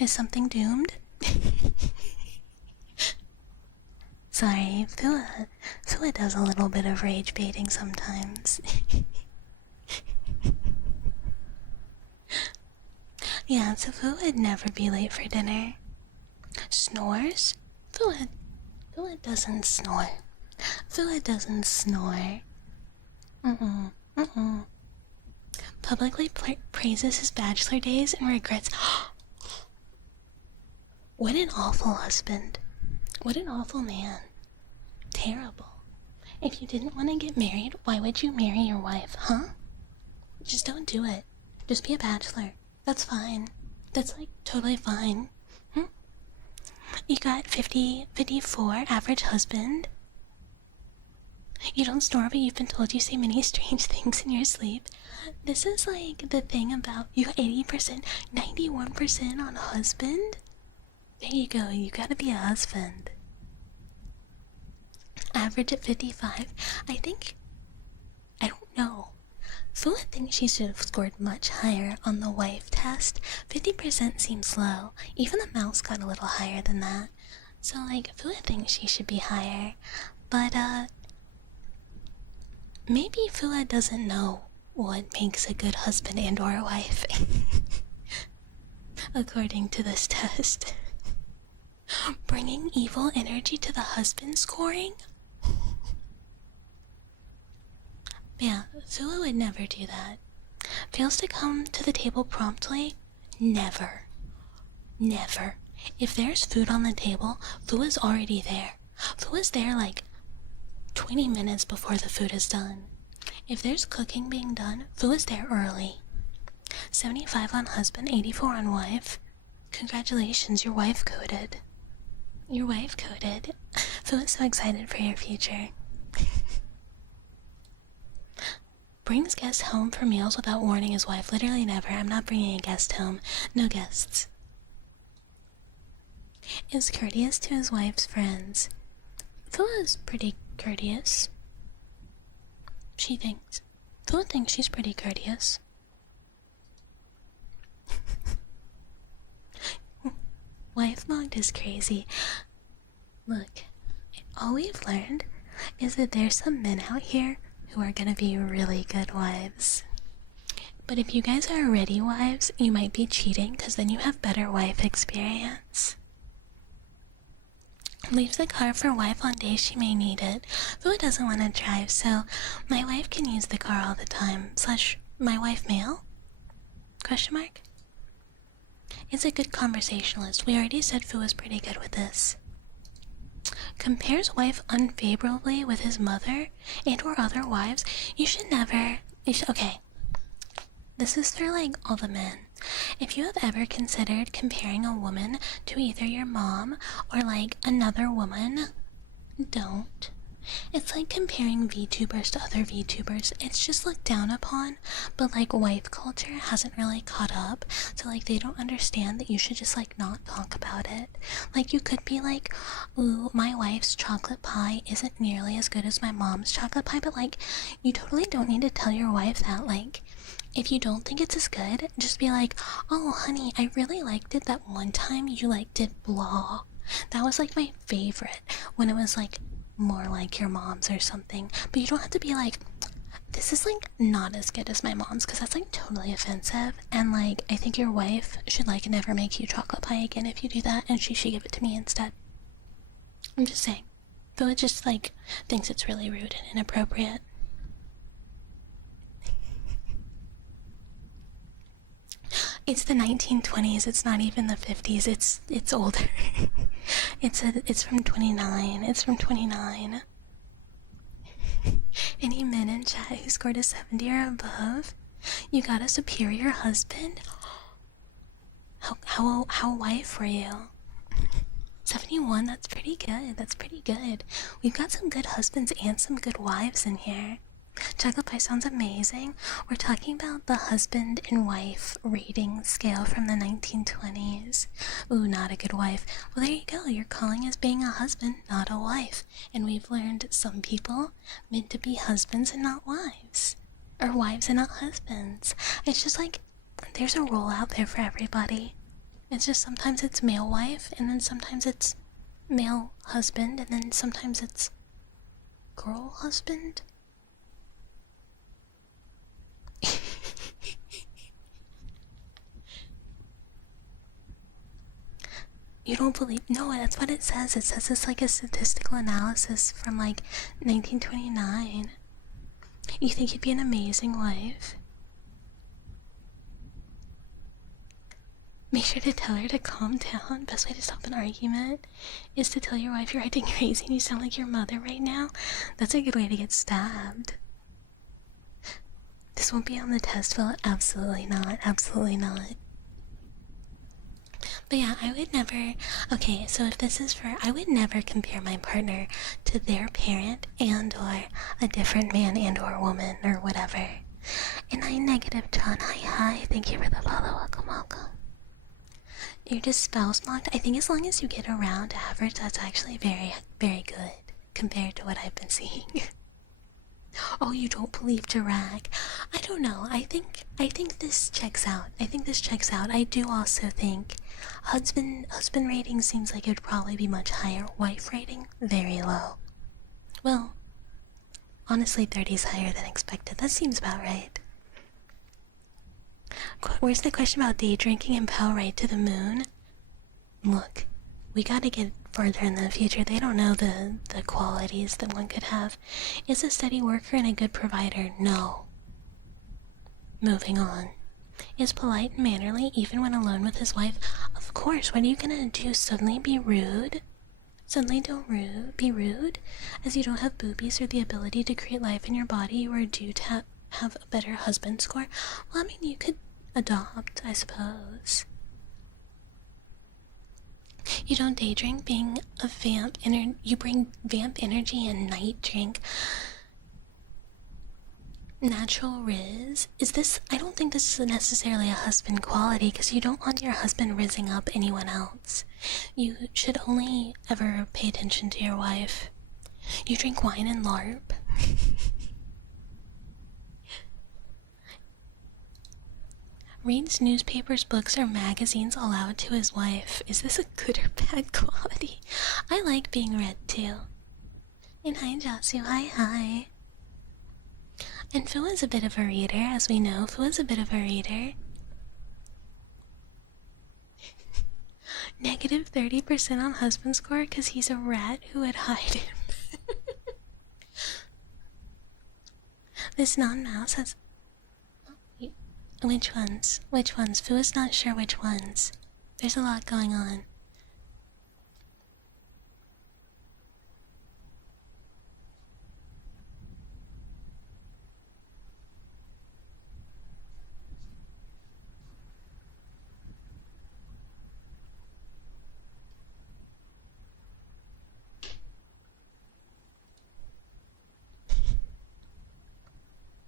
Is something doomed? Sorry, Fua does a little bit of rage baiting sometimes. Yeah, so Fua would never be late for dinner. Snores? Fua doesn't snore. Fua doesn't snore. Publicly praises his bachelor days and regrets. What an awful husband. What an awful man. Terrible. If you didn't want to get married, why would you marry your wife, huh? Just don't do it. Just be a bachelor. That's fine. That's, like, totally fine. You got 54, average husband. You don't snore, but you've been told you say many strange things in your sleep. This is, like, the thing about you got 80%, 91% on husband. There you go, you gotta be a husband. Average at 55. I don't know. Fua thinks she should have scored much higher on the wife test. 50% seems low. Even the mouse got a little higher than that. So, like, Fua thinks she should be higher. But, maybe Fua doesn't know what makes a good husband and or a wife. According to this test. Bringing evil energy to the husband scoring? Yeah, Fua would never do that. Fails to come to the table promptly? Never. Never. If there's food on the table, Fua's already there. Fua's there like 20 minutes before the food is done. If there's cooking being done, Fua's there early. 75 on husband, 84 on wife. Congratulations, your wife coded. Your wife coded. Fua's so excited for your future. Brings guests home for meals without warning his wife. Literally never. I'm not bringing a guest home. No guests. Is courteous to his wife's friends. Fua is pretty courteous. She thinks. Fua thinks she's pretty courteous. Wife mode is crazy. Look, all we've learned is that there's some men out here who are gonna be really good wives. But if you guys are already wives, you might be cheating because then you have better wife experience. Leaves the car for wife on days she may need it. Fua doesn't want to drive, so my wife can use the car all the time. / my wife male? Question mark? Is a good conversationalist. We already said Fua's pretty good with this. Compares wife unfavorably with his mother and or other wives. Okay. This is for, like, all the men. If you have ever considered comparing a woman to either your mom or, like, another woman, don't. It's like comparing VTubers to other VTubers. It's just looked down upon, but, like, wife culture hasn't really caught up, so, like, they don't understand that you should just, like, not talk about it. Like, you could be like, ooh, my wife's chocolate pie isn't nearly as good as my mom's chocolate pie, but, like, you totally don't need to tell your wife that, like, if you don't think it's as good, just be like, oh honey, I really liked it that one time you like did blah. That was like my favorite, when it was like more like your mom's or something. But you don't have to be like, this is like not as good as my mom's, because that's like totally offensive. And like, I think your wife should like never make you chocolate pie again if you do that, and she should give it to me instead. I'm just saying. Though it just like thinks it's really rude and inappropriate. It's the 1920s, it's not even the 50s, it's older. It's from 29. It's from 29. Any men in chat who scored a 70 or above? You got a superior husband? How wife were you? 71, that's pretty good, that's pretty good. We've got some good husbands and some good wives in here. Chocolate pie sounds amazing. We're talking about the husband and wife rating scale from the 1920s. Ooh, not a good wife. Well, there you go. You're calling us being a husband, not a wife. And we've learned some people meant to be husbands and not wives. Or wives and not husbands. It's just like, there's a role out there for everybody. It's just sometimes it's male wife, and then sometimes it's male husband, and then sometimes it's girl husband. You don't believe? No, that's what it says. It says it's like a statistical analysis from like 1929. You think you'd be an amazing wife? Make sure to tell her to calm down. Best way to stop an argument is to tell your wife you're acting crazy and you sound like your mother right now. That's a good way to get stabbed. This won't be on the test, Phil. Absolutely not. Absolutely not. But yeah, I would never... Okay, so if this is for... I would never compare my partner to their parent and or a different man and or woman or whatever. And I negative John. Hi. Thank you for the follow. Welcome. You're just spouse locked. I think as long as you get around average, that's actually very, very good compared to what I've been seeing. Oh, you don't believe Jirag? I don't know. I think this checks out. I do also think husband rating seems like it would probably be much higher. Wife rating, very low. Well, honestly, 30 is higher than expected. That seems about right. Where's the question about day drinking and power right to the moon? Look, we gotta get further in the future. They don't know the qualities that one could have. Is a steady worker and a good provider? No. Moving on. Is polite and mannerly even when alone with his wife? Of course. What are you gonna do? Suddenly be rude? Suddenly don't be rude? As you don't have boobies or the ability to create life in your body, you are due to have a better husband score? Well, I mean, you could adopt, I suppose. You don't day drink, being a vamp, you bring vamp energy and night drink. Natural Riz? Is this... I don't think this is necessarily a husband quality, because you don't want your husband rizzing up anyone else. You should only ever pay attention to your wife. You drink wine and LARP? Reads newspapers, books, or magazines aloud to his wife. Is this a good or bad quality? I like being read too. And hi, Jasu. Hi. And Fu is a bit of a reader, as we know. Fu is a bit of a reader. Negative 30% on husband score because he's a rat who would hide him. This non-mouse has... Which ones? Which ones? Fu is not sure which ones. There's a lot going on.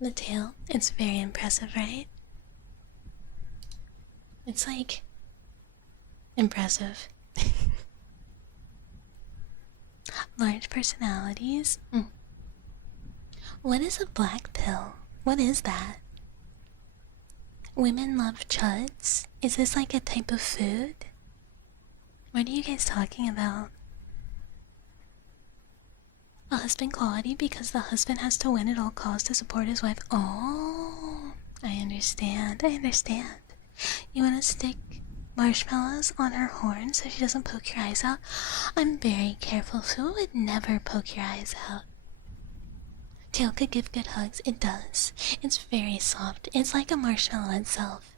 The tail, it's very impressive, right? It's like... impressive. Large personalities? What is a black pill? What is that? women love chuds? Is this like a type of food? What are you guys talking about? A husband quality because the husband has to win at all costs to support his wife. Oh, I understand. I understand. You want to stick marshmallows on her horn so she doesn't poke your eyes out? I'm very careful. Phil would never poke your eyes out. Tail could give good hugs. It does. It's very soft. It's like a marshmallow itself.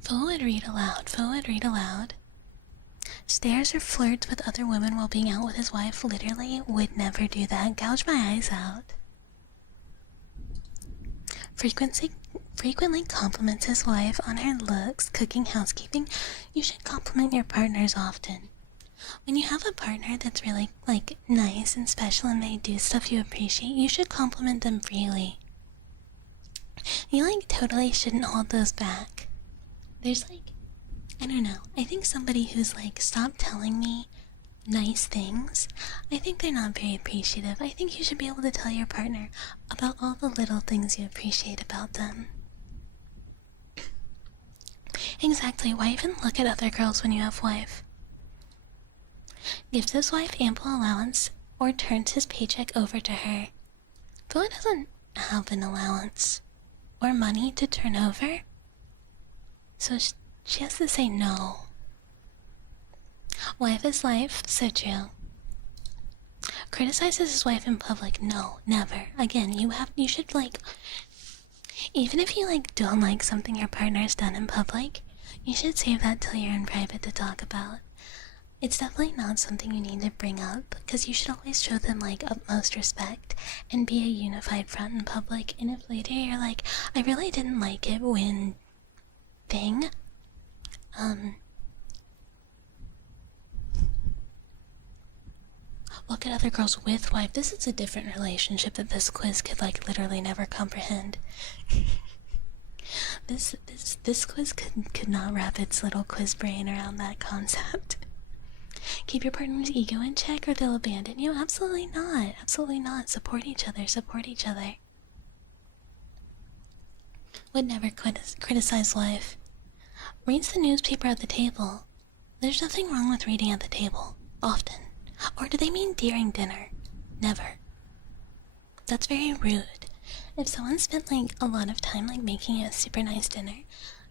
Phil would read aloud. Phil would read aloud. Stares or flirts with other women while being out with his wife. Literally would never do that. Gouge my eyes out. Frequently compliments his wife on her looks, cooking, housekeeping. You should compliment your partners often. When you have a partner that's really, like, nice and special and they do stuff you appreciate, you should compliment them freely. You, like, totally shouldn't hold those back. There's, like, I don't know. I think somebody who's, like, stop telling me nice things, I think they're not very appreciative. I think you should be able to tell your partner about all the little things you appreciate about them. Exactly. Why even look at other girls when you have wife? Gives his wife ample allowance or turns his paycheck over to her. Phil doesn't have an allowance or money to turn over, so she has to say no. Wife is life, so true. Criticizes his wife in public. No, never. Again, you should, like, even if you, like, don't like something your partner's done in public, you should save that till you're in private to talk about. It's definitely not something you need to bring up, because you should always show them, like, utmost respect and be a unified front in public. And if later you're like, I really didn't like it when thing, look at other girls with wife. This is a different relationship that this quiz could, like, literally never comprehend. This quiz could not wrap its little quiz brain around that concept. Keep your partner's ego in check or they'll abandon you? Absolutely not. Absolutely not. Support each other. Support each other. Would never criticize life. Reads the newspaper at the table. There's nothing wrong with reading at the table. Often. Or do they mean during dinner? Never. That's very rude. If someone spent, like, a lot of time, like, making you a super nice dinner,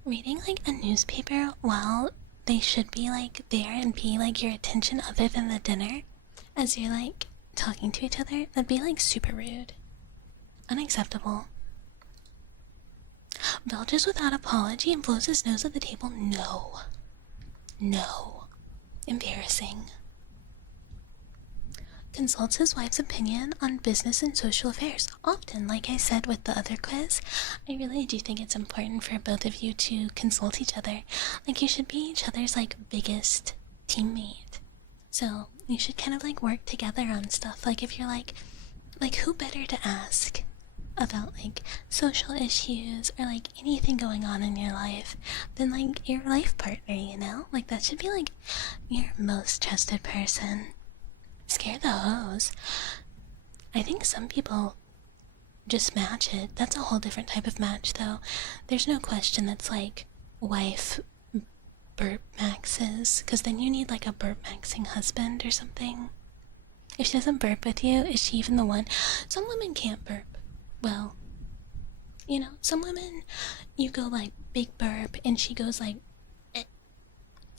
reading, like, a newspaper while they should be, like, there and be, like, your attention other than the dinner as you're, like, talking to each other, that'd be, like, super rude. Unacceptable. Belches without apology and blows his nose at the table. No. No. Embarrassing. Consults his wife's opinion on business and social affairs. Often, like I said with the other quiz, I really do think it's important for both of you to consult each other. Like, you should be each other's, like, biggest teammate. So, you should kind of, like, work together on stuff. Like, if you're like, who better to ask about, like, social issues or, like, anything going on in your life than, like, your life partner, you know? Like, that should be, like, your most trusted person. Scare the hoes. I think some people just match it. That's a whole different type of match, though. There's no question that's, like, wife burp maxes, because then you need, like, a burp maxing husband or something. If she doesn't burp with you, is she even the one? Some women can't burp. Well, you know, some women, you go, like, big burp, and she goes, like,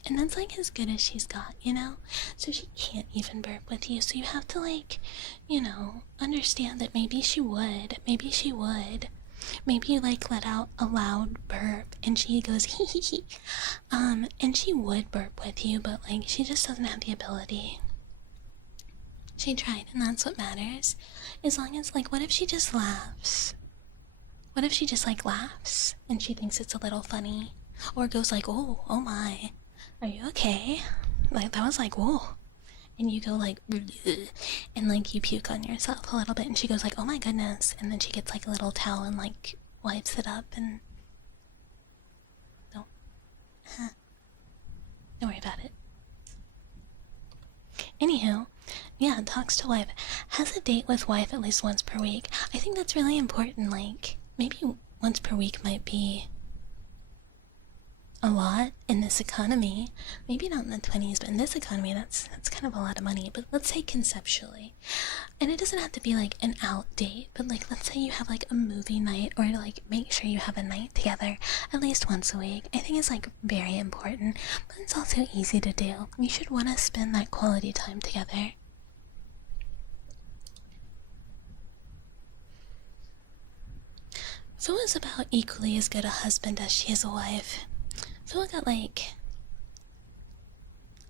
and that's, like, as good as she's got, you know? So she can't even burp with you, so you have to, like, you know, understand that maybe she would. Maybe she would. Maybe you, like, let out a loud burp, and she goes, hee hee hee. And she would burp with you, but, like, she just doesn't have the ability. She tried, and that's what matters. As long as, like, what if she just laughs? What if she just, like, laughs, and she thinks it's a little funny? Or goes like, oh my. Are you okay? Like, that was like, whoa. And you go like, and, like, you puke on yourself a little bit, and she goes like, oh my goodness. And then she gets, like, a little towel and, like, wipes it up, and don't worry about it. Anywho, yeah, talks to wife. Has a date with wife at least once per week. I think that's really important. Like, maybe once per week might be a lot in this economy. Maybe not in the 20s, but in this economy, that's kind of a lot of money. But let's say conceptually, and it doesn't have to be like an out date, but like let's say you have like a movie night, or to like make sure you have a night together at least once a week. I think it's like very important, but it's also easy to do. You should want to spend that quality time together. Phil is about equally as good a husband as she is a wife. Phil got like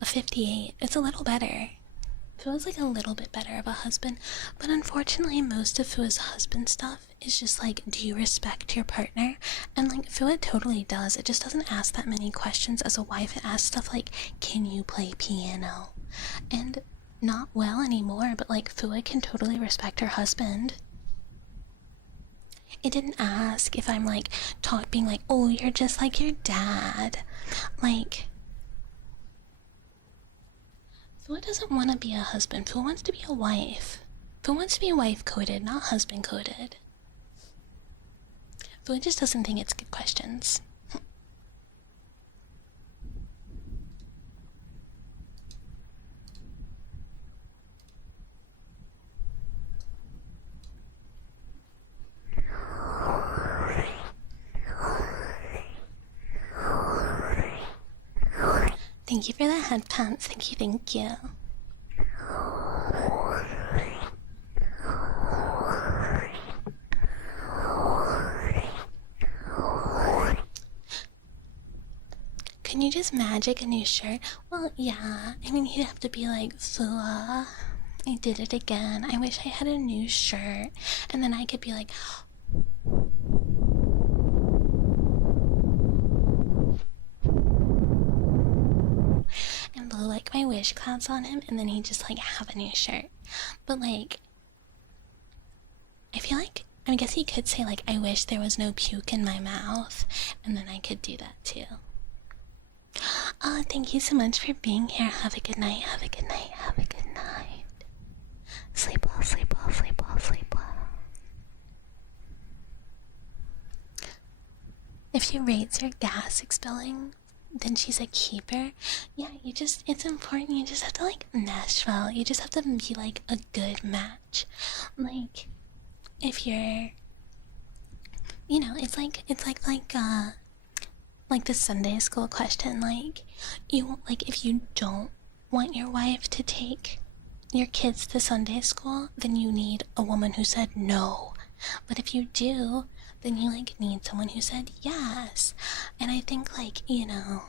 a 58. It's a little better. Phil's like a little bit better of a husband, but unfortunately most of Phil's husband stuff is just like, do you respect your partner? And like Phil totally does. It just doesn't ask that many questions. As a wife, it asks stuff like, can you play piano? And not well anymore, but like Phil can totally respect her husband. It didn't ask if I'm like being like, oh, you're just like your dad. Like, Phil doesn't want to be a husband. Phil wants to be a wife. Phil wants to be wife coded, not husband coded. Phil just doesn't think it's good questions. Thank you for the headpats. Thank you, thank you. Can you just magic a new shirt? Well, yeah. I mean, he'd have to be like, Fua, I did it again. I wish I had a new shirt. And then I could be like, and blow like my wish clouds on him, and then he'd just like have a new shirt. But like, I feel like, I guess he could say like, I wish there was no puke in my mouth, and then I could do that too. Oh, thank you so much for being here. Have a good night, have a good night, have a good night. Sleep well, sleep well, sleep well, sleep well. If she rates your gas expelling, then she's a keeper. Yeah, it's important. You just have to like mesh well. You just have to be like a good match. Like, if you're, you know, it's like the Sunday school question. Like, if you don't want your wife to take your kids to Sunday school, then you need a woman who said no. But if you do, then you like need someone who said yes. And I think like, you know,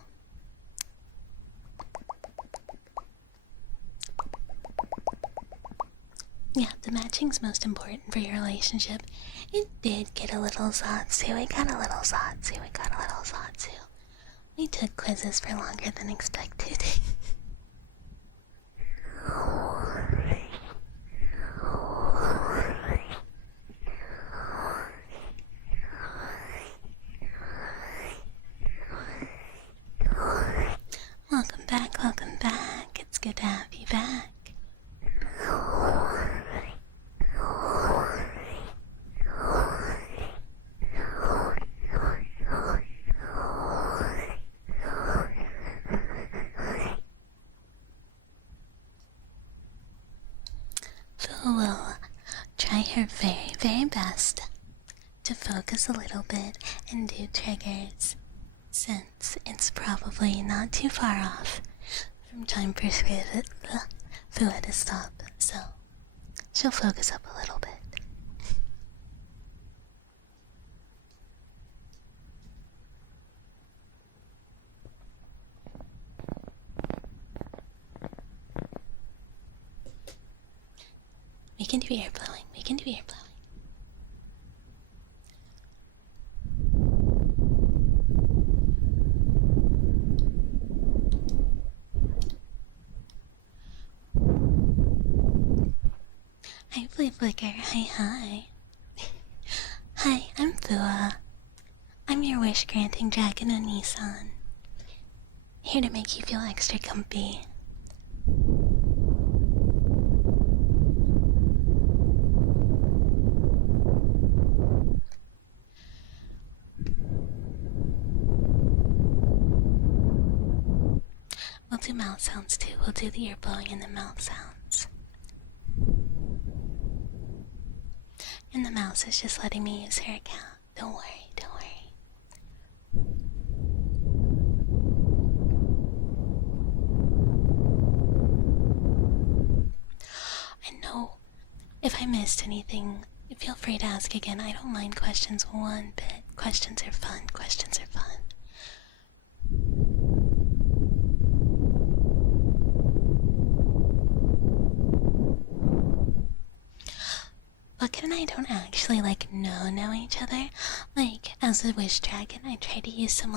yeah, the matching's most important for your relationship. It did get a little Zatsu. We got a little Zatsu. We got a little Zatsu. We took quizzes for longer than expected. Welcome back, welcome back. It's good to have you back. Phil will try her very, very best to focus a little bit and do triggers, since it's probably not too far off from time for Fua to stop, so she'll focus up a little bit. We can do air blowing. We can do air blowing. Hi, Flea Flicker. Hi, hi. Hi, I'm Fua. I'm your wish-granting dragon onee-chan. Here to make you feel extra comfy. We'll do mouth sounds too. We'll do the ear blowing and the mouth sounds. And the mouse is just letting me use her account. Don't worry, don't worry. I know if I missed anything, feel free to ask again. I don't mind questions one bit. Questions are fun. Questions are fun. Bucket and I don't actually know each other. Like, as a wish dragon, I tried to use some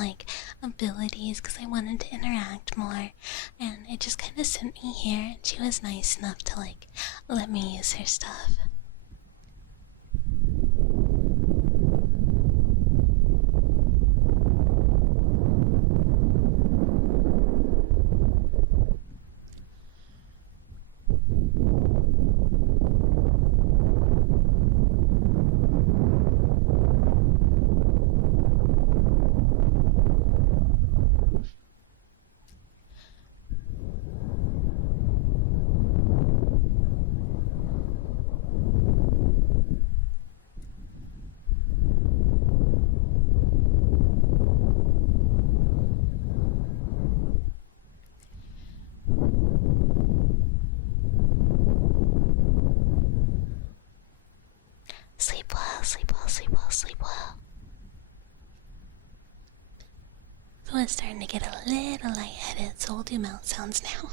abilities because I wanted to interact more, and it just kind of sent me here, and she was nice enough to let me use her stuff. Sleep well, sleep well, sleep well, sleep well. So it's starting to get a little lightheaded, so we'll do mouth sounds now.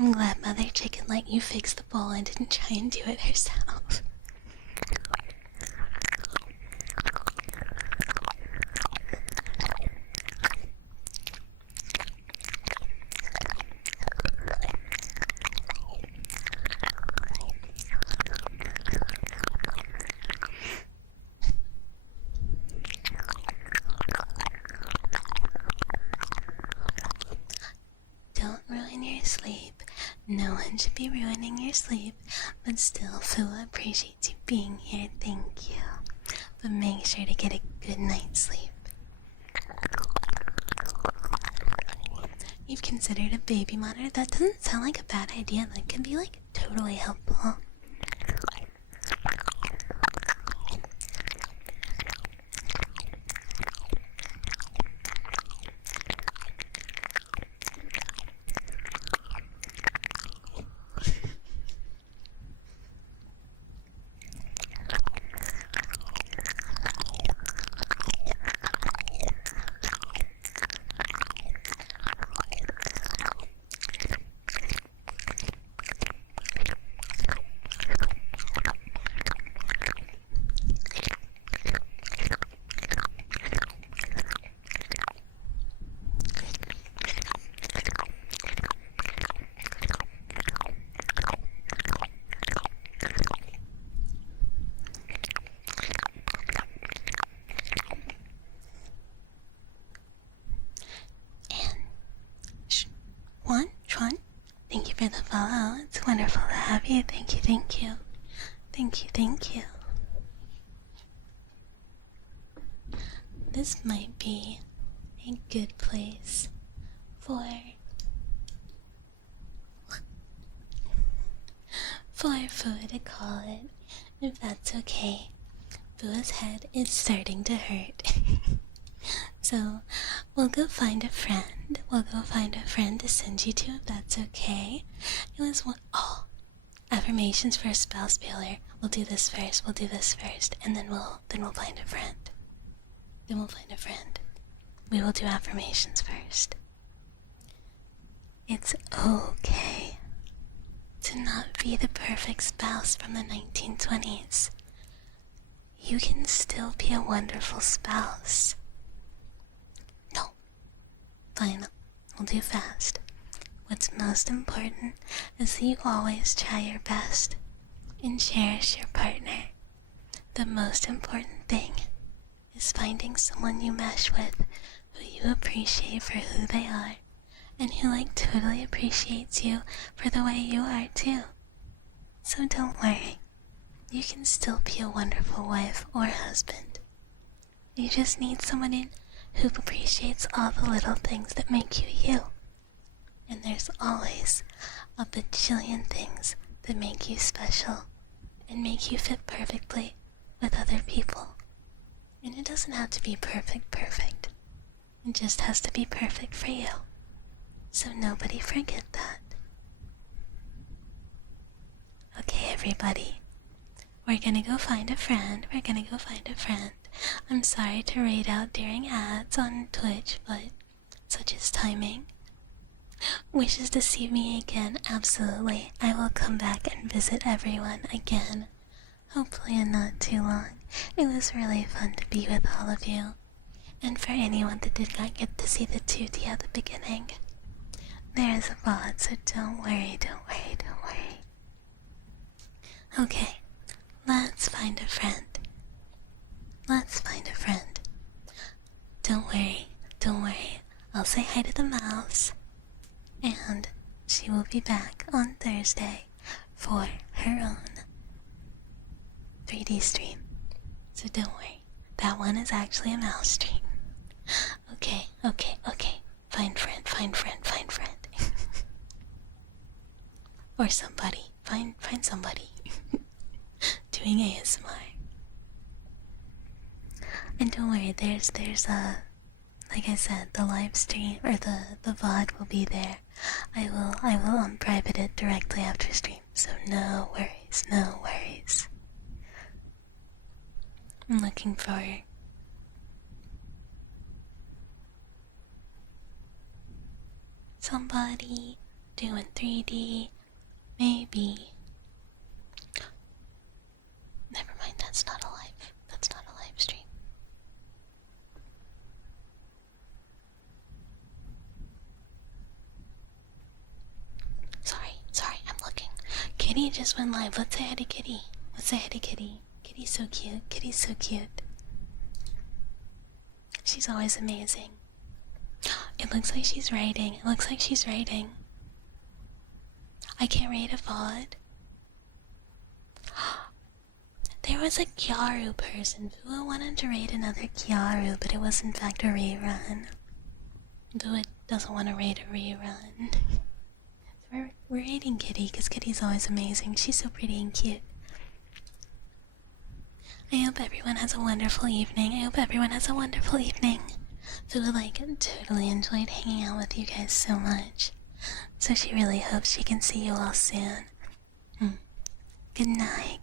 I'm glad Mother Chicken let you fix the bowl and didn't try and do it herself. Don't ruin your sleep. No one should be ruining your sleep, but still, Fua appreciates you being here, thank you. But make sure to get a good night's sleep. You've considered a baby monitor? That doesn't sound like a bad idea. That could be totally helpful. Thank you for the follow. It's wonderful to have you. Thank you, thank you. Thank you, thank you. this might be a good place for Fua to call it, if that's okay. Fua's head is starting to hurt. So, we'll go find a friend. We'll go find a friend to send you to, if that's okay. It was one. Oh, affirmations for a spouse failure. We'll do this first. We'll do this first, and then we'll find a friend. Then we'll find a friend. We will do affirmations first. It's okay to not be the perfect spouse from the 1920s. You can still be a wonderful spouse. No. Fine, we'll do fast. What's most important is that you always try your best and cherish your partner. The most important thing is finding someone you mesh with who you appreciate for who they are and who totally appreciates you for the way you are too. So don't worry. You can still be a wonderful wife or husband. You just need someone who appreciates all the little things that make you you. And there's always a bajillion things that make you special and make you fit perfectly with other people. And it doesn't have to be perfect. It just has to be perfect for you. So nobody forget that. Okay, everybody. We're gonna go find a friend. I'm sorry to raid out during ads on Twitch, but such is timing. Wishes to see me again? Absolutely. I will come back and visit everyone again. Hopefully in not too long. It was really fun to be with all of you. And for anyone that did not get to see the 2D at the beginning, there is a VOD, so don't worry. Okay. Let's find a friend. Don't worry. I'll say hi to the mouse. And she will be back on Thursday for her own 3D stream. So don't worry. That one is actually a mouse stream. Okay. Find friend. Or somebody. Find somebody. Doing ASMR. And don't worry, there's like I said, the live stream or the VOD will be there. I will unprivate it directly after stream, so no worries. I'm looking for somebody doing 3D, maybe. Never mind, that's not a live stream. Sorry, I'm looking. Kitty just went live. Let's say hi to Kitty. Kitty's so cute. She's always amazing. It looks like she's writing. I can't rate a VOD. There was a Kyaru person who wanted to rate another Kyaru, but it was in fact a rerun. Though it doesn't want to rate a rerun. We're rating Kitty because Kitty's always amazing. She's so pretty and cute. I hope everyone has a wonderful evening. Fua totally enjoyed hanging out with you guys so much. So she really hopes she can see you all soon. Good night.